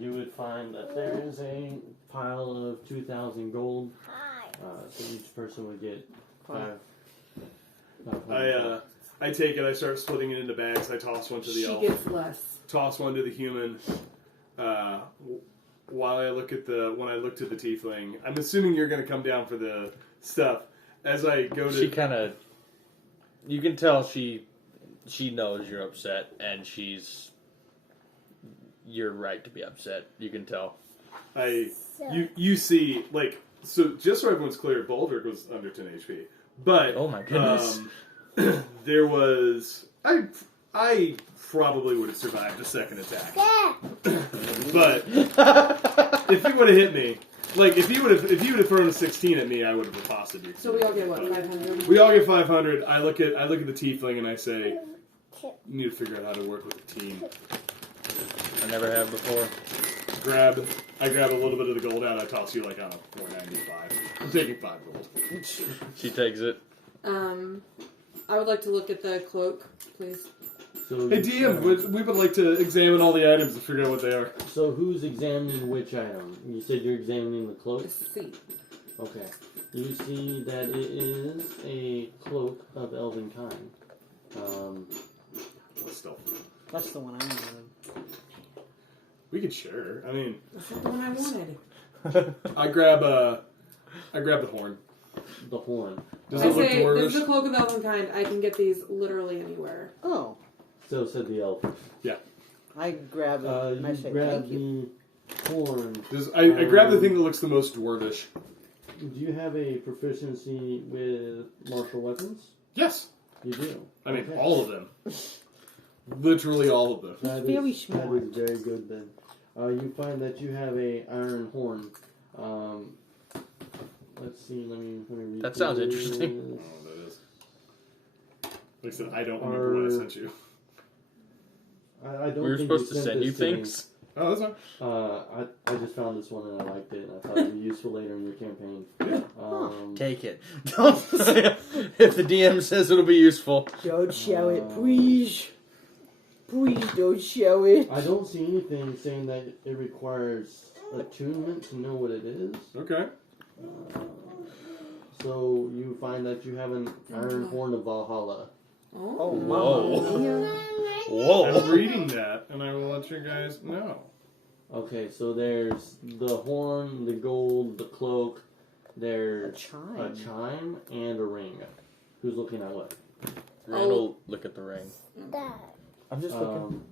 You would find that there is a pile of 2,000 gold. So each person would get 500. I take it, I start splitting it into bags, I toss one to the She elf, gets less. toss one to the human. While I look at when I look to the tiefling, I'm assuming you're going to come down for the stuff. As I go to, She kind of... You can tell she knows you're upset, and you're right to be upset. You can tell. you see, like, so just so everyone's clear, Baldric was under 10 HP. But, Oh my goodness. there was, I probably would have survived a second attack. Yeah. But if he would have hit me, like if he would have thrown a 16 at me, I would have riposted you. So we all get what, But 500? we all get 500. I look at the tiefling and I say, you need to figure out how to work with a team. I never have before. I grab a little bit of the gold out. I toss you like on a 495. I'm taking 5 gold. She takes it. I would like to look at the cloak, please. So Hey DM, we would like to examine all the items to figure out what they are. So who's examining which item? You said you're examining the cloak? See. Okay. You see that it is a cloak of elven kind. Still, That's the one I wanted. we could share. I mean, That's not the one I wanted. I grab the horn. The horn. Does I it look say, this is dwarvish? the cloak of elvenkind. I can get these literally anywhere. Oh, So said the elf. I grab it and I You say grab thank you. the horn. I grab the thing that looks the most dwarvish. Do you have a proficiency with martial weapons? Yes. You do. I mean, Okay. all of them. Literally all of them. That very is, smart. That is very good then. You find that you have a iron horn. Let's see. Let me read. That sounds this. interesting. Oh, that is. Like I said, I don't remember what I sent you. I don't. We were think supposed to sent send you this to me. things. Oh, that's fine. I just found this one and I liked it and I thought it'd be useful later in your campaign. Take it. Don't. If the DM says it'll be useful. Don't show it, please. Please don't show it. I don't see anything saying that it requires attunement to know what it is. Okay. So you find that you have an iron horn of Valhalla. Oh, Whoa. I'm Whoa. reading that, and I will let you guys know. Okay, so there's the horn, the gold, the cloak. There's chime. a chime and a ring. Who's looking at what? Randall, look at the ring. Dad. I'm just looking.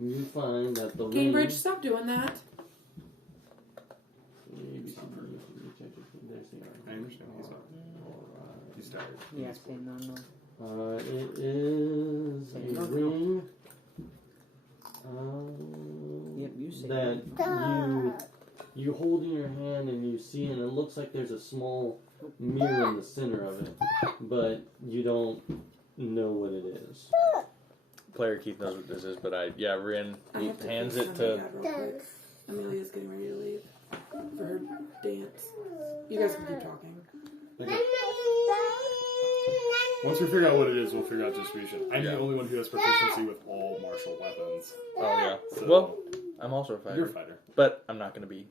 You find that the Cambridge, ring. stop doing that. There's the I understand. He's not. He's tired. Yes, no. It is a ring Yep, you say that you hold in your hand and you see, and it looks like there's a small mirror in the center of it, but you don't know what it is. Player Keith knows what this is, but Rin I have to hands fix it something to. out real quick. Amelia's getting ready to leave for her dance. You guys can keep talking. Okay. Once we figure out what it is, we'll figure out distribution. I'm Yeah. the only one who has proficiency with all martial weapons. Oh yeah. So Well, I'm also a fighter, you're a fighter. but I'm not going to be.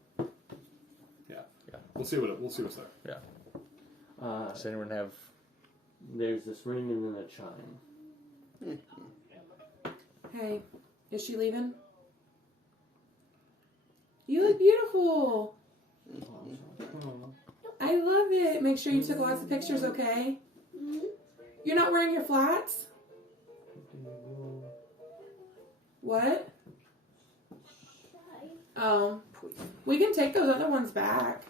We'll see what's there. Does anyone have? There's this ring and then a chime. Hey, is she leaving? You look beautiful. I love it. Make sure you took lots of pictures, okay? You're not wearing your flats? What? Oh, we can take those other ones back.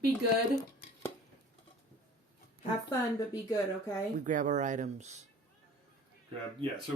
Be good. Have fun, but be good, okay? We grab our items. So